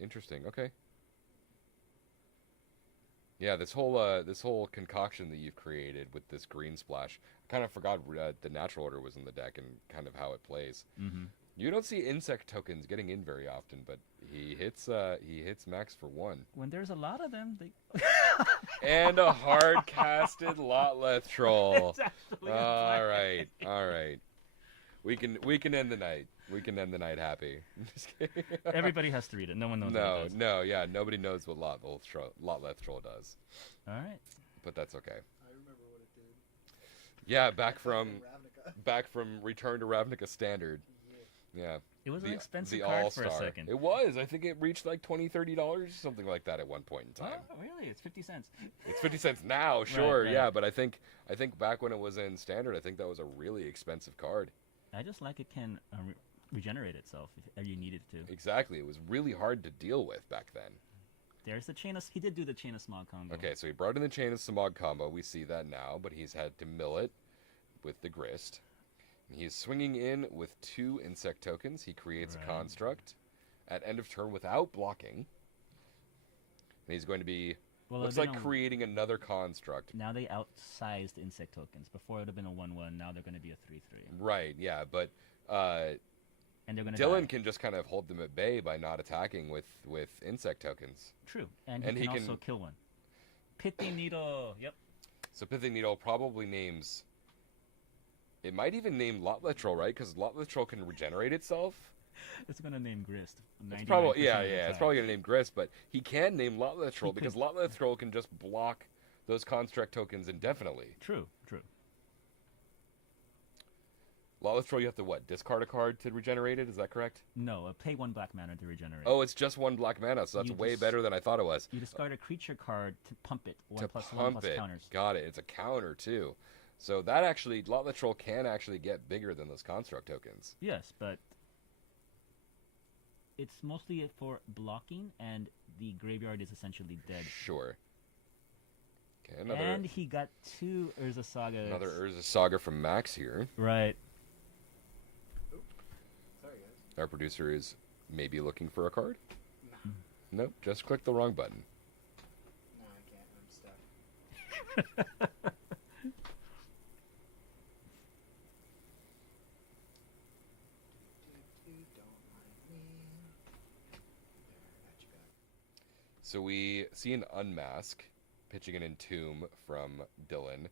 interesting. Okay. Yeah, this whole concoction that you've created with this green splash, I kind of forgot the natural order was in the deck and kind of how it plays. Mm-hmm. You don't see insect tokens getting in very often, but he hits max for 1. When there's a lot of them, they... And a hard casted Lotleth troll. It's actually All right. We can end the night. We can end the night happy. I'm just kidding. Everybody has to read it. No one knows what it does. Yeah, nobody knows what Lotleth troll does, All right. but that's okay. I remember what it did. Yeah, back from Ravnica. Return to Ravnica Standard. Yeah. It was an The- expensive the card for a All-Star. second. It was. I think it reached like $20-$30, something like that at one point in time. Oh, really? It's 50 cents. It's 50 cents now, sure, right. yeah, but I think back when it was in Standard, I think that was a really expensive card. I just like it can regenerate itself if you need it to. Exactly. It was really hard to deal with back then. There's the chain of... He did do the chain of smog combo. Okay, so he brought in the Chain of Samog combo. We see that now, but he's had to mill it with the Grist. And he's swinging in with 2 insect tokens. He creates a Right. construct at end of turn without blocking. And he's going to be... Well, looks they like don't- creating another construct. Now they outsized insect tokens. Before it would have been a 1/1. Now they're going to be a 3/3. Right, yeah, but And they're going to Dylan die. can just kind of hold them at bay by not attacking with insect tokens. True. And and he he can can- also kill one. Pithy Needle. Yep. So Pithing Needle probably names... It might even name Lotleth Troll, right? Because Lotleth Troll can regenerate itself. It's going to name Grist. It's probably 99% of the it's time. probably gonna name Grist, but he can name Lotleth Troll because Lotleth Troll can just block those construct tokens indefinitely. True. Lotleth Troll, you have to what? Discard a card to regenerate it. Is that correct? No, pay 1 black mana to regenerate. Oh, it's just 1 black mana, so that's You way just- better than I thought it was. You discard a creature card to pump it. 1 To plus pump 1 plus it. counters. Got it. It's a counter too. So that actually, Lotleth Troll can actually get bigger than those construct tokens. Yes, but it's mostly for blocking, and the graveyard is essentially dead. Sure. Okay, And he got 2 Urza Sagas. another Urza Saga from Max here. Right. Sorry, guys. Our producer is maybe looking for a card. Nah. Nope, just click the wrong button. No, I can't. I'm stuck. Don't mind me. There, got you back. So we see an Unmask pitching an Entomb from Dylan,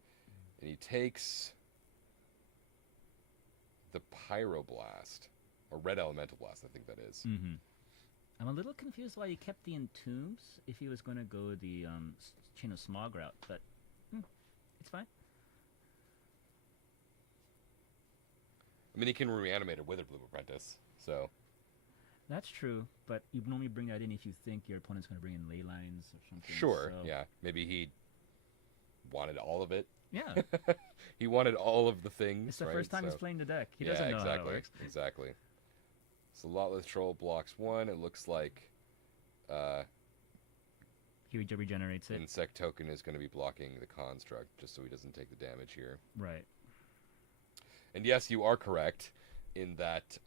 and he takes the Pyroblast, or Red Elemental Blast, I think that is. Mm-hmm. I'm a little confused why he kept the Entombs if he was going to go the Chain of Smog route, but it's fine. I mean, he can reanimate a Witherbloom Apprentice, so... That's true, but you normally bring that in if you think your opponent's going to bring in ley lines or something. Sure, so- yeah. Maybe he wanted all of it. Yeah. He wanted all of the things, It's the right? first time he's So- playing the deck. He yeah, doesn't know exactly, how it works. exactly. So Lotleth Troll blocks 1. It looks like He regenerates it. Insect Token is going to be blocking the construct, just so he doesn't take the damage here. Right. And yes, you are correct in that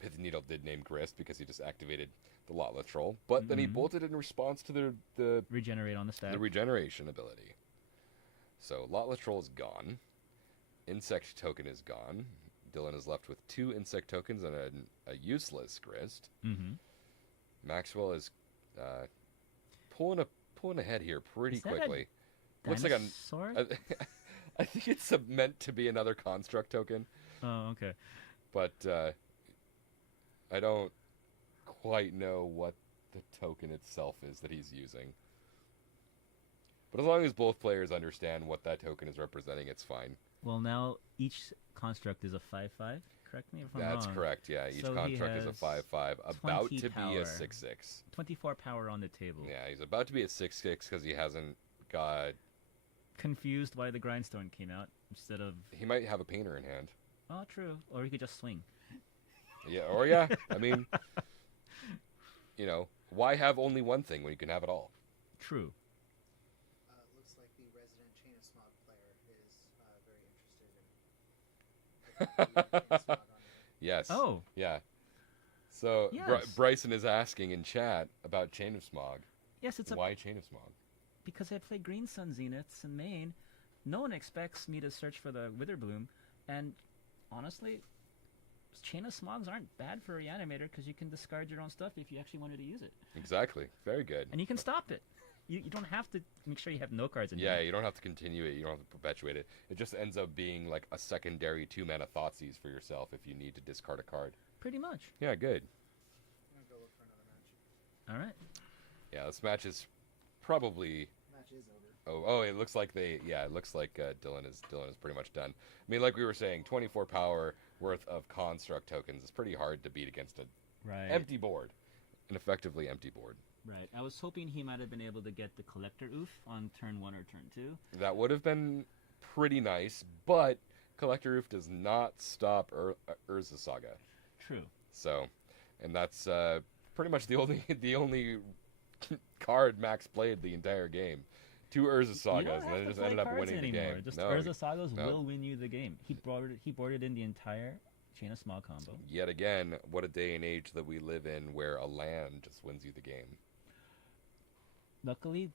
Pithing Needle did name Grist because he just activated the Lotleth Troll, but then he Mhm. bolted in response to the Regenerate on the stack. regeneration ability. So Lotleth Troll is gone. Insect Token is gone. Dylan is left with 2 Insect Tokens and a useless Grist. Mm-hmm. Maxwell is pulling ahead here pretty Is that a quickly. Looks like Dinosaur? I think it's meant to be another construct token, Oh, okay. but I don't quite know what the token itself is that he's using. But as long as both players understand what that token is representing, it's fine. Well, now each construct is a 5/5. Correct me if I'm wrong. That's correct, yeah. Each So he construct is a has 5/5, about 20 to be power. a 6/6. 24 power on the table. Yeah, he's about to be a 6/6 because he hasn't got... Confused why the grindstone came out instead of. He might have a painter in hand. Oh, true. Or he could just swing. Yeah, or yeah. I mean, you know, why have only one thing when you can have it all? True. Looks like the resident Chain of Smog player is very interested in the Chain of Smog on here. Yes. Oh. Yeah. So Yes. Bryson is asking in chat about Chain of Smog. Yes, it's Why Chain of Smog? because I play Green Sun Zeniths in main. No one expects me to search for the Witherbloom, and honestly, Chain of Smogs aren't bad for a Reanimator because you can discard your own stuff if you actually wanted to use it, Exactly. Very good. and you can stop it. You don't have to make sure you have no cards in Yeah, hand. you don't have to continue it. You don't have to perpetuate it. It just ends up being like a secondary 2-mana Thoughtseize for yourself if you need to discard a card. Pretty much. Yeah, good. I'm gonna go look for another match. All right. Yeah, this match is probably... Match is over. Oh, it looks like it looks like Dylan is pretty much done. I mean, like we were saying, 24 power worth of construct tokens is pretty hard to beat against an Right. empty board, an effectively empty board. Right. I was hoping he might have been able to get the Collector Oof on turn 1 or turn 2. That would have been pretty nice, but Collector Roof does not stop Urza Saga. True. So, and that's pretty much the only card Max played the entire game. 2 Urza You Sagas, don't and have then to just play ended up cards winning anymore. the game. Just No, Urza Sagas no. will win you the game. He boarded in the entire Chain of Smog combo. Yet again, what a day and age that we live in where a land just wins you the game. Luckily,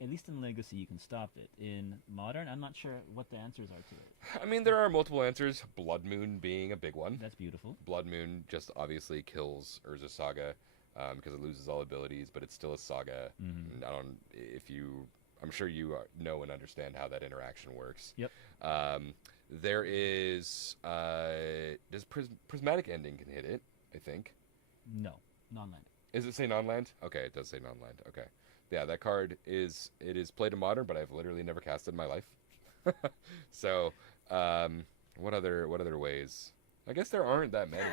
at least in Legacy, you can stop it. In Modern, I'm not sure what the answers are to it. I mean, there are multiple answers, Blood Moon being a big one. That's beautiful. Blood Moon just obviously kills Urza Saga because it loses all abilities, but it's still a saga. Mhm. And I'm sure you know and understand how that interaction works. Yep. There is does Prismatic Ending can hit it? I think. No, non-land. Is it say non-land? Okay, it does say non-land. Okay. Yeah, that card is played in Modern, but I've literally never cast it in my life. So, what other ways? I guess there aren't that many.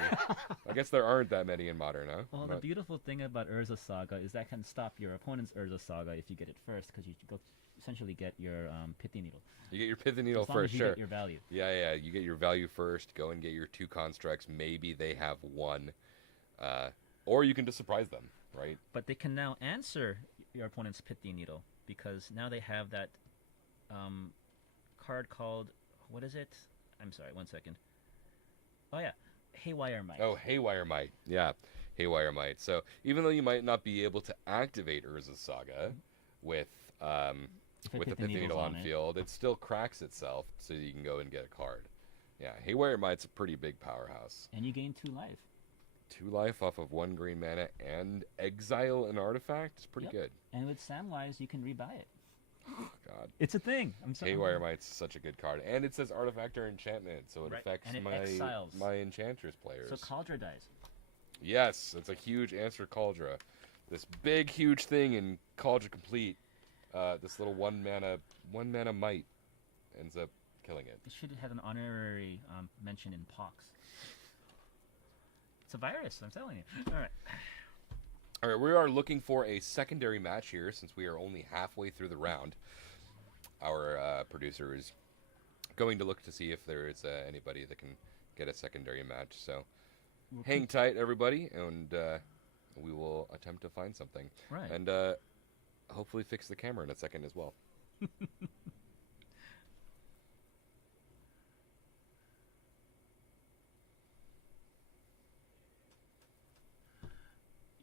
I guess there aren't that many in Modern, huh? Well, the beautiful thing about Urza Saga is that can stop your opponent's Urza Saga if you get it first, because you essentially get your Pithy Needle. You get your Pithy Needle As long first, as you sure. get your value. Yeah, you get your value first. Go and get your 2 constructs. Maybe they have 1, or you can just surprise them, right? But they can now answer your opponent's Pithy Needle, because now they have that card called, what is it? I'm sorry, 1 second. Oh yeah, Haywire Might. Oh, Haywire Might. Yeah, Haywire Might. So even though you might not be able to activate Urza's Saga with If with the Pithy Pithy Needle's Needle on it. field, it still cracks itself, so you can go and get a card. Yeah, Haywire Might's a pretty big powerhouse. And you gain 2 life. 2 life off of 1 green mana and exile an artifact is pretty Yep. good. And with Samwise, you can rebuy it. God. It's a thing. I'm sorry. Haywire Might's such a good card, and it says artifact or enchantment, so it Right, affects and it my exiles. my enchantress players. So Cauldra dies. Yes, it's a huge answer Cauldra. This big huge thing in Cauldra Complete. This little one mana might ends up killing it. It should have an honorary mention in Pox. It's a virus, I'm telling you. All right. All right, we are looking for a secondary match here since we are only halfway through the round. Our producer is going to look to see if there is anybody that can get a secondary match. So hang tight, everybody, and we will attempt to find something. Right. And hopefully fix the camera in a second as well.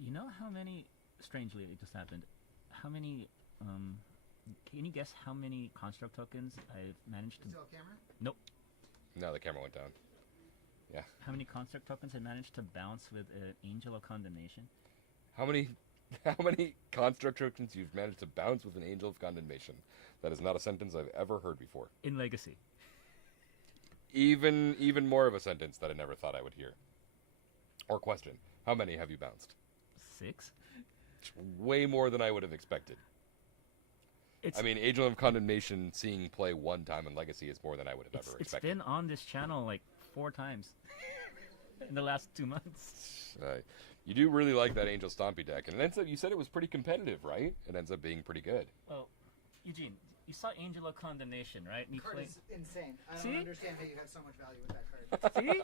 You know how many, strangely it just happened, how many, can you guess how many construct tokens I've managed to, Still a camera? No, the camera went down. how many construct tokens I managed to bounce with an Angel of Condemnation? How many construct tokens you've managed to bounce with an Angel of Condemnation? That is not a sentence I've ever heard before. In Legacy. Even more of a sentence that I never thought I would hear. Or question. How many have you bounced? 6. Way more than I would have expected. It's I mean, Angel of Condemnation seeing play one time in Legacy is more than I would have ever it's expected. been on this channel like 4 times in the last 2 months. You do really like that Angel Stompy deck, and it ends up, you said it was pretty competitive, right? It ends up being pretty good. Well, Eugene, you saw Angel of Condemnation, right? And you card played. is insane. I don't See? understand how you have so much value with that card. See?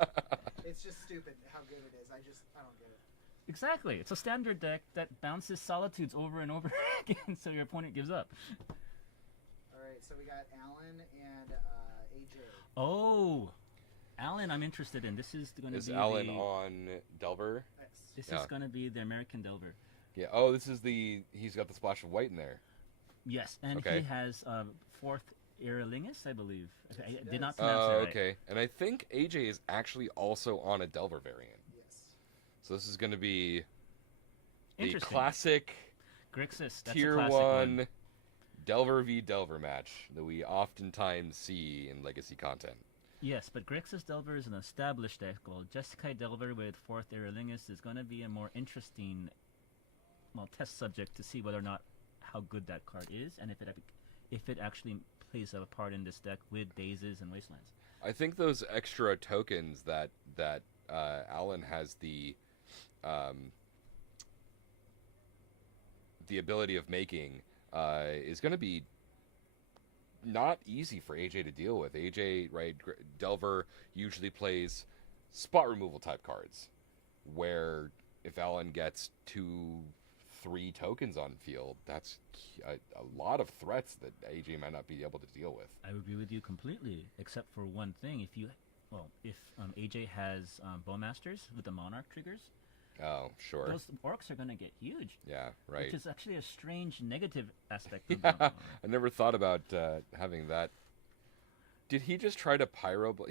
It's just stupid how good it is. I don't get it. Exactly. It's a standard deck that bounces Solitudes over and over again, so your opponent gives up. All right, so we got Alan and AJ. Oh, Alan, I'm interested in. This is going to Is be Alan the, on Delver? Yes. This Yeah. is going to be the American Delver. Yeah. Oh, this is he's got the splash of white in there. Yes, and Okay. he has 4th Iralingus, I believe. Yes, I he did does. not pronounce it Oh, right. okay. And I think AJ is actually also on a Delver variant. Yes. So this is going to be the Interesting. classic Grixis, that's Tier a classic 1 Delver v Delver match that we oftentimes see in Legacy content. Yes, but Grixis Delver is an established deck. While Jeskai Delver with 4th Iralingus is going to be a more interesting, test subject to see whether or not how good that card is, and if it actually plays a part in this deck with Dazes and Wastelands. I think those extra tokens that Alan has the ability of making is going to be not easy for AJ to deal with. AJ, right, Delver usually plays spot removal type cards, where if Alan gets 2-3 tokens on field, that's a lot of threats that AJ might not be able to deal with. I agree with you completely, except for one thing. If AJ has Bowmasters with the Monarch triggers, Oh, sure. those orcs are going to get huge. Yeah, right. Which is actually a strange negative aspect of Yeah, them. I never thought about having that. Did he just try to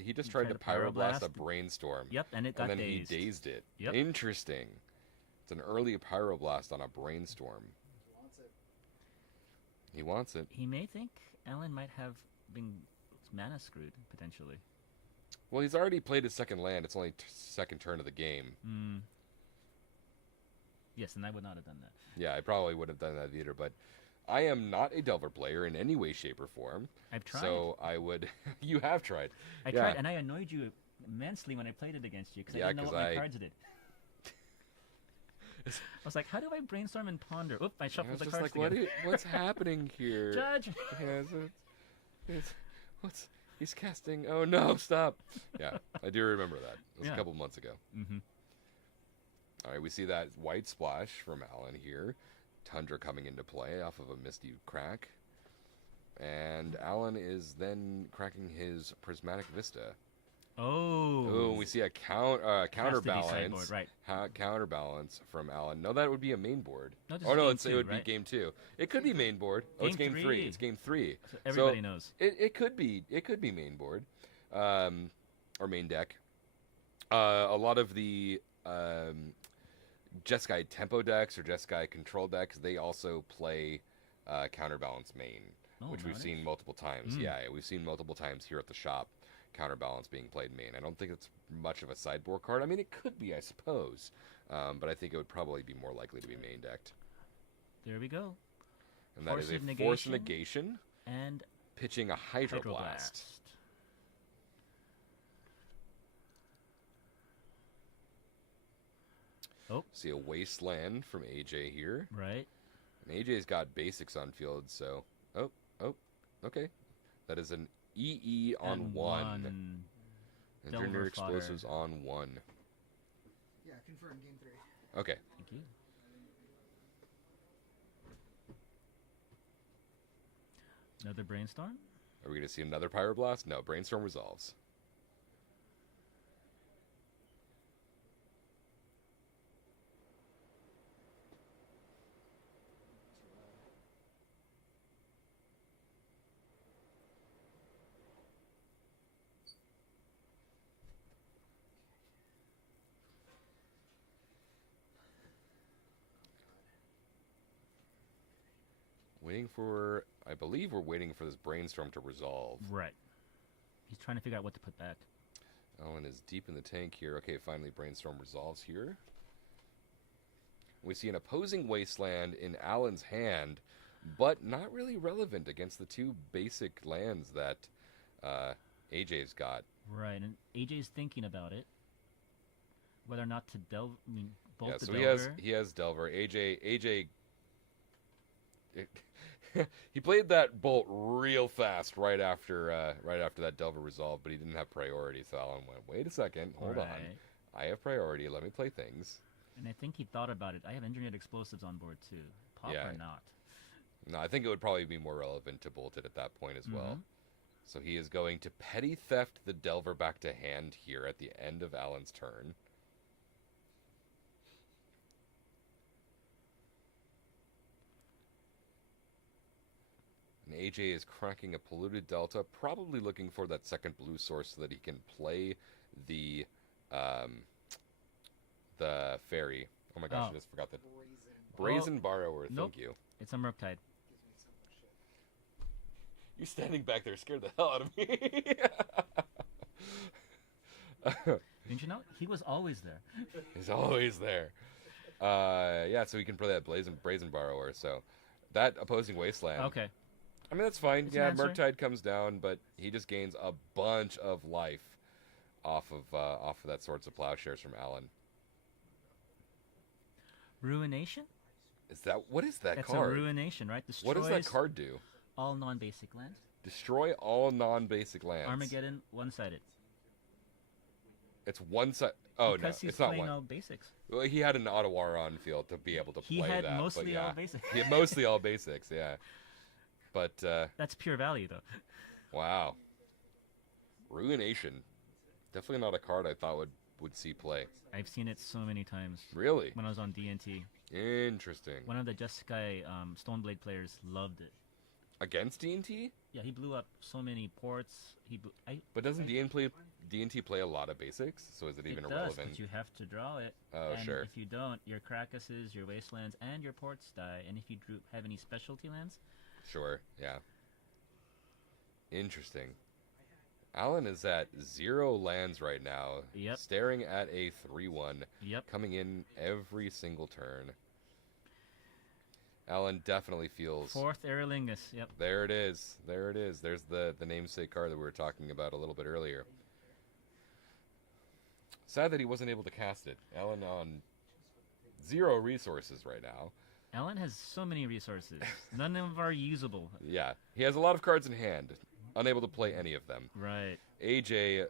he just tried to pyroblast a brainstorm? Yep, and it got and then dazed. he dazed it. Yep. Interesting. It's an early pyroblast on a brainstorm. He wants it. He wants it. He may think Alan might have been mana screwed, potentially. Well, he's already played his second land. It's only second turn of the game. Yes, and I would not have done that. Yeah, I probably would have done that either, but I am not a Delver player in any way, shape, or form. I've tried. So I would... You have tried. I tried, and I annoyed you immensely when I played it against you, because I didn't know what my cards did. I was like, how do I brainstorm and ponder? Oop, I shuffled the cards together. What's happening here? Judge! He's casting... Oh, no, stop. Yeah, I do remember that. It was a couple months ago. Mm-hmm. All right, we see that white splash from Alan here. Tundra coming into play off of a Misty crack. And Alan is then cracking his Prismatic Vista. Oh. Oh, we see a counterbalance. Sideboard, right. Counterbalance from Alan. No, that would be a main board. No, this Oh is no, game it two, would right? be game 2. It could be main board. Oh, it's Game game 3. three. It's game 3. So everybody knows. It could be main board, or main deck. A lot of the Jeskai tempo decks or Jeskai control decks, they also play counterbalance main, which we've seen multiple times. Yeah, we've seen multiple times here at the shop. Counterbalance being played main. I don't think it's much of a sideboard card. I mean, it could be, I suppose, but I think it would probably be more likely to be main decked. There we go. And that Force is a of force negation. negation, And pitching a Hydroblast. Oh. See a Wasteland from AJ here. Right. And AJ's got basics on field, so... Oh, okay. That is an EE on And 1. Engineer Delver explosives fodder. on 1. Yeah, confirm game 3. Okay. Thank you. Another brainstorm? Are we going to see another Pyroblast? No, Brainstorm resolves. I believe we're waiting for this Brainstorm to resolve. Right. He's trying to figure out what to put back. Alan is deep in the tank here. Okay, finally Brainstorm resolves here. We see an opposing Wasteland in Alan's hand, but not really relevant against the two basic lands that AJ's got. Right, and AJ's thinking about it, whether or not to delve. I mean, bolt Yeah, the so Delver. he has Delver. AJ he played that bolt real fast right after that Delver resolved, but he didn't have priority. So Alan went, "Wait a second, hold on. Right. I have priority. Let me play things." And I think he thought about it. I have engineered explosives on board too. Pop Yeah. or not? No, I think it would probably be more relevant to bolt it at that point as well. Mhm. So he is going to petty theft the Delver back to hand here at the end of Alan's turn. And AJ is cracking a polluted Delta, probably looking for that second blue source so that he can play the fairy. Oh my gosh, Oh. I just forgot that. Brazen Brazen Borrower, Nope. thank you. It's a Murktide. gives me so much shit. You standing back there scared the hell out of me. Didn't you know? He was always there. He's always there. Yeah, so he can play that Brazen Borrower. So that opposing Wasteland. Okay. I mean, that's fine. It's an Yeah, answer. Murktide comes down, but he just gains a bunch of life off of that Swords of Plowshares from Alan. Ruination? What is that That's card? a ruination, right? Destroys What does that card do? all non-basic lands. Destroy all non-basic lands. Armageddon, one-sided. It's one side. Oh Because no, he's it's not playing one. all basics. Well, he had an Ottawa on field to be able to He play had that. mostly but yeah. all basics. He had mostly all basics, yeah. But That's pure value, though. wow, Ruination, definitely not a card I thought would see play. I've seen it so many times Really when I was on DNT. interesting. One of the Just Sky Stoneblade players loved it. Against D&T, Yeah, he blew up so many ports. but doesn't D&T play a lot of basics? So is it even it does, irrelevant? but you have to draw it. Oh, and sure. if you don't, your Krakuses, your Wastelands, and your ports die. And if you have any specialty lands, Sure, yeah. Interesting. Alan is at 0 lands right now. Yep. Staring at a 3-1. yep. Coming in every single turn. Alan definitely feels... Fourth Aerolingus, yep. There it is. There it is. There's the namesake card that we were talking about a little bit earlier. Sad that he wasn't able to cast it. Alan on 0 resources right now. Alan has so many resources. None of them are usable. Yeah, he has a lot of cards in hand. Unable to play any of them. Right. AJ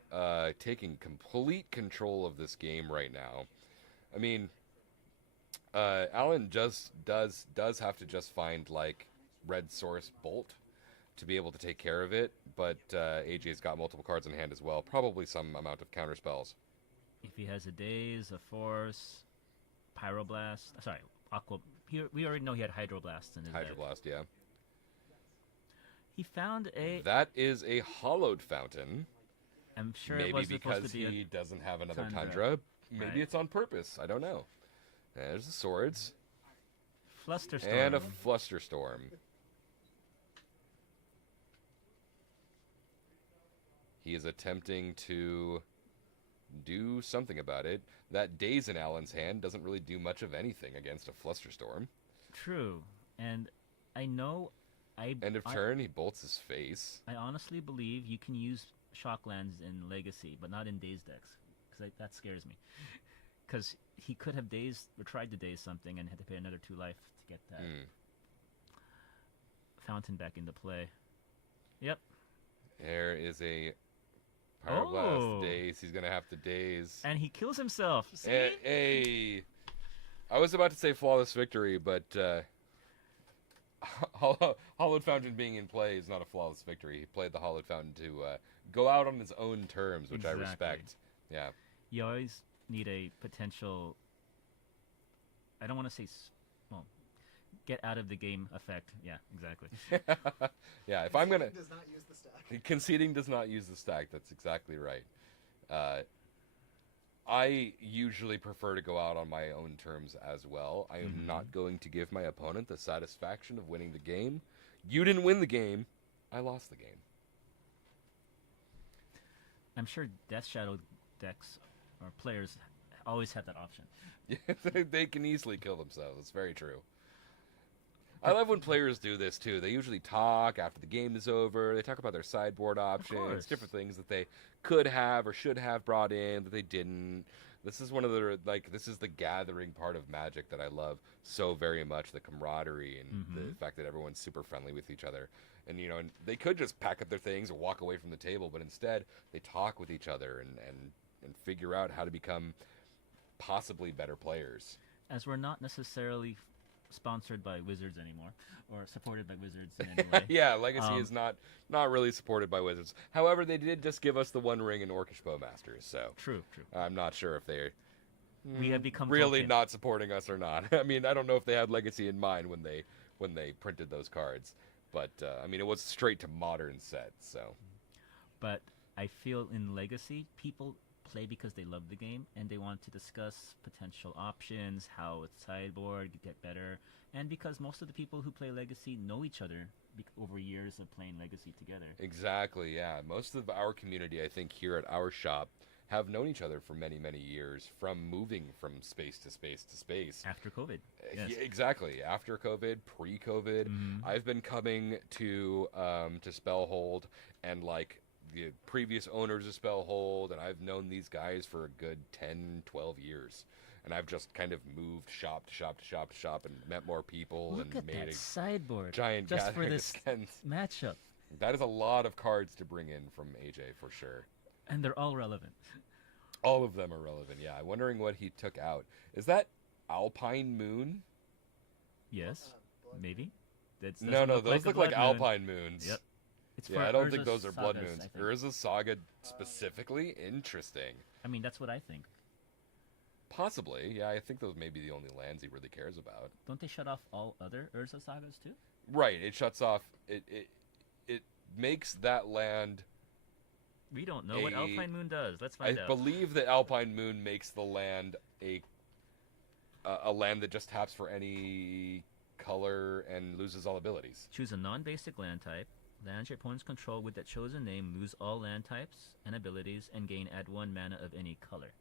taking complete control of this game right now. I mean, Alan just does have to just find like red source bolt to be able to take care of it, but AJ's got multiple cards in hand as well. Probably some amount of counter spells. If he has a Daze, a Force, Pyroblast, sorry, Aqua. We already know he had Hydroblast in his deck. Hydroblast, yeah. He found a. That is a hollowed fountain. I'm sure it Maybe was supposed because to be he doesn't have another Tundra. Tundra. Maybe Right. it's on purpose. I don't know. There's the swords. a Flusterstorm. And a Flusterstorm. He is attempting to do something about it. That Daze in Alan's hand doesn't really do much of anything against a Flusterstorm. True, and I know. End of turn, he bolts his face. I honestly believe you can use Shocklands in Legacy, but not in Daze decks, because that scares me. Because he could have dazed or tried to daze something and had to pay another 2 life to get that fountain back into play. Yep. There is a Pyroblast Oh. Daze. He's going to have to daze. And he kills himself. See? Hey. I was about to say flawless victory, but Hollowed Fountain being in play is not a flawless victory. He played the Hollowed Fountain to go out on his own terms, which I Exactly. respect. Yeah. You always need a potential. I don't want to say, get out of the game effect. Yeah, exactly. Yeah, if I'm going to... Does not use the stack. Conceding does not use the stack. That's exactly right. I usually prefer to go out on my own terms as well. I am not going to give my opponent the satisfaction of winning the game. You didn't win the game. I lost the game. I'm sure Death Shadow decks or players Always have that option. They can easily kill themselves. It's very true. I love when players do this too. They usually talk after the game is over. They talk about their sideboard options, course. different things that they could have or should have brought in that they didn't. This is one of the this is the gathering part of Magic that I love so very much, the camaraderie and the fact that everyone's super friendly with each other. And and they could just pack up their things or walk away from the table, but instead they talk with each other and figure out how to become possibly better players. As we're not necessarily sponsored by Wizards anymore, or supported by Wizards in any way. Yeah, Legacy is not really supported by Wizards. However, they did just give us the One Ring in Orcish Bowmasters, so True. I'm not sure if they're We have become really Tolkien. not supporting us or not. I mean, I don't know if they had Legacy in mind when they printed those cards, but I mean, it was straight to modern set, so. But I feel in Legacy, people play because they love the game and they want to discuss potential options, how its sideboard could get better, and because most of the people who play Legacy know each other over years of playing Legacy together. Exactly, yeah. Most of our community, I think, here at our shop have known each other for many, many years from moving from space to space to space. After COVID. Yes. Yeah, exactly. After COVID, pre-COVID, I've been coming to Spellhold and like the previous owners of Spellhold, and I've known these guys for a good 10, 12 years. And I've just kind of moved shop to shop to shop to shop and met more people Look and at made that a sideboard giant just for gathering this against. matchup. That is a lot of cards to bring in from AJ for sure. And they're all relevant. All of them are relevant, yeah. I'm wondering what he took out. Is that Alpine Moon? Yes, maybe. That No, doesn't those look a like blood moon. Alpine Moons. Yep. It's Yeah, for I don't think Urza's those are blood sagas, moons. I think. Urza's Saga specifically? Interesting. I mean, that's what I think. Possibly. Yeah, I think those may be the only lands he really cares about. Don't they shut off all other Urza sagas too? Right, it shuts off it makes that land. We don't know what Alpine Moon does. Let's I find out. believe that Alpine Moon makes the land a land that just taps for any color and loses all abilities. Choose a non-basic land type. Lands your opponents control with that chosen name lose all land types and abilities and add 1 mana of any color.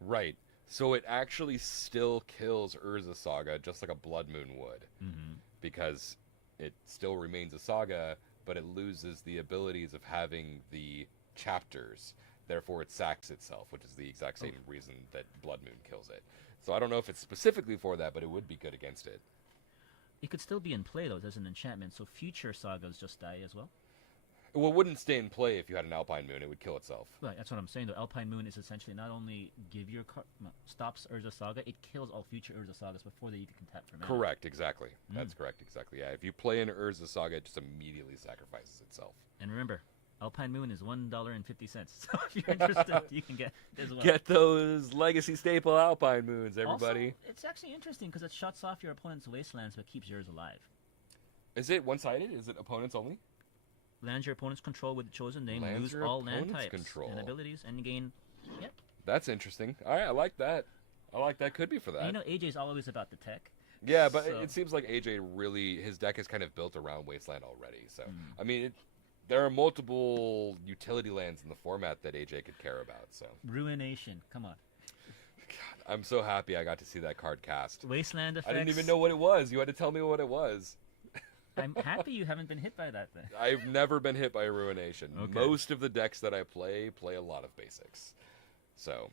Right. So it actually still kills Urza Saga just like a Blood Moon would. Mm-hmm. Because it still remains a saga, but it loses the abilities of having the chapters. Therefore, it sacks itself, which is the exact same reason that Blood Moon kills it. So I don't know if it's specifically for that, but it would be good against it. It could still be in play though as an enchantment, so future sagas just die as well. Well, it wouldn't stay in play if you had an Alpine Moon. It would kill itself. Right, that's what I'm saying though. Alpine Moon is essentially not only stops Urza Saga, it kills all future Urza Sagas before they even can tap for mana. Correct, exactly. That's correct, exactly. Yeah, if you play an Urza Saga, it just immediately sacrifices itself. And remember, Alpine Moon is $1.50. So if you're interested, you can get it as well. Get those Legacy staple Alpine Moons, everybody. Also, it's actually interesting because it shuts off your opponent's wastelands but keeps yours alive. Is it one-sided? Is it opponents only? Lands your opponent's control with the chosen name, Lands lose your all land opponent's types control. and abilities, and gain. Yep. That's interesting. All right, I like that. I like that. Could be for that. And AJ's always about the tech. Yeah, but so- it seems like AJ really, his deck is kind of built around Wasteland already. So, I mean, there are multiple utility lands in the format that AJ could care about. So, Ruination. Come on. God, I'm so happy I got to see that card cast. Wasteland effects. I didn't even know what it was. You had to tell me what it was. I'm happy you haven't been hit by that then. I've never been hit by a Ruination. Okay. Most of the decks that I play a lot of basics. So,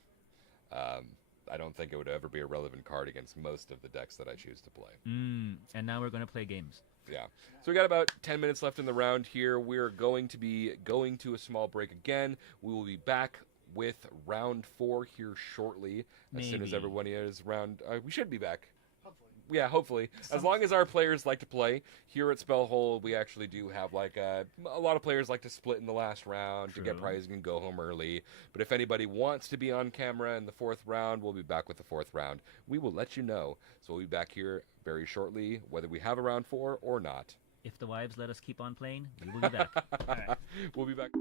I don't think it would ever be a relevant card against most of the decks that I choose to play. And now we're going to play games. Yeah. So we got about 10 minutes left in the round here. We're going to be going to a small break again. We will be back with round 4 here shortly. As soon as Maybe. everybody is round... we should be back. Hopefully. Yeah, hopefully. As long as our players like to play. Here at Spellhold, we actually do have like a lot of players like to split in the last round to get True. prizes and go home early. But if anybody wants to be on camera in the 4th round, we'll be back with the 4th round. We will let you know. So we'll be back here very shortly, whether we have a round 4 or not. If the wives let us keep on playing, we will be back. All right. We'll be back.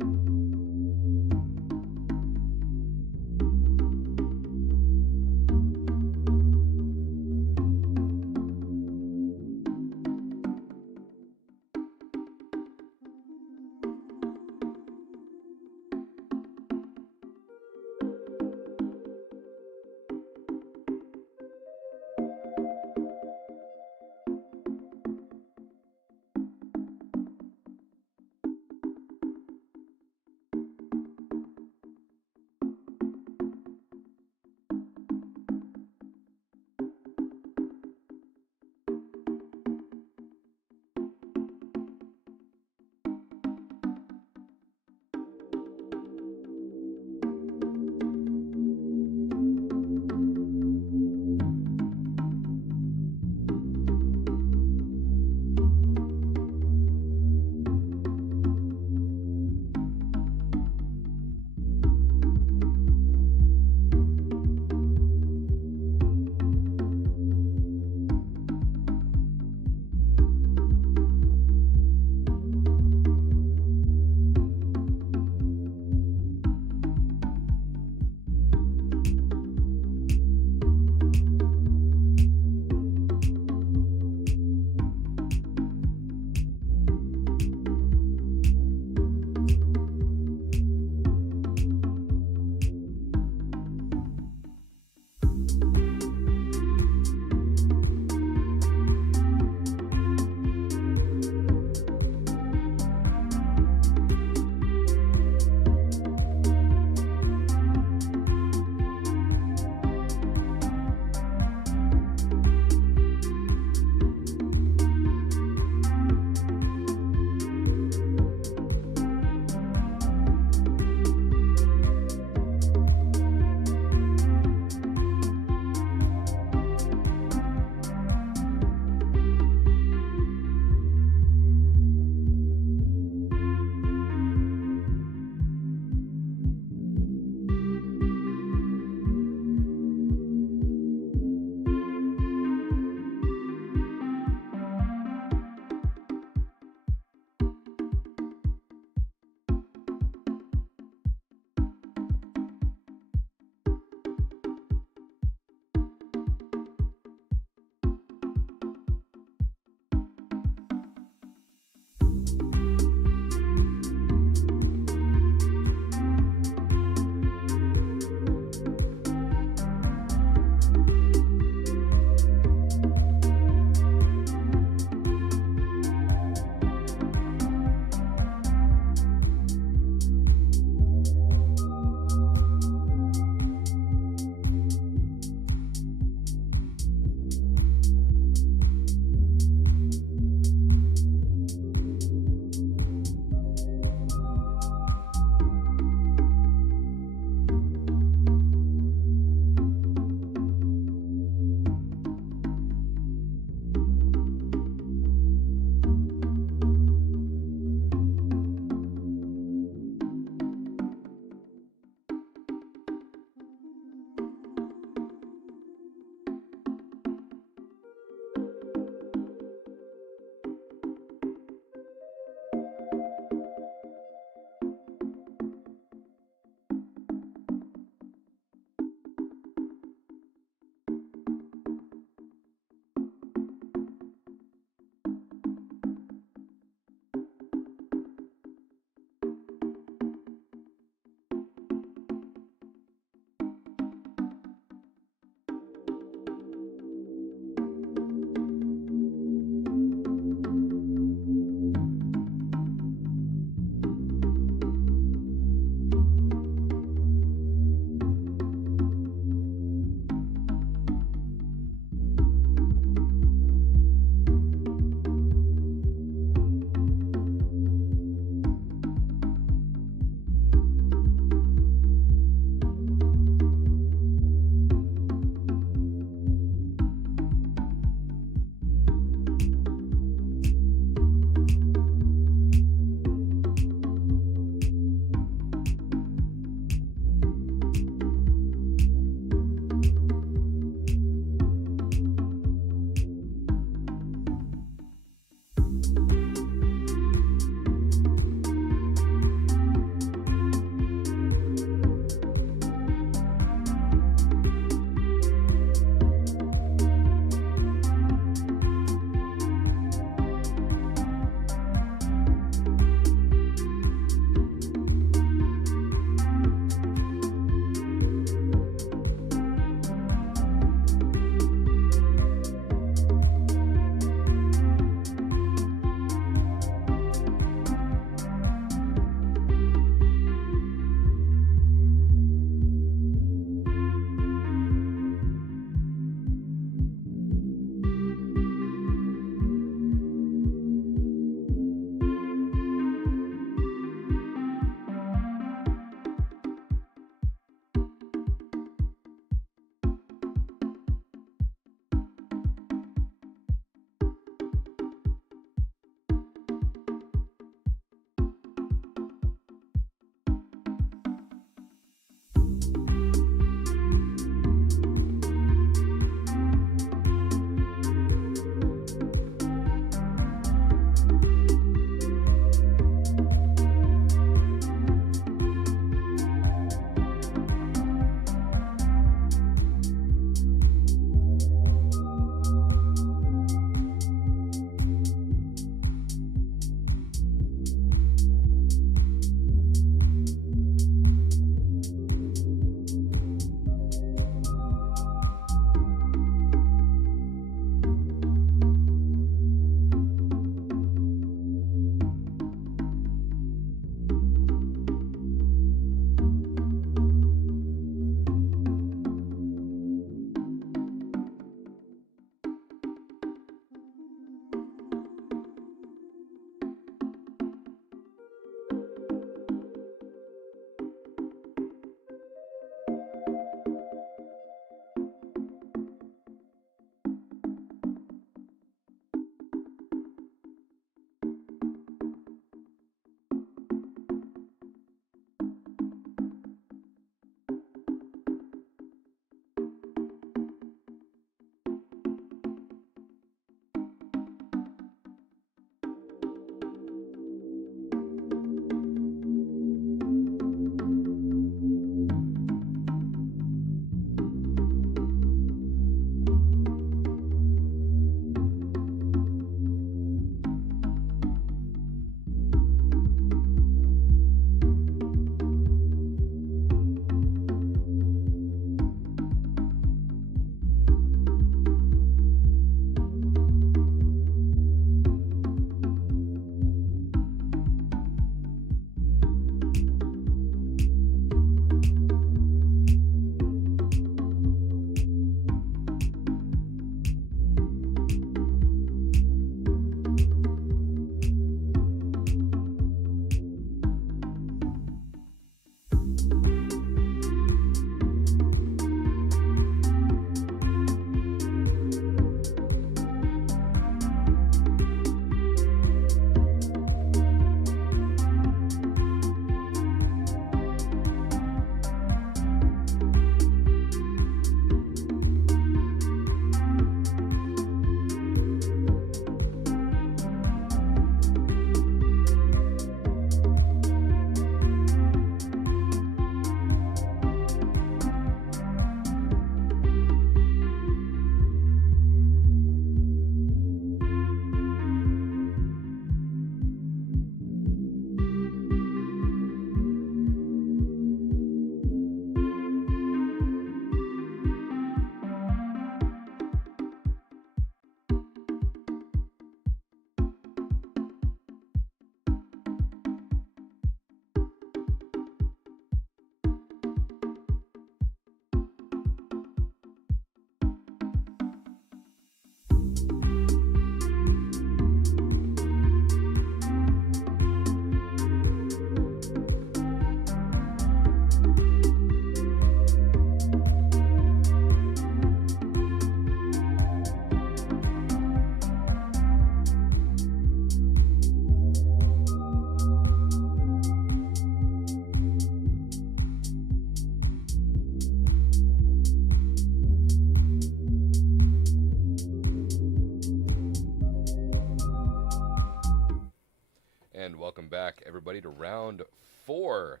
round 4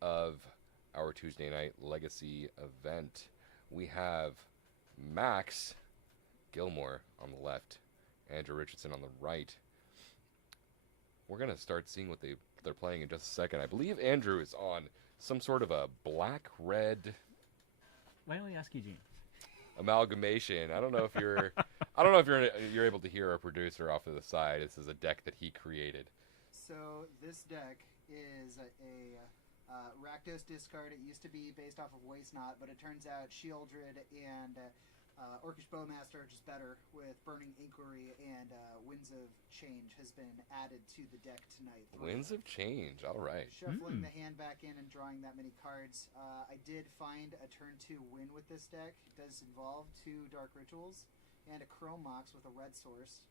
of our Tuesday night Legacy event. We have Max Gilmore on the left, Andrew Richardson on the right. We're going to start seeing what they're playing in just a second. I believe Andrew is on some sort of a black-red Why don't we ask Eugene? amalgamation. I don't know if you're able to hear our producer off to the side. This is a deck that he created. So this deck is a Rakdos discard. It used to be based off of Waste Not, but it turns out Shieldred and Orcish Bowmaster are just better with Burning Inquiry, and Winds of Change has been added to the deck tonight. Winds of Change, all right. Shuffling the hand back in and drawing that many cards. I did find a turn 2 win with this deck. It does involve 2 Dark Rituals and a Chrome Mox with a red source.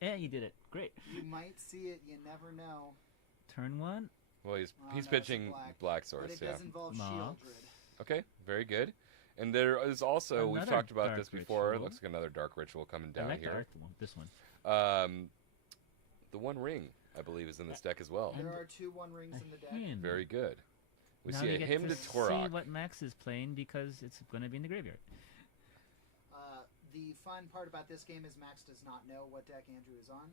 Yeah, you did it. Great. You might see it, you never know. Turn 1. Well, he's No, it's pitching black But source, it does involve Mox. Shieldred. Okay, very good. And there is also, we've Another talked about dark this before. It ritual. looks like another dark ritual coming down I like here. the art one. This one. The One Ring, I believe, is in this deck as well. And There are 2 One Rings in the deck. Hand. Very good. We now see you a get Hymn to see Torok. what Max is playing because it's going to be in the graveyard. The fun part about this game is Max does not know what deck Andrew is on.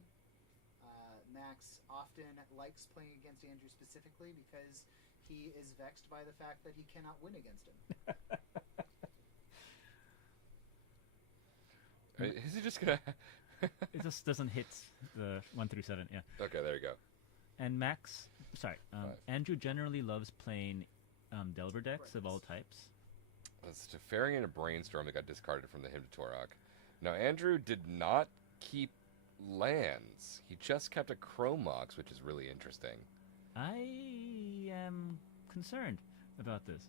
Max often likes playing against Andrew specifically because he is vexed by the fact that he cannot win against him. Is he just going to... It just doesn't hit the 1 through 7. Yeah. Okay, there you go. And Andrew generally loves playing Delver decks of all types. It's Teferian and Brainstorm that got discarded from the Hymn to Torok. Now, Andrew did not keep lands. He just kept a Chrome Mox, which is really interesting. I am concerned about this.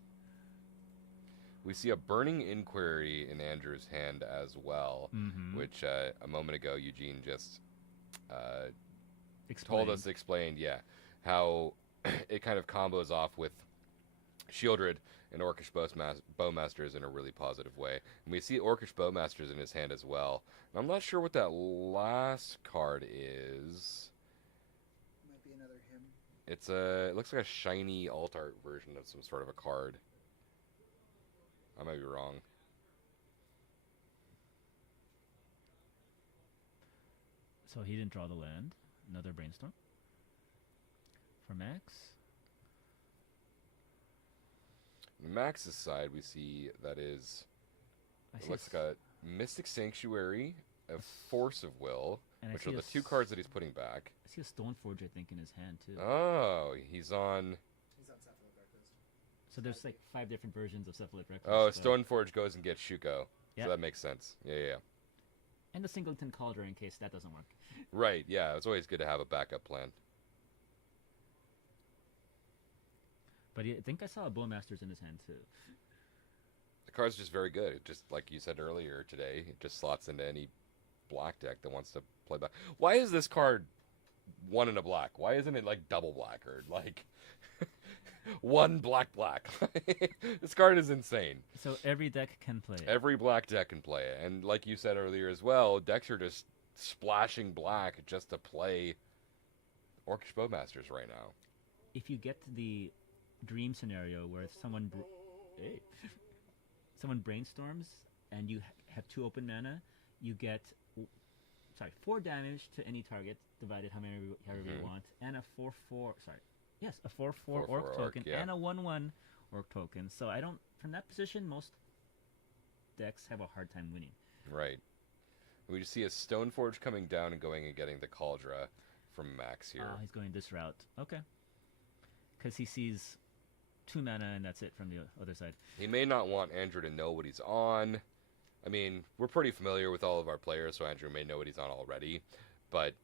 We see a Burning Inquiry in Andrew's hand as well, which a moment ago Eugene just explained, how it kind of combos off with Shieldred and Orcish Bowmasters in a really positive way. And we see Orcish Bowmasters in his hand as well. And I'm not sure what that last card is. Might be another hymn. It looks like a shiny alt art version of some sort of a card. I might be wrong. So he didn't draw the land. Another Brainstorm. For Max. Max's side, we see that is... It looks like a Mystic Sanctuary, a Force of Will, And I which see are a the 2 cards that he's putting back. I see a Stoneforge, I think, in his hand, too. Oh, he's on... He's on Cephalo Breakfast. So there's like 5 different versions of Cephalid Breakfast. Oh, Stoneforge goes and gets Shuko. Yeah. So that makes sense. Yeah. And the Singleton Cauldron in case that doesn't work. Right, yeah. It's always good to have a backup plan. But I think I saw a Bowmasters in his hand, too. The card's just very good. It just, like you said earlier today, it just slots into any black deck that wants to play back. Why is this card 1 in a black? Why isn't it, like, double black or, like... 1 black. This card is insane. So every deck can play it. Every black deck can play it. And like you said earlier as well, decks are just splashing black just to play Orcish Bowmasters right now. If you get the dream scenario where someone brainstorms and you have 2 open mana, you get 4 damage to any target divided however you want, and a 4/4 a 4/4 orc token and a 1/1 orc token. So I don't, from that position, most decks have a hard time winning. Right. We just see a Stoneforge coming down and going and getting the Cauldra from Max here. He's going this route. Okay. Because he sees 2 mana and that's it from the other side. He may not want Andrew to know what he's on. I mean, we're pretty familiar with all of our players, so Andrew may know what he's on already. But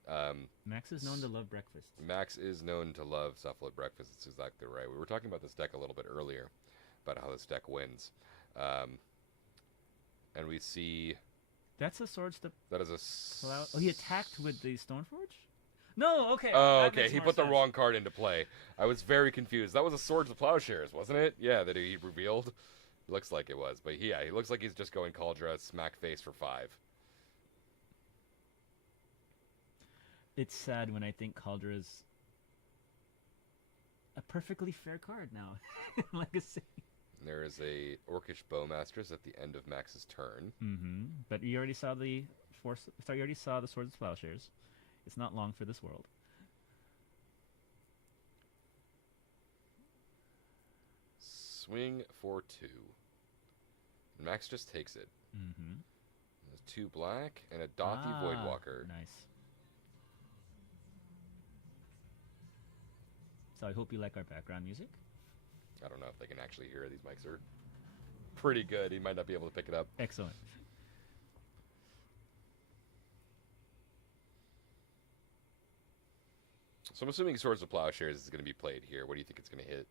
Max is known to love breakfast. Max is known to love Cephalid Breakfast. That's exactly right. We were talking about this deck a little bit earlier, about how this deck wins. And we see... That's a Swords to That is a... Plow. Oh, he attacked with the Stoneforge? No, okay. Oh, that okay. makes He more put the sense. wrong card into play. I was very confused. That was a Swords of Plowshares, wasn't it? Yeah, that he revealed. Looks like it was. But yeah, he looks like he's just going Cauldra, smack face for 5. It's sad when I think Caldra's a perfectly fair card now in Legacy. There is a Orcish Bowmasters at the end of Max's turn. Mm-hmm. But you already saw the force. Sorry, you already saw the Swords of Plowshares. It's not long for this world. Swing for 2. And Max just takes it. Mm-hmm. There's 2 black and a Dothy Voidwalker. Nice. So I hope you like our background music. I don't know if they can actually hear it. These mics are pretty good. He might not be able to pick it up. Excellent. So I'm assuming Swords of Plowshares is going to be played here. What do you think it's going to hit?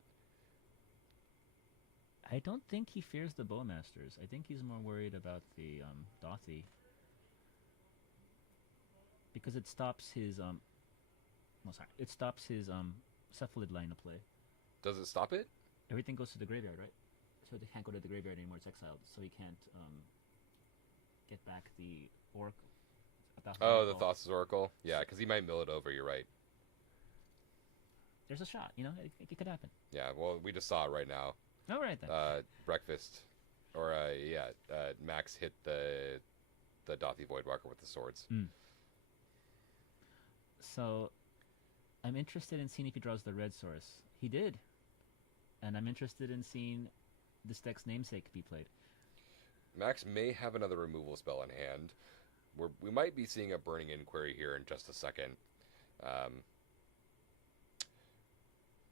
I don't think he fears the Bowmasters. I think he's more worried about the Dothy. Because it stops his it stops his Cephalid line of play. Does it stop it? Everything goes to the graveyard, right? So they can't go to the graveyard anymore. It's exiled, so he can't get back the Oracle. Oh, the Thassa's Oracle? Yeah, because he might mill it over, you're right. There's a shot, you know? It could happen. Yeah, well, we just saw it right now. All right, then. Breakfast. Or, Max hit the Dothy Voidwalker with the swords. Mm. So, I'm interested in seeing if he draws the red source. He did. And I'm interested in seeing this deck's namesake be played. Max may have another removal spell in hand. We might be seeing a Burning Inquiry here in just a second.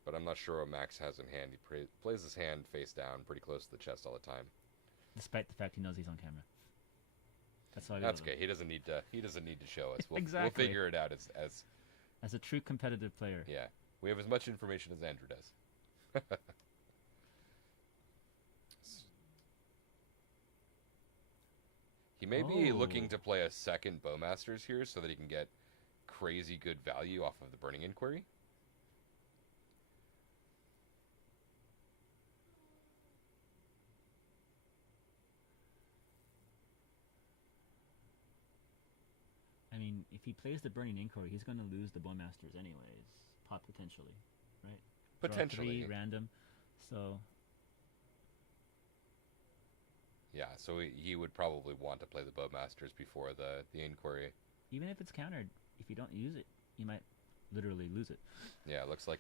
But I'm not sure what Max has in hand. He plays his hand face down, pretty close to the chest all the time. Despite the fact he knows he's on camera. That's all. That's okay. He doesn't need to. He doesn't need to show us. Exactly. We'll figure it out as a true competitive player. Yeah, we have as much information as Andrew does. He may be looking to play a second Bowmasters here so that he can get crazy good value off of the Burning Inquiry. I mean, if he plays the Burning Inquiry, he's going to lose the Bowmasters anyways, potentially, right? Potentially. Draw 3 random, so... Yeah, so he would probably want to play the Bowmasters before the Inquiry. Even if it's countered, if you don't use it, you might literally lose it. Yeah, it looks like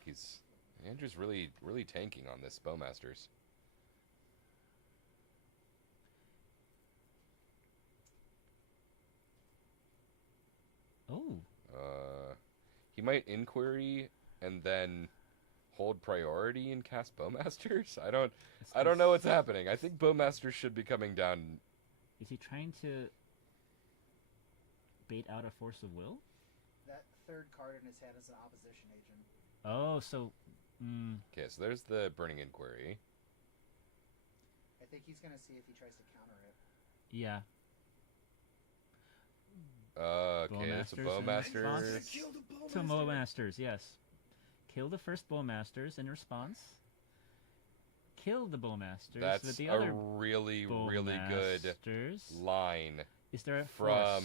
Andrew's really tanking on this Bowmasters. Oh. He might Inquiry and then hold priority and cast Bowmasters? I don't know what's happening. I think Bowmasters should be coming down. Is he trying to bait out a Force of Will? That third card in his hand is an opposition agent. Oh, so... Okay, so there's the Burning Inquiry. I think he's going to see if he tries to counter it. Yeah. Okay, it's a Bowmasters. To Bowmasters, yes. Kill the first Bowmasters in response. Kill the Bowmasters That's with the other a really good line. Is there a from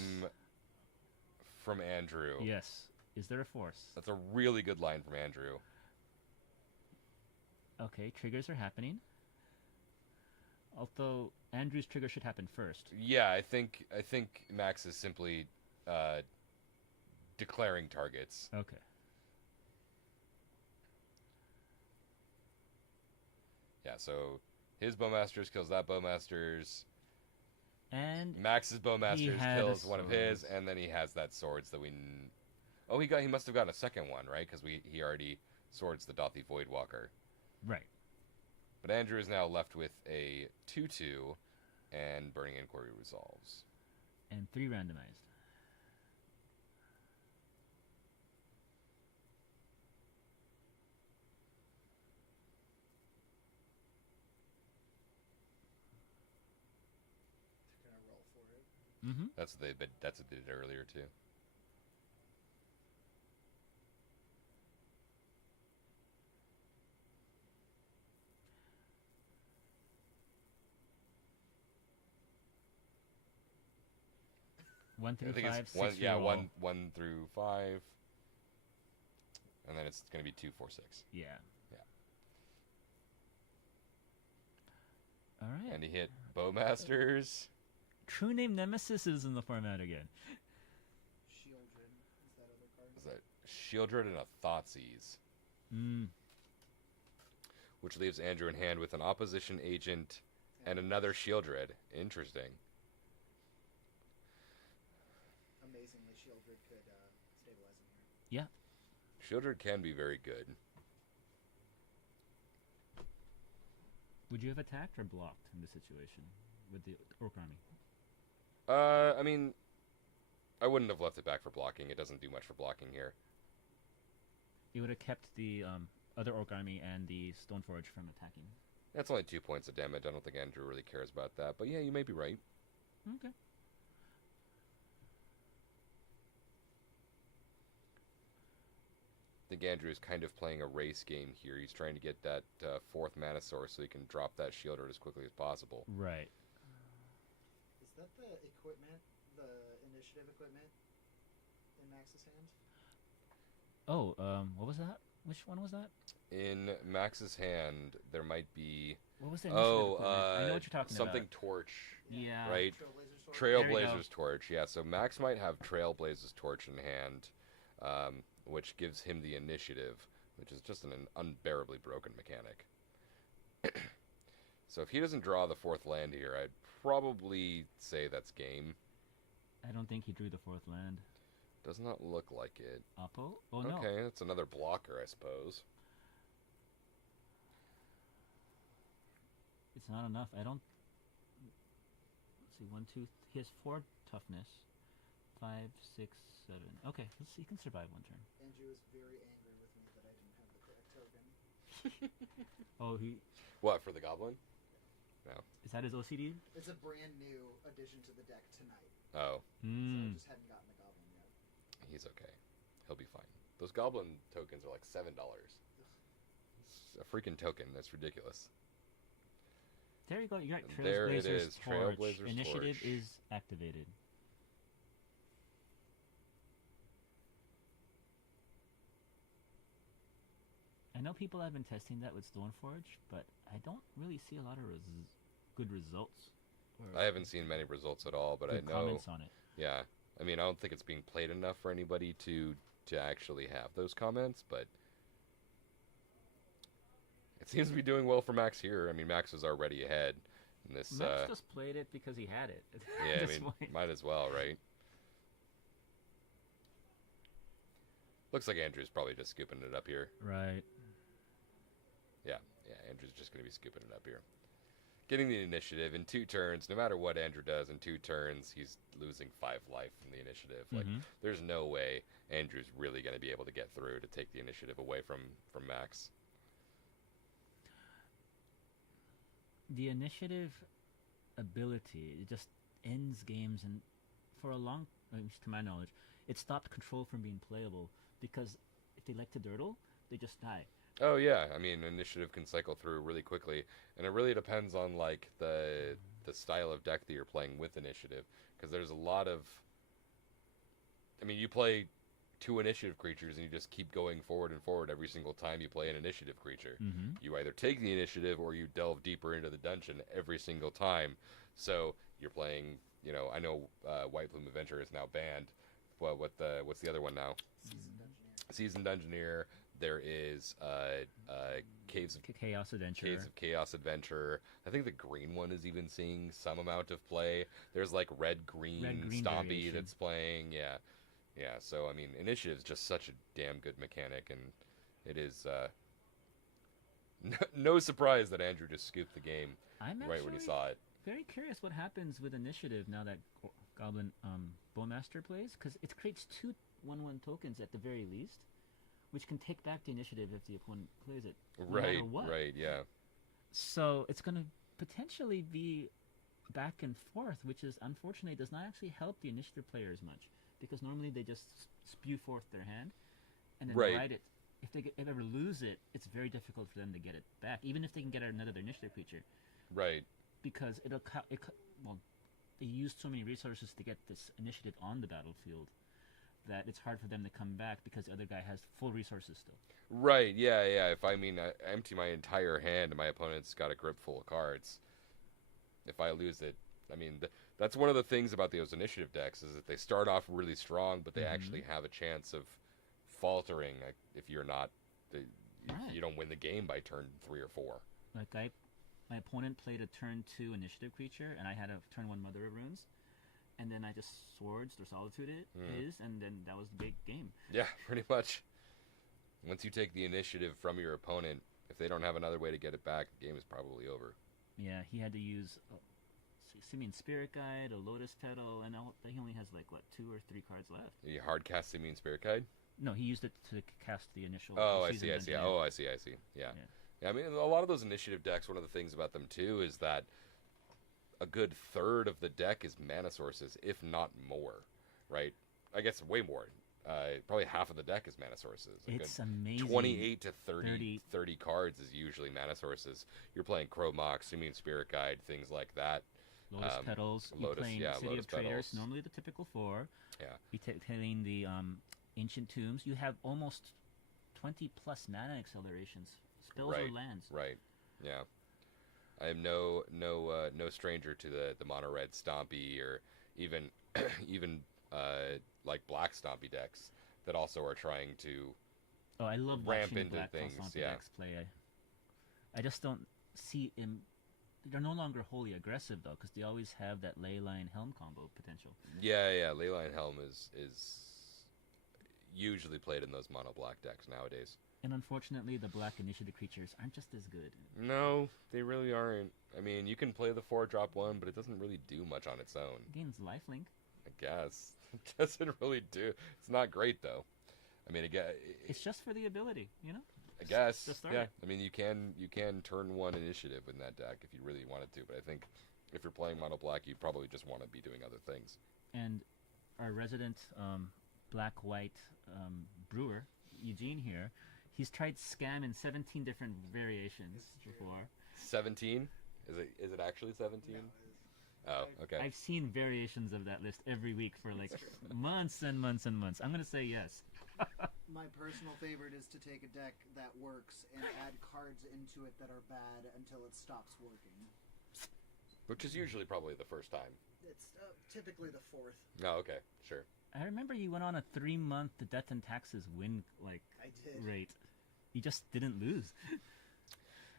force? Andrew? Yes. Is there a force? That's a really good line from Andrew. Okay, triggers are happening. Although Andrew's trigger should happen first. Yeah, I think Max is simply declaring targets. Okay. Yeah, so his Bowmasters kills that Bowmasters. And Max's Bowmasters kills one of his, swords. and then he has that swords that we. Oh, he must have gotten a second one, right? Because he already swords the Dothy Voidwalker. Right. But Andrew is now left with a 2/2, and Burning Inquiry resolves. And 3 randomized. They're going to roll for it. Mm-hmm. That's what they did earlier too. One through I think 5, it's 6 one, yeah, reroll. one through 5, and then it's going to be 2, 4, 6. Yeah. Yeah. All right. And he hit Bowmasters. True Name Nemesis is in the format again. Shieldred is that other card. Is that Shieldred and a Thoughtseize, Mm. which leaves Andrew in hand with an opposition agent and another Shieldred. Interesting. Amazingly, Shieldred could stabilize him here. Yeah. Shieldred can be very good. Would you have attacked or blocked in this situation with the Orc Army? I mean, I wouldn't have left it back for blocking. It doesn't do much for blocking here. You would have kept the other Orc Army and the Stoneforge from attacking. That's only 2 points of damage. I don't think Andrew really cares about that. But yeah, you may be right. Okay. I think Andrew is kind of playing a race game here. He's trying to get that fourth mana source so he can drop that Shieldred as quickly as possible. Right. Is that the equipment, the initiative equipment in Max's hand? Oh, what was that? Which one was that? In Max's hand, there might be... What was the initiative equipment? I know what you're talking something about. torch, Yeah. right? Trailblazer's Sword? There we go. Trailblazer's torch, yeah. So Max might have Trailblazer's torch in hand, which gives him the initiative, which is just an unbearably broken mechanic. So if he doesn't draw the fourth land here, I'd probably say that's game. I don't think he drew the fourth land. Does not look like it. Oppo? Oh, no. Okay, that's another blocker, I suppose. It's not enough. I don't... Let's see, 1, 2... He has 4 toughness. 5, 6, 7... Okay, let's see. He can survive one turn. Andrew was very angry with me that I didn't have the correct token. Oh, he... What, for the goblin? No. Is that his OCD? It's a brand new addition to the deck tonight. Oh, So I Mm. just hadn't gotten the goblin yet. he's okay. He'll be fine. Those goblin tokens are like $7. It's a freaking token. That's ridiculous. There you go. You're right. And there it Trailblazer's is, Torch. Trailblazer's Initiative Torch. is activated. I know people have been testing that with Stoneforge, but I don't really see a lot of good results. or I haven't seen many results at all, but I good know. comments on it. Yeah, I mean, I don't think it's being played enough for anybody to actually have those comments, but it seems to be doing well for Max here. I mean, Max was already ahead in this. Max just played it because he had it. at Yeah, I this mean, point. might as well, right? Looks like Andrew's probably just scooping it up here. Right. Yeah, Andrew's just going to be scooping it up here. Getting the initiative in 2 turns. No matter what Andrew does in 2 turns, he's losing 5 life from the initiative. Like, Mhm. there's no way Andrew's really going to be able to get through to take the initiative away from Max. The initiative ability, it just ends games, and for a long, at least to my knowledge, it stopped control from being playable because if they like to durdle, they just die. Oh yeah, I mean, initiative can cycle through really quickly, and it really depends on like the style of deck that you're playing with initiative, because there's a lot of. I mean, you play 2 initiative creatures, and you just keep going forward and forward every single time you play an initiative creature. Mm-hmm. You either take the initiative or you delve deeper into the dungeon every single time. So you're playing. You know, I know White Plume Adventure is now banned. Well, what's the other one now? Seasoned Dungeoneer. There is Caves of Chaos Adventure. Caves of Chaos Adventure. I think the green one is even seeing some amount of play. There's like red-green Stompy variation. that's playing. Yeah. So I mean, initiative is just such a damn good mechanic, and it is no surprise that Andrew just scooped the game I'm right when he actually saw it. very curious what happens with initiative now that Goblin Bowmaster plays, because it creates 2 1/1 tokens at the very least, which can take back the initiative if the opponent plays it. No matter Right. what. Right. Yeah. So it's going to potentially be back and forth, which is unfortunately does not actually help the initiative player as much, because normally they just spew forth their hand and then Right. ride it. If they ever lose it, it's very difficult for them to get it back, even if they can get another initiative creature, Right. because well, they use so many resources to get this initiative on the battlefield that it's hard for them to come back because the other guy has full resources still. Right. Yeah. If I empty my entire hand and my opponent's got a grip full of cards, if I lose it, I mean, that's one of the things about those initiative decks is that they start off really strong, but they actually have a chance of faltering if you're not, if you don't win the game by turn 3 or 4. Like my opponent played a turn 2 initiative creature, and I had a turn 1 Mother of Runes, and then I just Swords or Solitude his, and then that was the big game. Yeah, pretty much. Once you take the initiative from your opponent, if they don't have another way to get it back, the game is probably over. Yeah, he had to use Simian Spirit Guide, a Lotus Petal, and he only has like, what, 2 or 3 cards left? You hard cast Simian Spirit Guide? No, he used it to cast the initial. Oh, I see. Oh, I see. Yeah. I mean, a lot of those initiative decks, one of the things about them, too, is that a good third of the deck is mana sources, if not more, right? I guess way more. Probably half of the deck is mana sources. It's amazing. 28 to 30 cards is usually mana sources. You're playing Crow Mox, Simian Spirit Guide, things like that. Lotus Petals. You're playing City Lotus of Traders, Petals. normally the typical 4. Yeah. You're playing the Ancient Tombs. You have almost 20 plus mana accelerations. Spells or lands. Right. Yeah. I am no stranger to the mono red Stompy or even like black Stompy decks that also are trying to I love ramp watching into black things. Stompy Yeah. decks play. I just don't see him. They're no longer wholly aggressive though, because they always have that Leyline Helm combo potential. Yeah. Leyline Helm is usually played in those mono black decks nowadays. And unfortunately, the black initiative creatures aren't just as good. No, they really aren't. I mean, you can play the 4-drop one, but it doesn't really do much on its own. Gains lifelink. I guess. It doesn't really do. It's not great, though. I mean, again, it's just for the ability, you know? I guess. Just start yeah. it. I mean, you can turn 1 initiative in that deck if you really wanted to, but I think if you're playing mono black, you probably just want to be doing other things. And our resident black-white brewer, Eugene here, he's tried scam in 17 different variations before. 17? Is it actually 17? No, Oh, okay. I've seen variations of that list every week for like months and months and months. I'm going to say yes. My personal favorite is to take a deck that works and add cards into it that are bad until it stops working. Which is usually probably the first time. It's typically the 4th. Oh, okay. Sure. I remember you went on a 3-month Death and Taxes win I did. rate. You just didn't lose.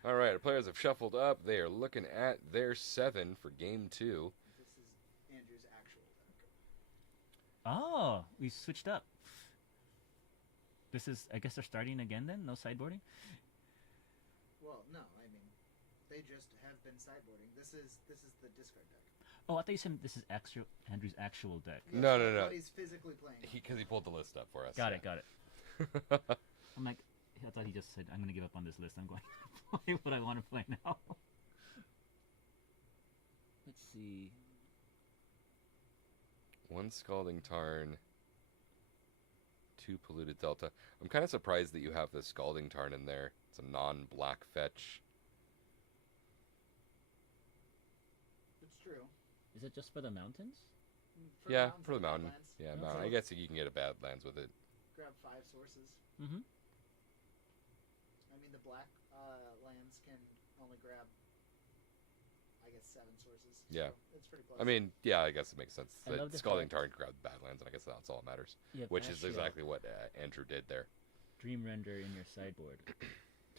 All right, our players have shuffled up. They are looking at their 7 for game 2. This is Andrew's actual deck. Oh, we switched up. This is, I guess they're starting again then? No sideboarding? Well, no, I mean, they just have been sideboarding. This is the discard deck. Oh, I thought you said this is Andrew's actual deck. Yes, No. What he's physically playing. Because he pulled the list up for us. Got it. I'm like, I thought he just said, I'm going to give up on this list. I'm going to play what I want to play now. Let's see. 1 Scalding Tarn, 2 Polluted Delta. I'm kind of surprised that you have the Scalding Tarn in there. It's a non-black fetch. It's true. Is it just for the mountains? For the mountain. Badlands. Yeah, Okay. mountain. I guess you can get a Badlands with it. Grab 5 sources. Mm-hmm. I mean, the black lands can only grab, I guess, 7 sources. Yeah. So it's pretty close. I mean, yeah, I guess it makes sense. I love the Scalding fact- Tarn grabbed Badlands, and I guess that's all that matters. Yep, Which is Astral. exactly what Andrew did there. Dream Render in your sideboard.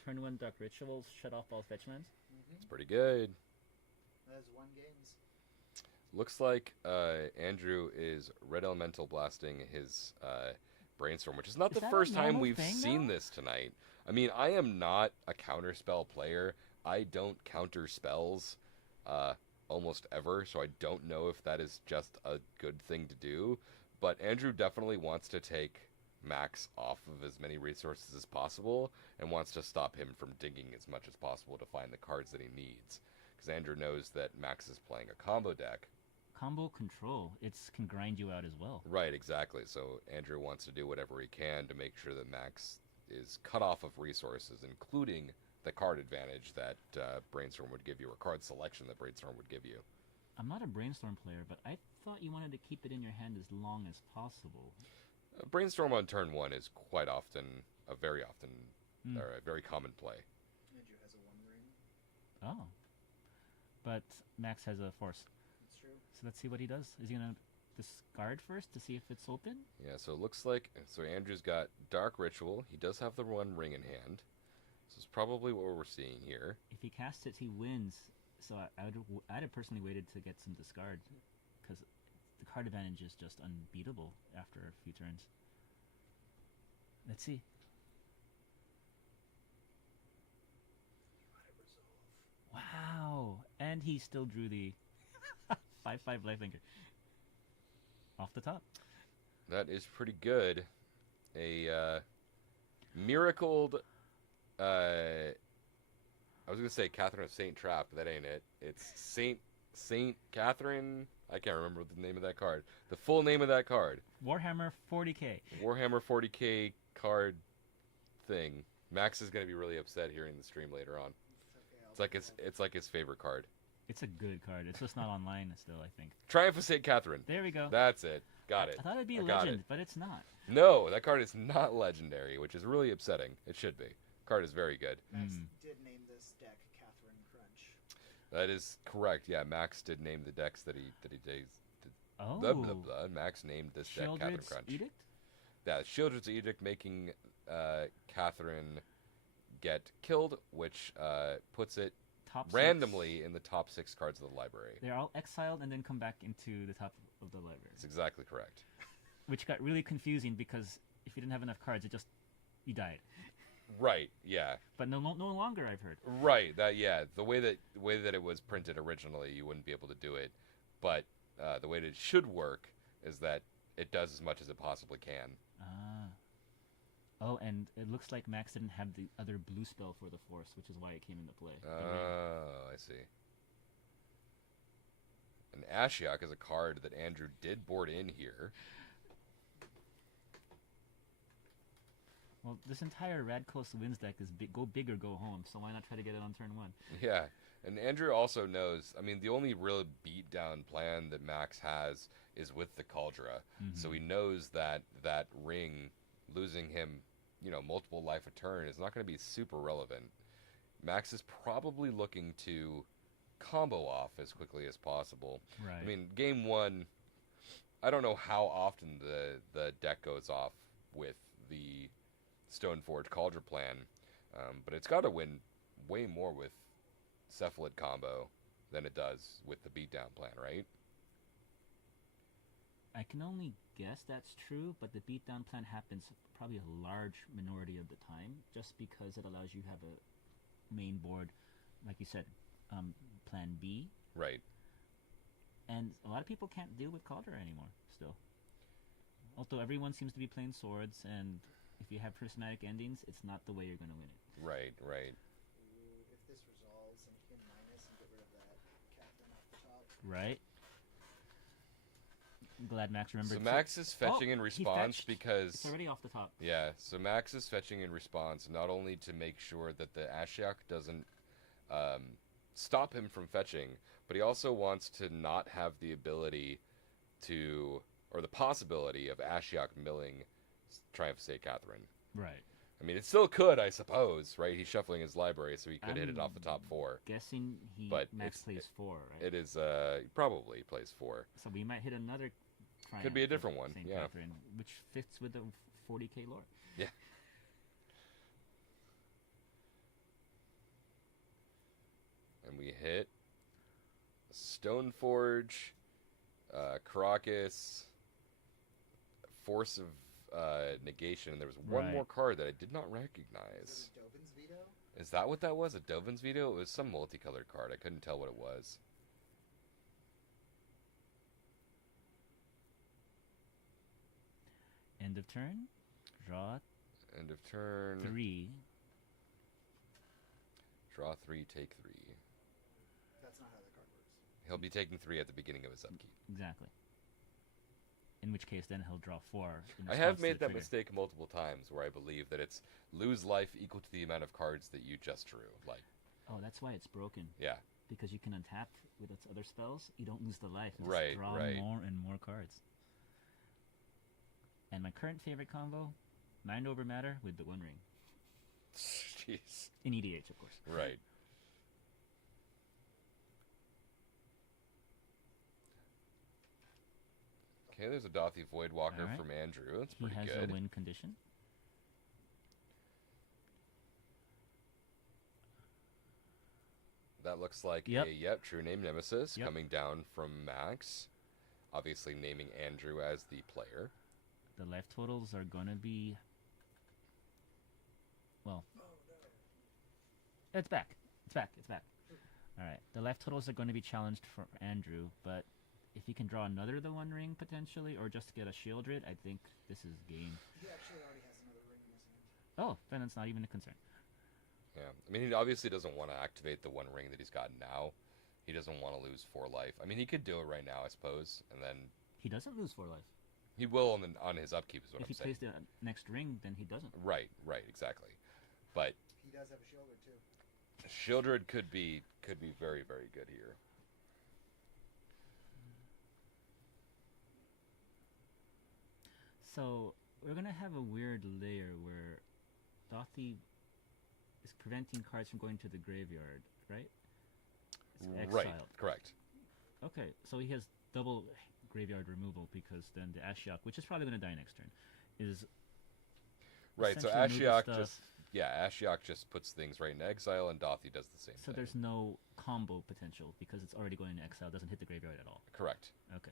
Turn 1 Dark Rituals, shut off all fetch lands. It's pretty good. That's 1 games. Looks like Andrew is Red Elemental blasting his Brainstorm, which is not Is the that a first time normal we've thing seen now? this tonight. I mean, I am not a counterspell player. I don't counter spells almost ever, so I don't know if that is just a good thing to do. But Andrew definitely wants to take Max off of as many resources as possible and wants to stop him from digging as much as possible to find the cards that he needs. Because Andrew knows that Max is playing a combo deck. Combo control. It can grind you out as well. Right, exactly. So Andrew wants to do whatever he can to make sure that Max is cut off of resources, including the card advantage that Brainstorm would give you, or card selection that Brainstorm would give you. I'm not a Brainstorm player, but I thought you wanted to keep it in your hand as long as possible. Brainstorm on turn 1 is quite often, or a very common play. Andrew has a 1 ring. Oh. but Max has a force. That's true. So let's see what he does. Is he gonna discard first to see if it's open? Yeah, so it looks like Andrew's got Dark Ritual. He does have the one ring in hand. So it's probably what we're seeing here. If he casts it, he wins. So I'd have personally waited to get some discard, because the card advantage is just unbeatable after a few turns. Let's see. Wow! And he still drew the 5/5 lifelinker off the top. That is pretty good. A miracled. I was gonna say Catherine of Saint Trap, but that ain't it. It's Saint Catherine. I can't remember the name of that card. The full name of that card. Warhammer 40k. Warhammer 40k card thing. Max is gonna be really upset hearing the stream later on. It's like his favorite card. It's a good card. It's just not online still, I think. Triumph of Saint Catherine. There we go. That's it. Got it. I thought it'd be I got legend, it. but it's not. No, that card is not legendary, which is really upsetting. It should be. Card is very good. Max did name this deck Catherine Crunch. That is correct. Yeah, Max did name the decks that he did. Oh. Blah, blah, blah. Max named this deck Catherine Shieldred's Crunch. Edict? Yeah, Shieldred's Edict making Catherine get killed, which puts it Top randomly 6. in the top 6 cards of the library. They're all exiled and then come back into the top of the library. That's exactly correct. Which got really confusing because if you didn't have enough cards, you died. Right. Yeah. But no longer, I've heard. Right. The way that it was printed originally, you wouldn't be able to do it, but the way that it should work is that it does as much as it possibly can. Ah. Oh, and it looks like Max didn't have the other blue spell for the Force, which is why it came into play. Oh, I see. And Ashiok is a card that Andrew did board in here. Well, this entire Radcliffe Winds deck is go big or go home, so why not try to get it on turn 1? Yeah, and Andrew also knows, I mean, the only real beatdown plan that Max has is with the Cauldra. So he knows that that ring, losing him, multiple life a turn is not going to be super relevant. Max is probably looking to combo off as quickly as possible. Right. I mean, game 1, I don't know how often the deck goes off with the Stoneforge Cauldron plan, but it's got to win way more with Cephalid combo than it does with the beatdown plan, right? I can only guess that's true, but the beatdown plan happens probably a large minority of the time, just because it allows you to have a main board, like you said, plan B. Right. And a lot of people can't deal with Cauldron anymore, still. Although everyone seems to be playing swords, and if you have prismatic endings, it's not the way you're going to win it. Right. Ooh, if this resolves and he can minus and get rid of that Catherine off the top. Right? I'm glad Max remembered. So Max is fetching in he response fetched. because... It's already off the top. Yeah, so Max is fetching in response not only to make sure that the Ashiok doesn't stop him from fetching, but he also wants to not have the ability to, or the possibility of Ashiok milling Triumph of St. Catherine. Right. I mean, it still could, I suppose, right? He's shuffling his library, so he could hit it I'm off the top 4. Guessing But Max plays 4, right? It is, he probably plays 4. So we might hit another Triumph Could be a of different one, St. yeah. Catherine, which fits with the 40k lore. Yeah. And we hit Stoneforge, Caracas, Force of Negation, and there was one Right. more card that I did not Is recognize. it a Dovin's Veto? Is that what that was? A Dovin's Veto? It was some multicolored card. I couldn't tell what it was. End of turn. Draw End of turn. 3. Draw 3, take 3. That's not how that card works. He'll be taking 3 at the beginning of his upkeep. Exactly. In which case, then he'll draw 4. in I have response to made the that trigger. mistake multiple times where I believe that it's lose life equal to the amount of cards that you just drew. Like, Oh, that's why it's broken. yeah. Because you can untap with its other spells. You don't lose the life. You Right, just draw right. more and more cards. And my current favorite combo, Mind Over Matter with the One Ring. Jeez. In EDH, of course. Right. Okay, there's a Dothy Voidwalker Alright. from Andrew. That's He pretty has good. a win condition. That looks like Yep. True Name Nemesis Yep. coming down from Max. Obviously naming Andrew as the player. The life totals are gonna be. Well. It's back. It's back. It's back. Alright. The life totals are going to be challenged for Andrew, but if he can draw another of the One Ring potentially, or just get a Shieldred, I think this is game. He actually already has another ring in his hand. Oh, then it's not even a concern. Yeah. I mean, he obviously doesn't want to activate the one ring that he's got now. He doesn't want to lose 4 life. I mean, he could do it right now, I suppose, and then He doesn't lose 4 life. he will on his upkeep, is what If he I'm saying. plays the next ring, then he doesn't. Right, exactly. But He does have a shielder too. Shieldred could be very, very good here. So we're gonna have a weird layer where Dothy is preventing cards from going to the graveyard, right? It's Right, exiled. correct. Okay, so he has double graveyard removal because then the Ashiok, which is probably going to die next turn, is Right, so essentially moving Ashiok stuff. just Ashiok just puts things right in exile, and Dothy does the same So thing. there's no combo potential because it's already going to exile, doesn't hit the graveyard at all. Correct. Okay.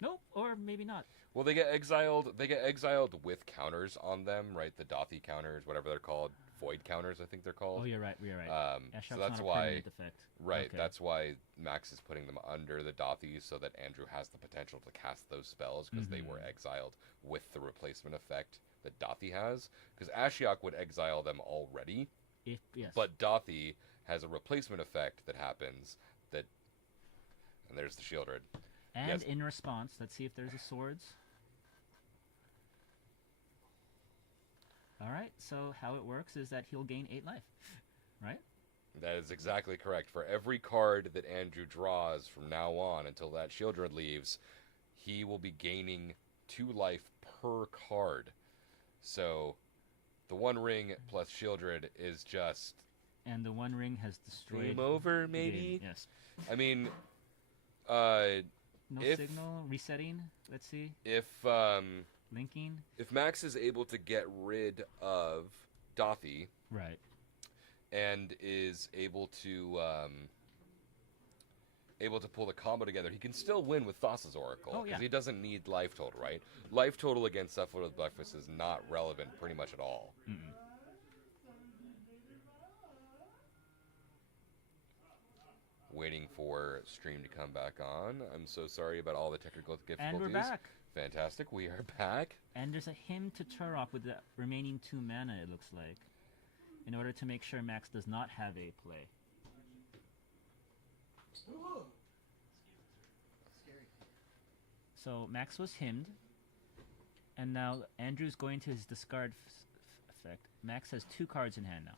Nope, or maybe not. Well, they get exiled. They get exiled with counters on them, right? The Dothy counters, whatever they're called, void counters, I think they're called. Oh, you're right. You're right. So Ashiok's that's not a why, permanent effect. right? Okay. That's why Max is putting them under the Dothy, so that Andrew has the potential to cast those spells because they were exiled with the replacement effect that Dothy has. Because Ashiok would exile them already, If yes. but Dothy has a replacement effect that happens that, and there's the Shieldred. and yes. in response, let's see if there's a swords. All right. So how it works is that he'll gain 8 life, right? That is exactly correct. For every card that Andrew draws from now on until that Shieldred leaves, he will be gaining 2 life per card. So the One Ring plus Shieldred is just And the One Ring has destroyed. game over, the maybe? game. Yes. I mean, No If- signal resetting. Let's see. if Linking. Max is able to get rid of Dothy Right. and is able to pull the combo together, he can still win with Thassa's Oracle. Oh, yeah. He doesn't need life total, right? Life total against Cephalid Breakfast is not relevant pretty much at all. Mm-mm. Waiting for stream to come back on. I'm so sorry about all the technical difficulties. And we're back. Fantastic. We are back. And there's a hymn to Turok with the remaining 2 mana, it looks like, in order to make sure Max does not have a play. Scary. So Max was hymned, and now Andrew's going to his discard effect. Max has 2 cards in hand now.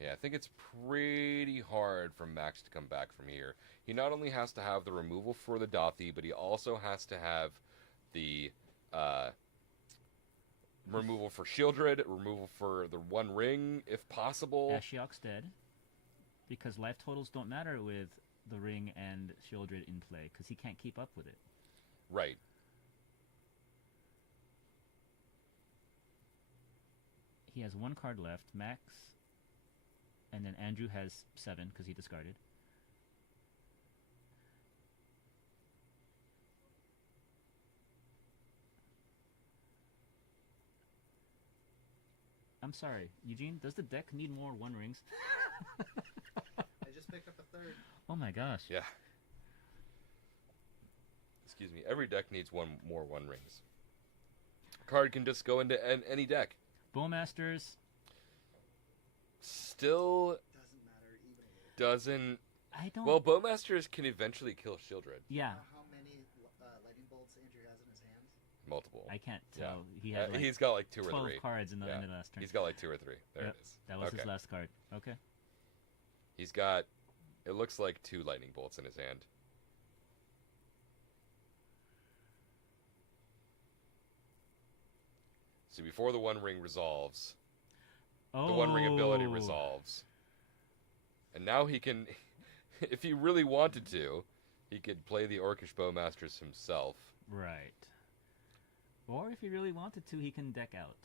Yeah, I think it's pretty hard for Max to come back from here. He not only has to have the removal for the Dothy, but he also has to have the removal for Shieldred, removal for the One Ring, if possible. Ashiok's dead, because life totals don't matter with the ring and Shieldred in play, because he can't keep up with it. Right. He has 1 card left, Max, and then Andrew has 7, because he discarded. I'm sorry, Eugene, does the deck need more One Rings? I just picked up a third. Oh my gosh. Yeah. Excuse me. Every deck needs one more One Rings. Card can just go into any deck. Bowmasters, Still Doesn't matter even a little. doesn't. I don't... Well, Bowmasters can eventually kill Shieldred. yeah, How many lightning bolts Andrew has in his hands? Multiple. I can't Yeah. tell. He had like He's got like 2 or 12 3. cards in the Yeah. end of the last turn. He's got like 2 or 3. There Yep, it is. that was Okay. his last card. Okay. He's got, it looks like 2 lightning bolts in his hand. So before the One Ring resolves, Oh. the One Ring ability resolves. And now he can, if he really wanted to, He could play the Orcish Bowmasters himself. Right. Or if he really wanted to, he can deck out.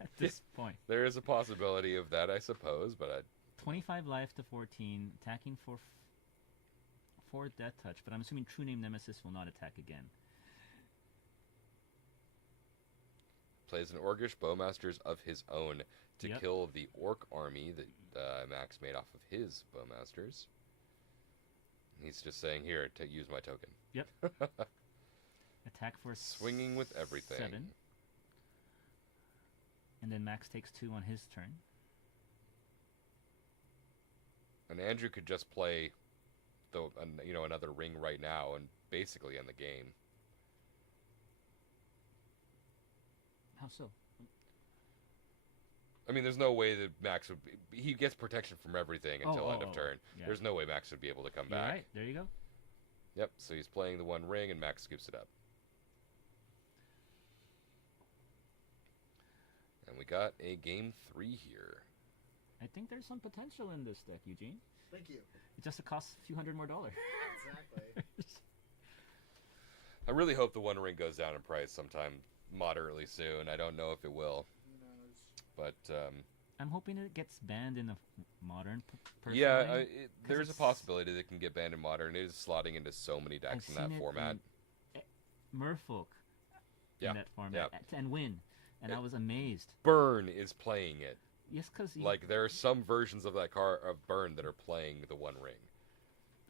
At this point. There is a possibility of that, I suppose, but 25 life to 14, attacking for 4 death touch, but I'm assuming True Name Nemesis will not attack again. plays an Orcish Bowmasters of his own to Yep. kill the Orc army that Max made off of his Bowmasters. He's just saying, here, use my token. Yep. Attack for Swinging with everything. 7. And then Max takes 2 on his turn. And Andrew could just play another ring right now and basically end the game. How so? I mean, there's no way that Max would he gets protection from everything until end of turn. Yeah. There's no way Max would be able to come You're back. right. There you go. Yep, so he's playing the one ring and Max scoops it up. And we got a game 3 here. I think there's some potential in this deck, Eugene. Thank you. It just costs a few $100 more. Exactly. I really hope the one ring goes down in price sometime moderately soon. I don't know if it will, Who knows? but I'm hoping it gets banned in the modern. yeah, personally, there's a it's- possibility that it can get banned in modern. It is slotting into so many decks I've in that seen it format. in Merfolk Yeah, in that format and win, and I was amazed. Burn is playing it. Yes, because Like there are some versions of that card of Burn that are playing the one ring.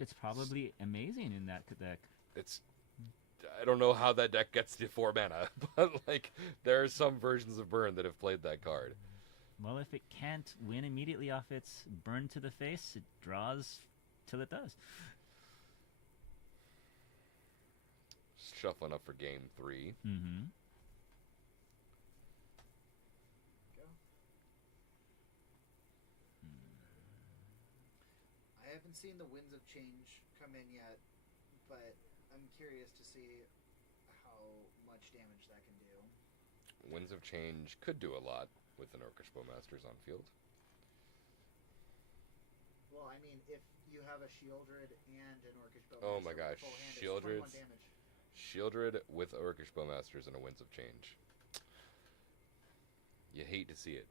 it's probably amazing in that deck. It's I don't know how that deck gets to 4 mana, but like there are some versions of Burn that have played that card. Well, if it can't win immediately off its burn to the face, it draws till it does. Shuffling up for game 3. Mm-hmm. Go. I haven't seen the Winds of Change come in yet, but I'm curious to see how much damage that can do. Winds of Change could do a lot with an Orcish Bowmasters on field. Well, I mean, if you have a Shieldred and an Orcish Bowmaster, Oh my gosh, full hand, it's Shieldred's 21 damage. Shieldred with Orcish Bowmasters and a Winds of Change. You hate to see it.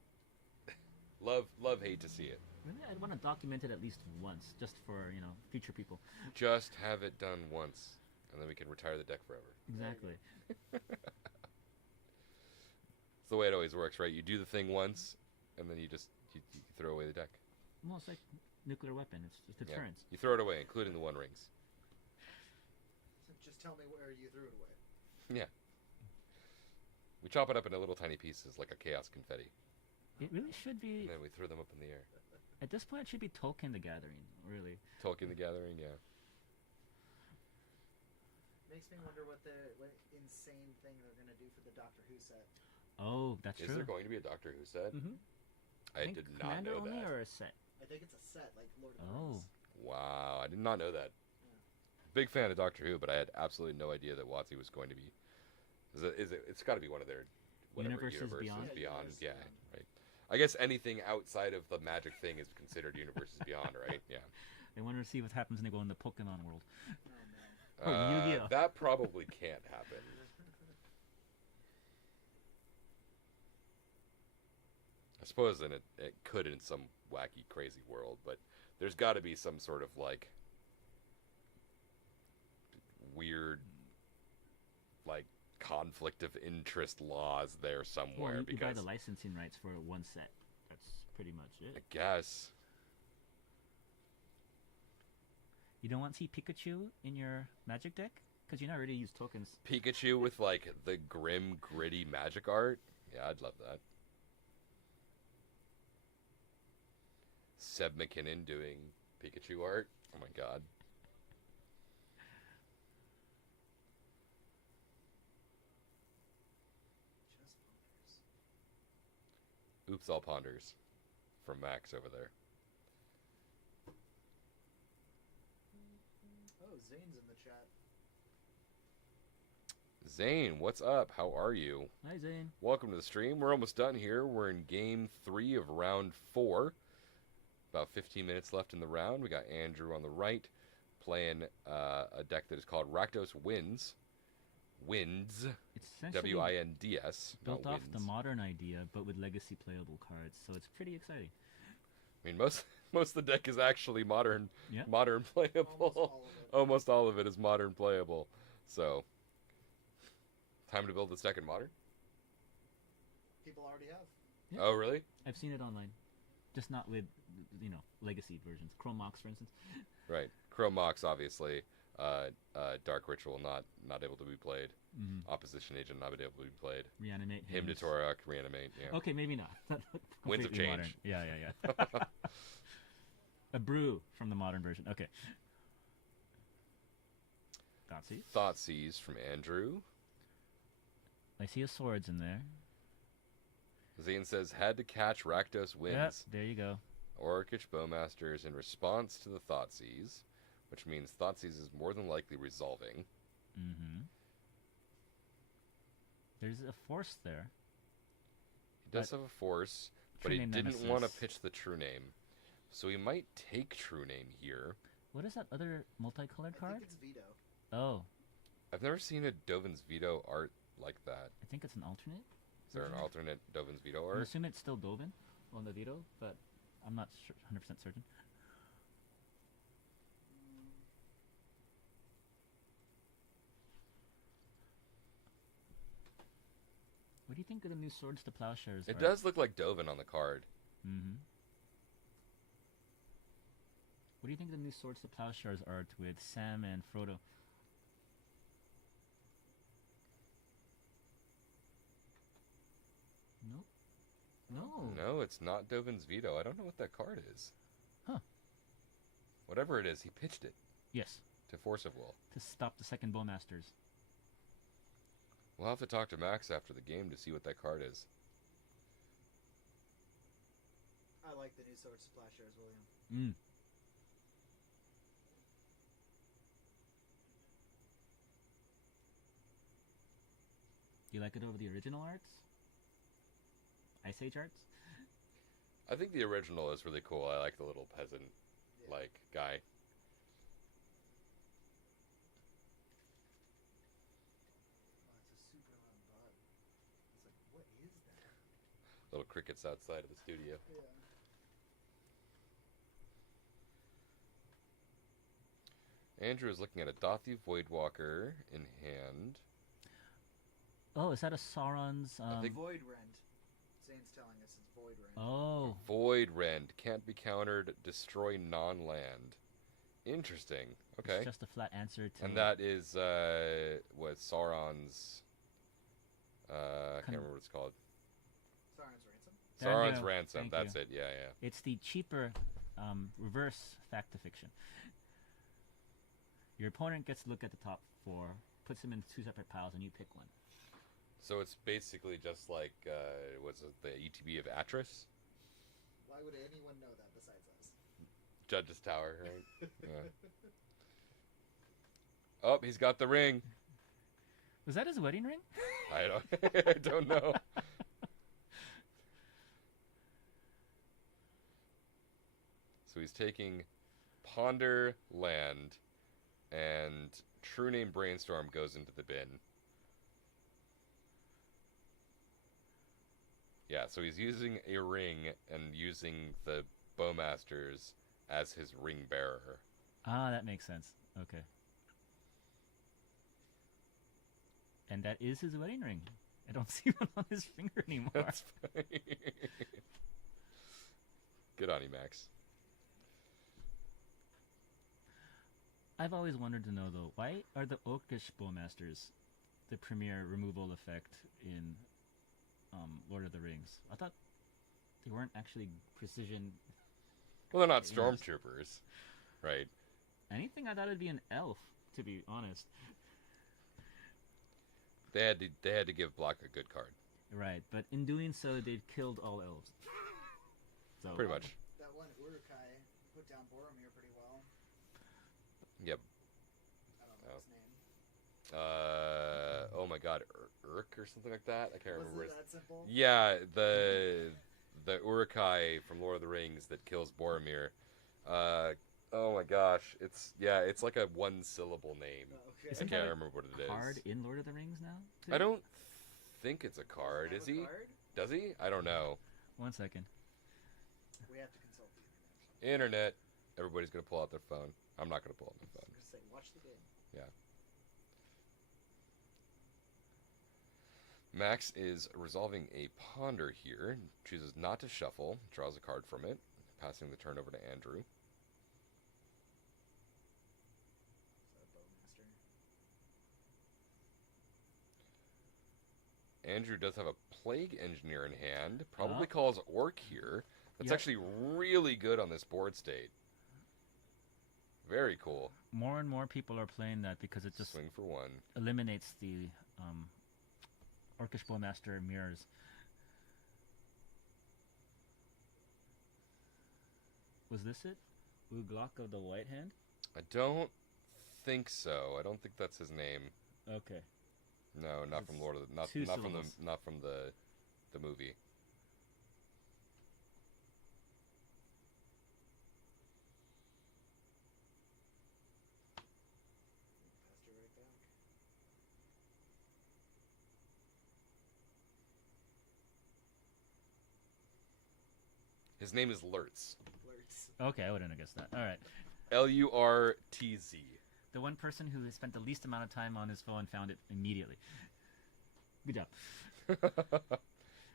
love, hate to see it. Really, I'd want to document it at least once, just for future people. Just have it done once, and then we can retire the deck forever. Exactly. It's the way it always works, right? You do the thing once, and then you throw away the deck. Well, it's like nuclear weapon. It's just deterrence. You throw it away, including the one rings. Just tell me where you threw it away. Yeah. We chop it up into little tiny pieces like a chaos confetti, It really should be. and then we throw them up in the air. At this point, it should be Tolkien the Gathering. Really. Tolkien the Gathering, yeah. Makes me wonder what insane thing they're going to do for the Doctor Who set. Oh, that's Is true. there going to be a Doctor Who set? Mm-hmm. I did not Commander know only that. or a set? I think it's a set, like Lord of the Oh. Rings. Wow, I did not know that. Big fan of Doctor Who, but I had absolutely no idea that WotC was going to be. It's got to be one of their whatever Universes Beyond? Yeah, Universes Yeah, Beyond. right. I guess anything outside of the magic thing is considered Universes Beyond, right? Yeah. They want to see what happens when they go in the Pokemon world. Oh, man. Oh, Yu-Gi-Oh. That probably can't happen. I suppose it could in some wacky, crazy world, but there's got to be some sort of like weird, like conflict of interest laws there somewhere. Well, you buy because the licensing rights for one set. That's pretty much I it. guess You don't want to see Pikachu in your Magic deck? Because you not already use tokens. Pikachu with like the grim, gritty magic art. Yeah, I'd love that. Seb McKinnon doing Pikachu art. Oh my god. Just ponders. Oops, all ponders from Max over there. Oh, Zane's in the chat. Zane, what's up? How are you? Hi, Zane. Welcome to the stream. We're almost done here. We're in game 3 of round 4. About 15 minutes left in the round. We got Andrew on the right playing a deck that is called Rakdos Winds. Winds. It's essentially WINDS. built not off the wins. modern idea, but with legacy playable cards, so it's pretty exciting. I mean, most of the deck is actually modern Yeah. playable. Almost all of it. Almost all of it is modern playable. So, time to build this deck in modern? People already have. Yeah. Oh, really? I've seen it online, just not with legacy versions. Chrome Mox, for instance. Right. Chrome Mox, obviously. Dark Ritual not able to be played. Mm-hmm. Opposition Agent not able to be played. Reanimate. Hymn to Hymns. Torok, Reanimate. Yeah. Okay, maybe not. Not Winds of completely Change. modern. Yeah. A brew from the modern version. Okay. Thoughtseize. Thoughtseize from Andrew. I see a swords in there. Zane says, had to catch Rakdos Yep, Winds. there you go. Orcish Bowmasters in response to the Thoughtseize, which means Thoughtseize is more than likely resolving. Mm-hmm. There's a force there. He does have a force, but he True Name didn't Nemesis. want to pitch the True Name. So he might take True Name here. What is that other multicolored I card? think it's Veto. Oh, I've never seen a Dovin's Veto art like that. I think it's an alternate. Is there an version? alternate Dovin's Veto I'm art? assuming it's still Dovin on the veto, but I'm not 100% certain. What do you think of the new Swords to Plowshares? It does look like Dovin on the card. Mm-hmm. What do you think of the new Swords to Plowshares art with Sam and Frodo? Nope. No. No, it's not Dovin's Veto. I don't know what that card is. Huh. Whatever it is, he pitched it Yes. to Force of Will. To stop the second Bowmasters. We'll have to talk to Max after the game to see what that card is. I like the new Swords to Plowshares, William. Mm. You like it over the original arts? Ice Age arts? I think the original is really cool. I like the little peasant-like guy. Oh, it's a super loud bug. It's like, what is that? Little crickets outside of the studio. Yeah. Andrew is looking at a Dothi Voidwalker in hand. Oh, is that a Sauron's? I think- Void Rend. Zane's telling us it's Void Rend. Oh, Void Rend. Can't be countered. Destroy non-land. Interesting. Okay. it's just a flat answer to. And that is, what, Sauron's... I can't remember what it's called. Sauron's Ransom. There you Sauron's go. Ransom. Thank That's you. it. Yeah. It's the cheaper reverse fact to fiction. Your opponent gets to look at the top four, puts them in two separate piles, and you pick one. So it's basically just like, what's it, the ETB of Atris? Why would anyone know that besides us? Judge's Tower, right? Yeah. Oh, he's got the ring. Was that his wedding ring? I don't know. So he's taking Ponder Land, and True Name Brainstorm goes into the bin. Yeah, so he's using a ring and using the Bowmasters as his ring bearer. Ah, that makes sense. Okay. And that is his wedding ring. I don't see one on his finger anymore. That's funny. Good on you, Max. I've always wanted to know, though, why are the Orcish Bowmasters the premier removal effect in Lord of the Rings? I thought they weren't actually precision Well, they're not Yes. stormtroopers, right? anything. I thought it'd be an elf, to be honest. They had to give Block a good card, Right, but in doing so, they've killed all elves. So pretty much. That one Urukai put down Boromir pretty well. Yep. I don't know Oh. his name. Oh my God, Urk or something like that. I can't Was remember. it that simple? Yeah, the Urukai from Lord of the Rings that kills Boromir. Oh my gosh, it's like a one-syllable name. Okay. I Isn't can't that a remember what it is. Card in Lord of the Rings now? too? I don't think it's a card, Have is a he? card? Does he? I don't know. 1 second. We have to consult the internet. Internet. Everybody's gonna pull out their phone. I'm not gonna pull out my phone. Just say, watch the game. Yeah. Max is resolving a ponder here. Chooses not to shuffle. Draws a card from it. Passing the turn over to Andrew. Is that a bowmaster? Andrew does have a plague engineer in hand. Probably Ah. calls orc here. That's Yep. actually really good on this board state. Very cool. More and more people are playing that because it just Swing for one. eliminates the Orcish Bowmaster mirrors. Was this it? Uglok of the White Hand? I don't think so. I don't think that's his name. Okay. No, not from It's Lord of the two not from syllables. the movie. Passed it right back. His name is Lurtz. Flirts. Okay, I wouldn't have guessed that. All right. Lurtz. The one person who has spent the least amount of time on his phone found it immediately. Good job.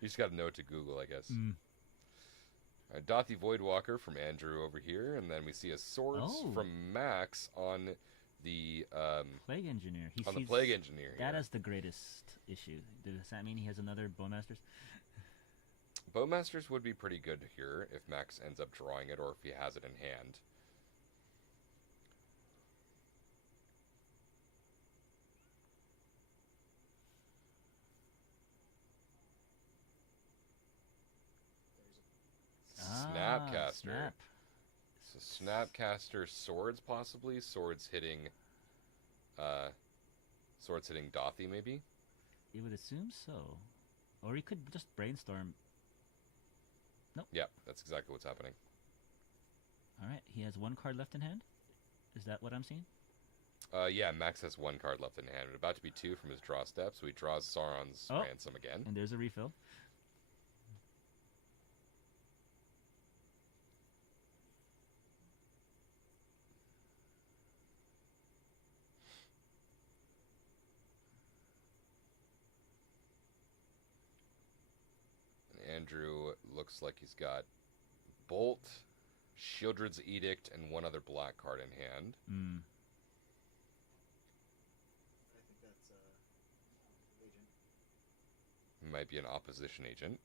You just got to know it to Google, I guess. Mm. Dothy Voidwalker from Andrew over here, and then we see a swords Oh. from Max on the Plague Engineer. He on the sees plague engineer. that here. as the greatest issue. Does that mean he has another Bowmasters? Bowmasters would be pretty good here if Max ends up drawing it or if he has it in hand. Snapcaster. Snap. So Snapcaster swords possibly. Swords hitting Dothy maybe. You would assume so. Or he could just brainstorm. Yeah, that's exactly what's happening. All right, he has one card left in hand. Is that what I'm seeing? Yeah, Max has one card left in hand. About to be two from his draw step, so he draws Sauron's Oh. ransom again. And there's a refill. And Andrew looks like he's got Bolt, Shieldred's Edict, and one other black card in hand. Mm. I think that's agent. He might be an opposition agent.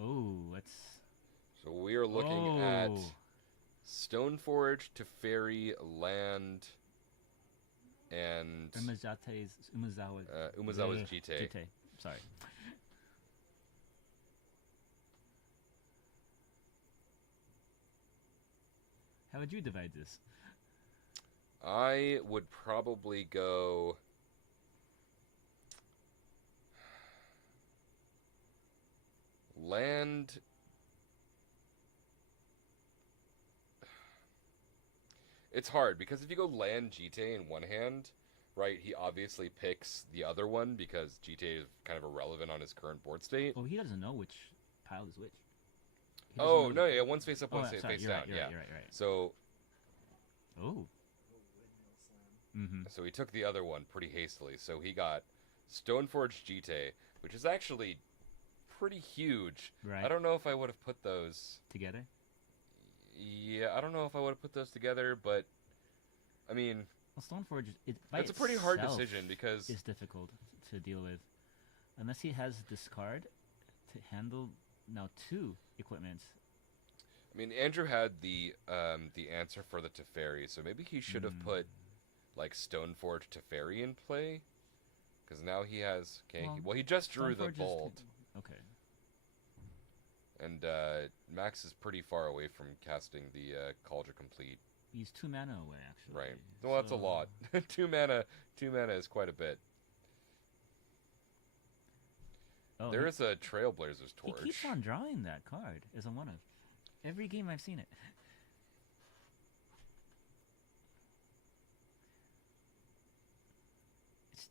Oh, let's. So we are looking at Oh. Stoneforge, Teferi, Land, and Umazawa's Umazawa's Jite. Jite. Sorry. How would you divide this? I would probably go Land. It's hard because if you go Land Jite in one hand, right, he obviously picks the other one because Jite is kind of irrelevant on his current board state. Oh, he doesn't know which pile is which. He doesn't Oh, know no, yeah, one's face up, one's sorry, face you're down. right, you're Yeah. right, you're right. So Oh. Oh, windmill slam. Mm-hmm. So he took the other one pretty hastily. So he got Stoneforge Jite, which is actually pretty huge. Right. I don't know if I would have put those. Together? Yeah, I don't know if I would have put those together, but I mean, Well, Stoneforge, by that's a pretty hard itself decision because is difficult to deal with. Unless he has this card to handle now two equipments. I mean Andrew had the answer for the Teferi, so maybe he should have put like Stoneforge Teferi in play, because now he has he just drew the Stoneforge is bolt. Okay. And Max is pretty far away from casting the Cauldron Complete. He's 2 mana away, actually. Right. Well, that's a So- lot. 2 mana. 2 mana is quite a bit. Oh, There is a Trailblazer's he Torch. keeps on drawing that card as a one of. Every game I've seen it.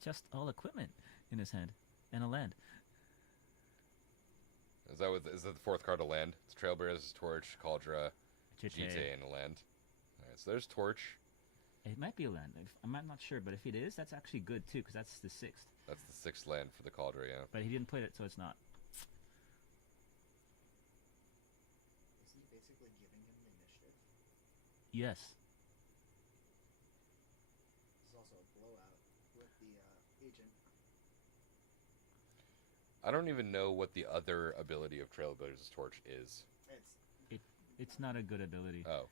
just all equipment in his hand and a land. Is that the fourth card to land? It's Trailblazer's Torch, Cauldra, Jite. Jite, and a land. Alright, so there's Torch. It might be a land. I'm not sure, but if it is, that's actually good too, because that's the 6th. That's the 6th land for the Cauldra, yeah. But he didn't play it, so it's not. Is he basically giving him the initiative? Yes. This is also a blowout with the agent. I don't even know what the other ability of Trailblazer's Torch is. It's not a good ability. Oh.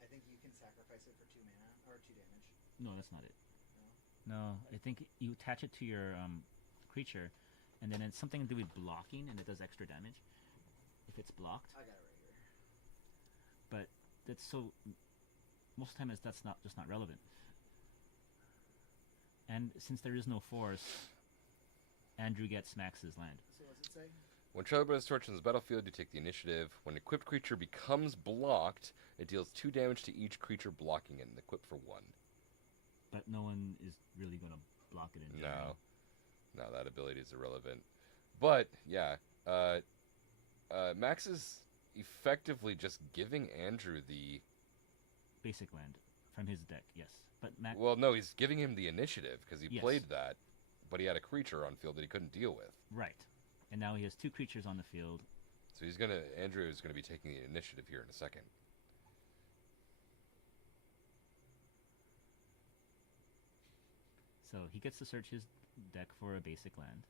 I think you can sacrifice it for 2 mana or 2 damage. No, that's not it. No? No, I think you attach it to your creature, and then it's something to do with blocking, and it does extra damage if it's blocked. I got it right here. But that's so. Most of the time, that's just not relevant. And since there is no force, Andrew gets Max's land. So what's it say? When Trailblazer's Torch is on the battlefield, you take the initiative. When an equipped creature becomes blocked, it deals 2 damage to each creature blocking it and equip for 1. But no one is really going to block it in general. No, that ability is irrelevant. But, yeah, Max is effectively just giving Andrew the... Basic land from his deck, yes. But Max... Well, no, he's giving him the initiative, because he Yes. played that, but he had a creature on field that he couldn't deal with. Right. And now he has 2 creatures on the field. So Andrew is gonna be taking the initiative here in a second. So he gets to search his deck for a basic land.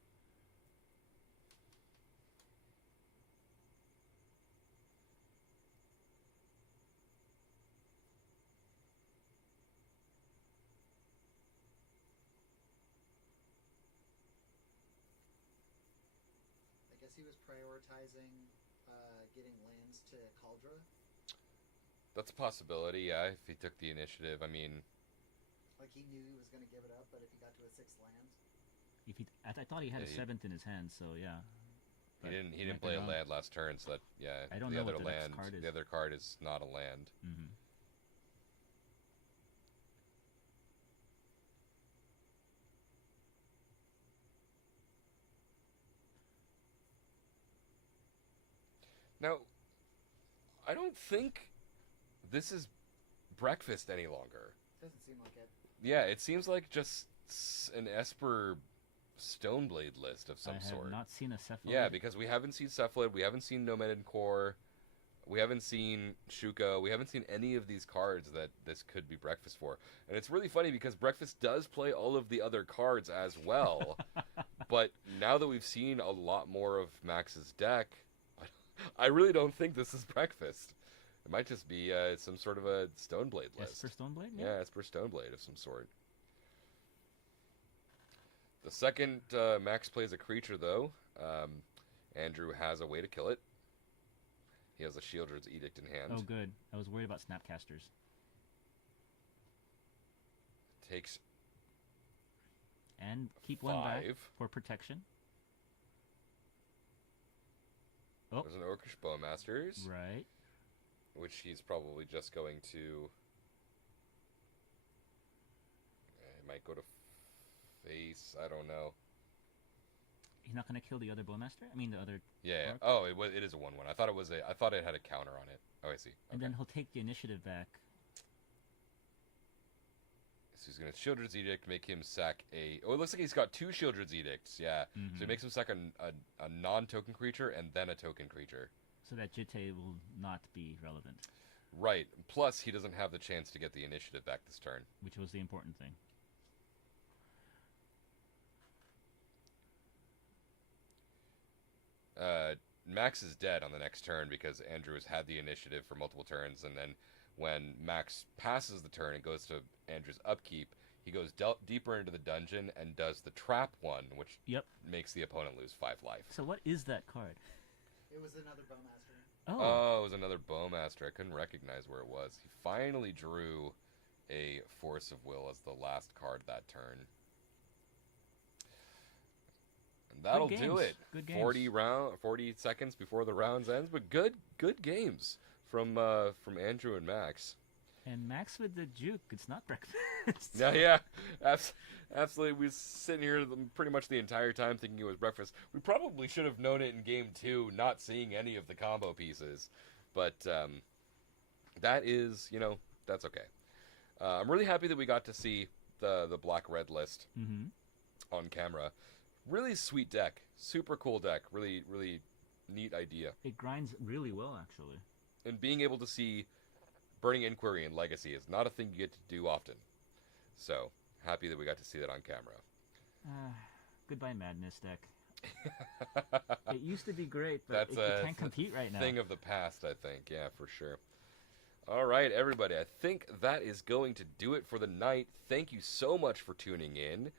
I guess he was prioritizing getting lands to Cauldra. That's a possibility, yeah, if he took the initiative. I mean... Like he knew he was going to give it up, but if he got to a 6th land... If he, I thought he had Yeah, a 7th in his hand, so yeah. But He might didn't be play a wrong. land last turn, so that, yeah, I don't the know other what the next land, card is. the other card is not a land. Mm-hmm. Now, I don't think this is breakfast any longer. Doesn't seem like it. Yeah, it seems like just an Esper Stoneblade list of some I sort. have not seen a Cephalid. Yeah, because we haven't seen Cephalid, we haven't seen Nomaded Core, we haven't seen Shuka, we haven't seen any of these cards that this could be breakfast for. And it's really funny because breakfast does play all of the other cards as well. But now that we've seen a lot more of Max's deck, I really don't think this is breakfast. It might just be some sort of a Stoneblade list. Esper Stoneblade? Yeah, Esper Stoneblade of some sort. The second Max plays a creature, though, Andrew has a way to kill it. He has a Shieldred's Edict in hand. Oh, good. I was worried about Snapcasters. Takes And keep 1 back 5. for protection. Oh. There's an Orcish Bowmasters, Right. which he's probably just going to... He might go to face, I don't know. He's not going to kill the other Bowmaster? I mean, the other... Yeah. Orc? Oh, it is a 1/1. I thought it had a counter on it. Oh, I see. And Okay. then he'll take the initiative back. So he's going to Shieldred's Edict, make him sack a... Oh, it looks like he's got 2 Shieldred's Edicts, yeah. Mhm. So he makes him sack a non-token creature and then a token creature. So that Jite will not be relevant, Right. Plus, he doesn't have the chance to get the initiative back this turn. which was the important thing. Max is dead on the next turn because Andrew has had the initiative for multiple turns, and then when Max passes the turn and goes to Andrew's upkeep, he goes deeper into the dungeon and does the trap one, which Yep. makes the opponent lose 5 life. So what is that card? It was another Bowmaster. Oh. Oh, it was another Bowmaster. I couldn't recognize where it was. He finally drew a Force of Will as the last card that turn. And that'll do games. it. Good games. 40 seconds before the rounds ends, but good games from Andrew and Max. And Max with the juke, it's not breakfast. Yeah. Absolutely. We was sitting here pretty much the entire time thinking it was breakfast. We probably should have known it in game 2, not seeing any of the combo pieces. But that is, that's okay. I'm really happy that we got to see the black-red list on camera. Really sweet deck. Super cool deck. Really, really neat idea. It grinds really well, actually. And being able to see Burning Inquiry and Legacy is not a thing you get to do often. So, happy that we got to see that on camera. Goodbye, Madness deck. It used to be great, but That's it can't compete right now. Thing of the past, I think. Yeah, for sure. All right, everybody. I think that is going to do it for the night. Thank you so much for tuning in.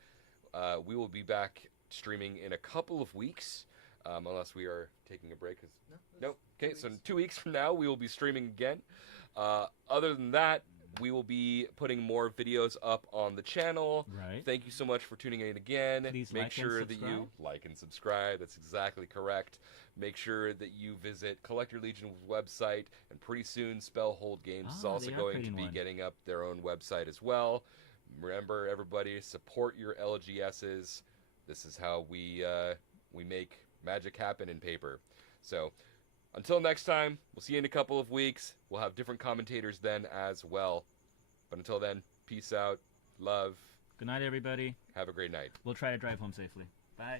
We will be back streaming in a couple of weeks, unless we are taking a break. Nope. Okay, so in 2 weeks from now, we will be streaming again. Other than that, we will be putting more videos up on the channel. Right. Thank you so much for tuning in again. Please Make like and sure that you subscribe. like and subscribe. That's exactly correct. Make sure that you visit Collector Legion's website, and pretty soon Spellhold Games is also they are going to creating be one. getting up their own website as well. Remember, everybody, support your LGSs. This is how we make magic happen in paper. So, until next time, we'll see you in a couple of weeks. We'll have different commentators then as well. But until then, peace out, love, Good night, everybody. have a great night. We'll try to drive home safely. Bye.